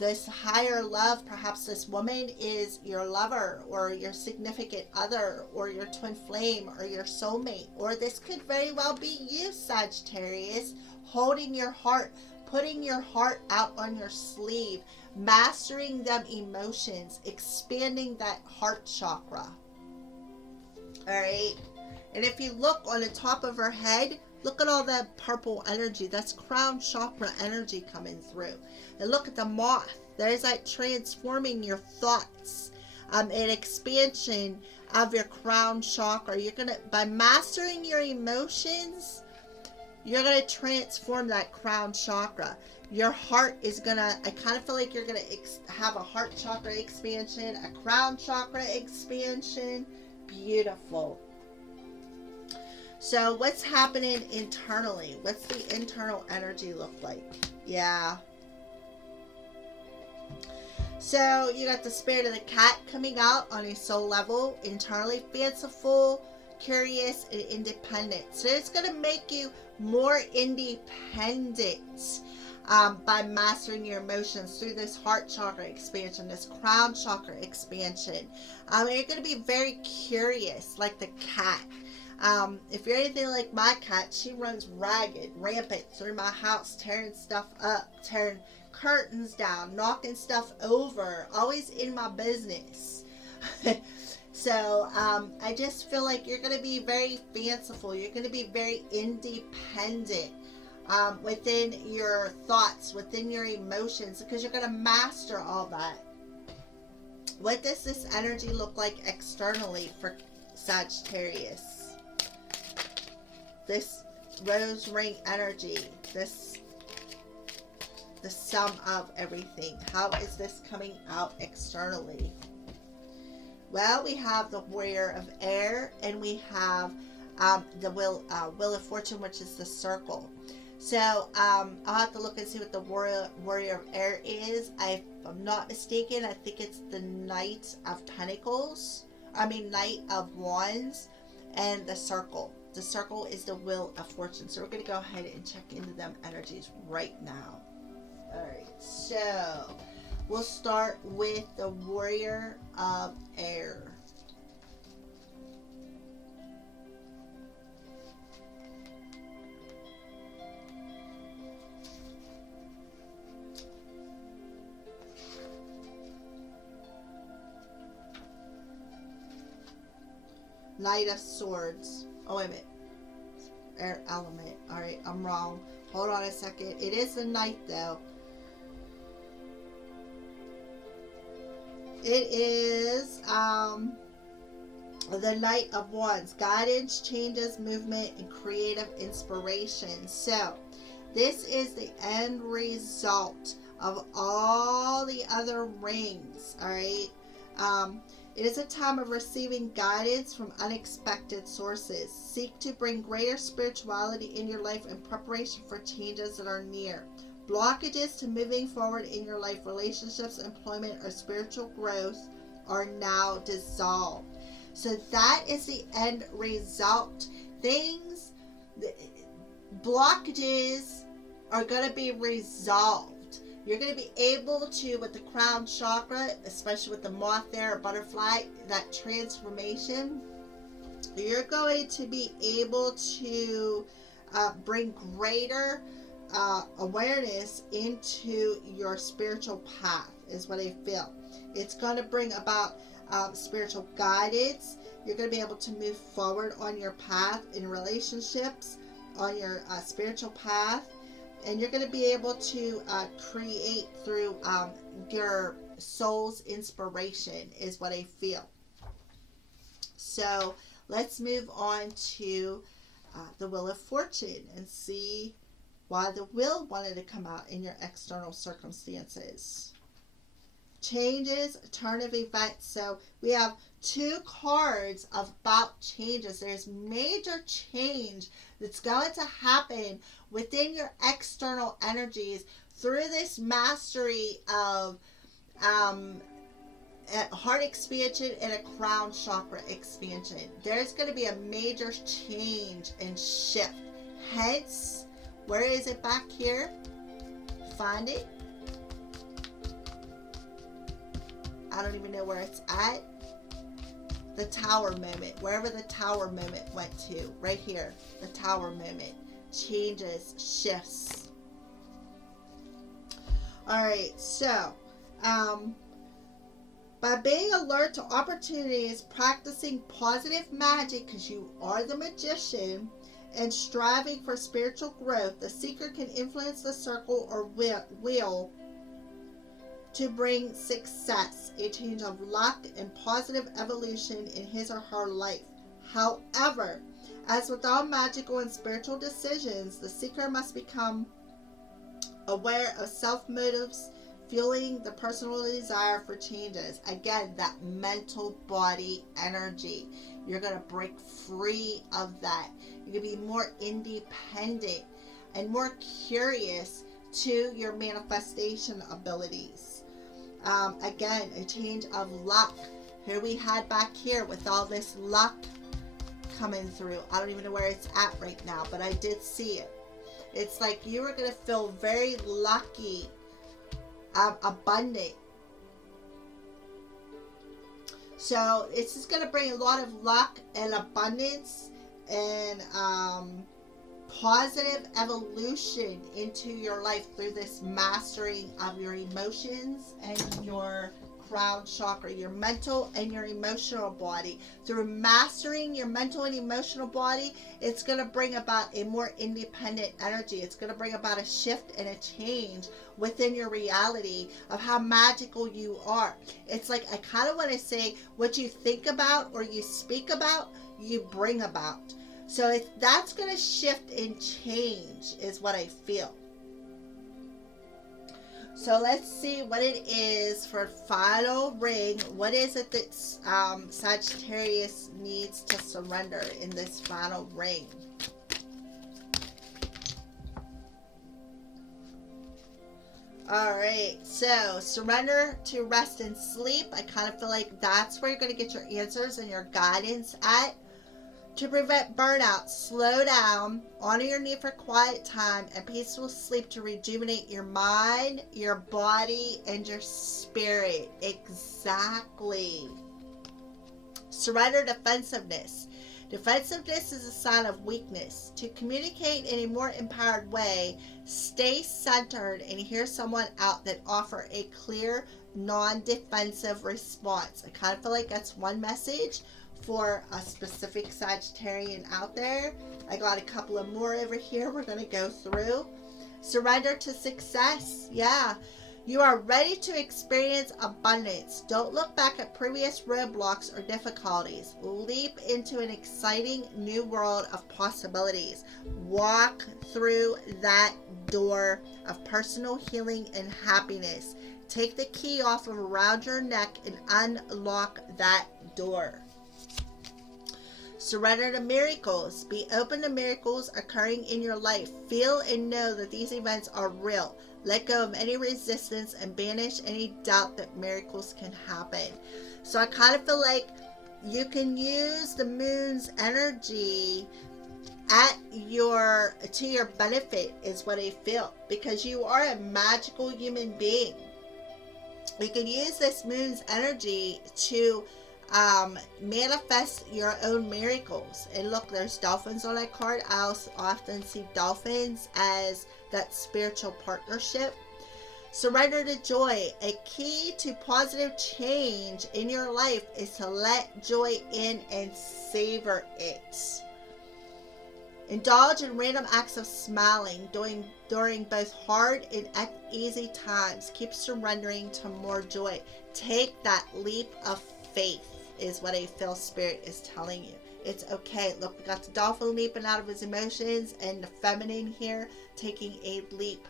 This higher love, perhaps this woman is your lover or your significant other or your twin flame or your soulmate, or this could very well be you, Sagittarius, holding your heart, putting your heart out on your sleeve, mastering them emotions, expanding that heart chakra. All right. And if you look on the top of her head, look at all that purple energy. That's crown chakra energy coming through. And look at the moth. There's that transforming your thoughts, an expansion of your crown chakra. You're gonna, by mastering your emotions, you're gonna transform that crown chakra. Your heart is gonna, I kind of feel like you're gonna have a heart chakra expansion, a crown chakra expansion. Beautiful. So what's happening internally? What's the internal energy look like? Yeah. So you got the spirit of the cat coming out on a soul level, internally fanciful, curious, and independent. So it's going to make you more independent by mastering your emotions through this heart chakra expansion, this crown chakra expansion. And you're going to be very curious, like the cat. If you're anything like my cat, she runs rampant through my house, tearing stuff up, tearing curtains down, knocking stuff over, always in my business. So I just feel like you're going to be very fanciful. You're going to be very independent within your thoughts, within your emotions, because you're going to master all that. What does this energy look like externally for Sagittarius? This rose ring energy, the sum of everything. How is this coming out externally? Well, we have the warrior of air, and we have the wheel of fortune, which is the circle. So I'll have to look and see what the warrior of air is. If I'm not mistaken, I think it's the Knight of Pentacles. Knight of Wands, and the circle. The circle is the wheel of fortune. So we're going to go ahead and check into them energies right now. Alright, so we'll start with the warrior of air. Knight of Swords. Oh, wait a minute. Air element. Alright, I'm wrong. Hold on a second. It is the Knight, though. It is the Knight of Wands. Guidance, changes, movement, and creative inspiration. So, this is the end result of all the other rings. Alright? It is a time of receiving guidance from unexpected sources. Seek to bring greater spirituality in your life in preparation for changes that are near. Blockages to moving forward in your life, relationships, employment, or spiritual growth are now dissolved. So that is the end result. Blockages are going to be resolved. You're going to be able to, with the crown chakra, especially with the moth there, or butterfly, that transformation, you're going to be able to bring greater awareness into your spiritual path, is what I feel. It's going to bring about spiritual guidance. You're going to be able to move forward on your path in relationships, on your spiritual path. And you're going to be able to create through your soul's inspiration, is what I feel. So let's move on to the Wheel of Fortune and see why the wheel wanted to come out in your external circumstances. Changes, turn of events. So we have two cards about changes. There's major change that's going to happen within your external energies through this mastery of a heart expansion and a crown chakra expansion. There's going to be a major change and shift. Hence Where is it back here? Find it. I don't even know where it's at. The tower moment. Wherever the tower moment went to. Right here. The tower moment. Changes, shifts. Alright, so by being alert to opportunities, practicing positive magic, because you are the magician, and striving for spiritual growth, the seeker can influence the circle or wheel to bring success, a change of luck, and positive evolution in his or her life. However, as with all magical and spiritual decisions, the seeker must become aware of self-motives, fueling the personal desire for changes. Again, that mental body energy. You're going to break free of that. You're going to be more independent and more curious to your manifestation abilities. Again, a change of luck. Here we had back here with all this luck coming through. I don't even know where it's at right now, but I did see it. It's like you were going to feel very lucky, abundant. So it's just going to bring a lot of luck and abundance and positive evolution into your life through this mastering of your emotions and your crown chakra, your mental and your emotional body. Through mastering your mental and emotional body, it's going to bring about a more independent energy. It's going to bring about a shift and a change within your reality of how magical you are. It's like, I kind of want to say, what you think about or you speak about, you bring about. So that's going to shift and change is what I feel. So let's see what it is for final ring. What is it that Sagittarius needs to surrender in this final ring? Alright, so surrender to rest and sleep. I kind of feel like that's where you're going to get your answers and your guidance at. To prevent burnout, slow down, honor your need for quiet time and peaceful sleep to rejuvenate your mind, your body, and your spirit. Exactly. Surrender defensiveness. Defensiveness is a sign of weakness. To communicate in a more empowered way, stay centered and hear someone out that offer a clear, non-defensive response. I kind of feel like that's one message for a specific Sagittarian out there. I got a couple of more over here we're going to go through. Surrender to success. Yeah. You are ready to experience abundance. Don't look back at previous roadblocks or difficulties. Leap into an exciting new world of possibilities. Walk through that door of personal healing and happiness. Take the key off of around your neck and unlock that door. Surrender to miracles. Be open to miracles occurring in your life. Feel and know that these events are real. Let go of any resistance and banish any doubt that miracles can happen. So I kind of feel like you can use the moon's energy to your benefit is what I feel. Because you are a magical human being. You can use this moon's energy to manifest your own miracles. And look, there's dolphins on that card. I also often see dolphins as that spiritual partnership. Surrender to joy. A key to positive change in your life is to let joy in and savor it. Indulge in random acts of smiling during both hard and easy times. Keep surrendering to more joy. Take that leap of faith is what I feel Spirit is telling you. It's okay. Look, we got the dolphin leaping out of his emotions and the feminine here taking a leap.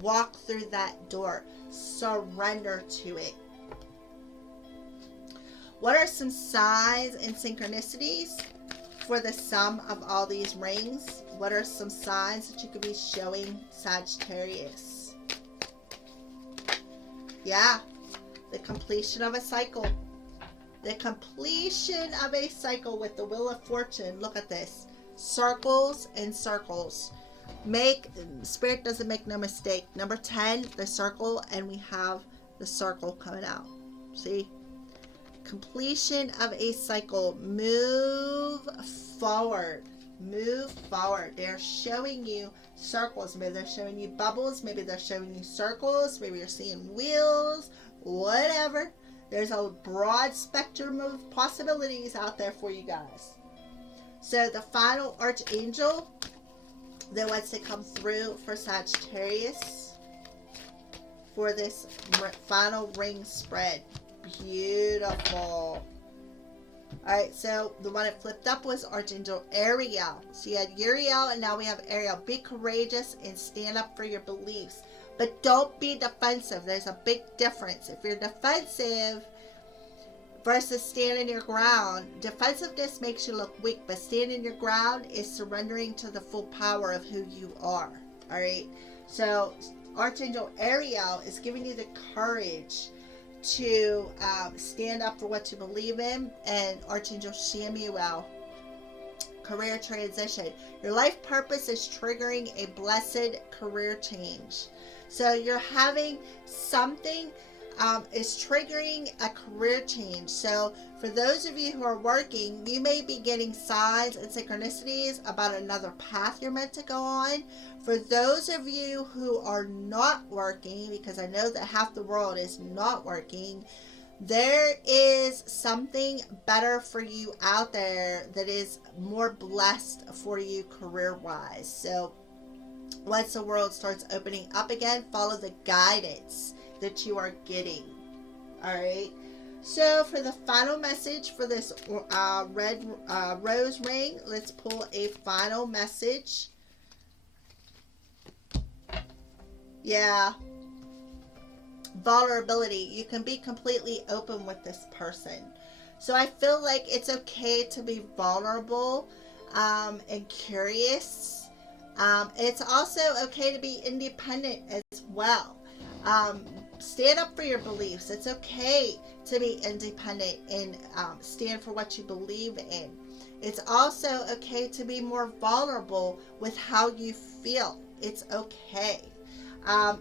Walk through that door. Surrender to it. What are some signs and synchronicities for the sum of all these rings? What are some signs that you could be showing Sagittarius? Yeah, the completion of a cycle. The completion of a cycle with the Wheel of Fortune. Look at this. Circles and circles. Spirit doesn't make no mistake. Number 10, the circle, and we have the circle coming out. See? Completion of a cycle. Move forward. Move forward. They're showing you circles. Maybe they're showing you bubbles. Maybe they're showing you circles. Maybe you're seeing wheels. Whatever. There's a broad spectrum of possibilities out there for you guys. So the final archangel that wants to come through for Sagittarius for this final ring spread. Beautiful. Alright, so the one that flipped up was Archangel Ariel. So you had Uriel, and now we have Ariel. Be courageous and stand up for your beliefs. But don't be defensive. There's a big difference. If you're defensive versus standing your ground, defensiveness makes you look weak, but standing your ground is surrendering to the full power of who you are. Alright, so Archangel Ariel is giving you the courage to stand up for what you believe in. And Archangel Samuel, career transition. Your life purpose is triggering a blessed career change. So you're having something is triggering a career change. So for those of you who are working, you may be getting signs and synchronicities about another path you're meant to go on. For those of you who are not working, because I know that half the world is not working, there is something better for you out there that is more blessed for you career-wise. So once the world starts opening up again, follow the guidance that you are getting. All right. So for the final message for this red rose ring, let's pull a final message. Yeah. Vulnerability. You can be completely open with this person. So I feel like it's okay to be vulnerable and curious. It's also okay to be independent as well. Stand up for your beliefs. It's okay to be independent and stand for what you believe in. It's also okay to be more vulnerable with how you feel. It's okay.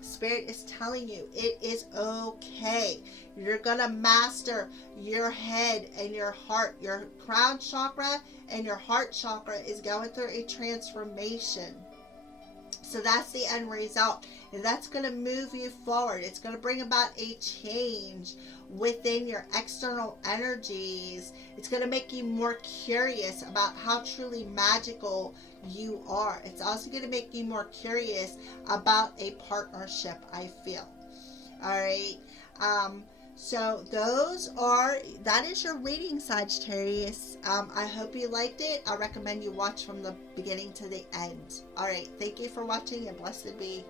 Spirit is telling you it is okay. You're going to master your head and your heart. Your crown chakra and your heart chakra is going through a transformation. So that's the end result. And that's going to move you forward. It's going to bring about a change within your external energies. It's going to make you more curious about how truly magical you are. It's also going to make you more curious about a partnership, I feel. All right. So that is your reading, Sagittarius. I hope you liked it. I recommend you watch from the beginning to the end. All right. Thank you for watching, and blessed be.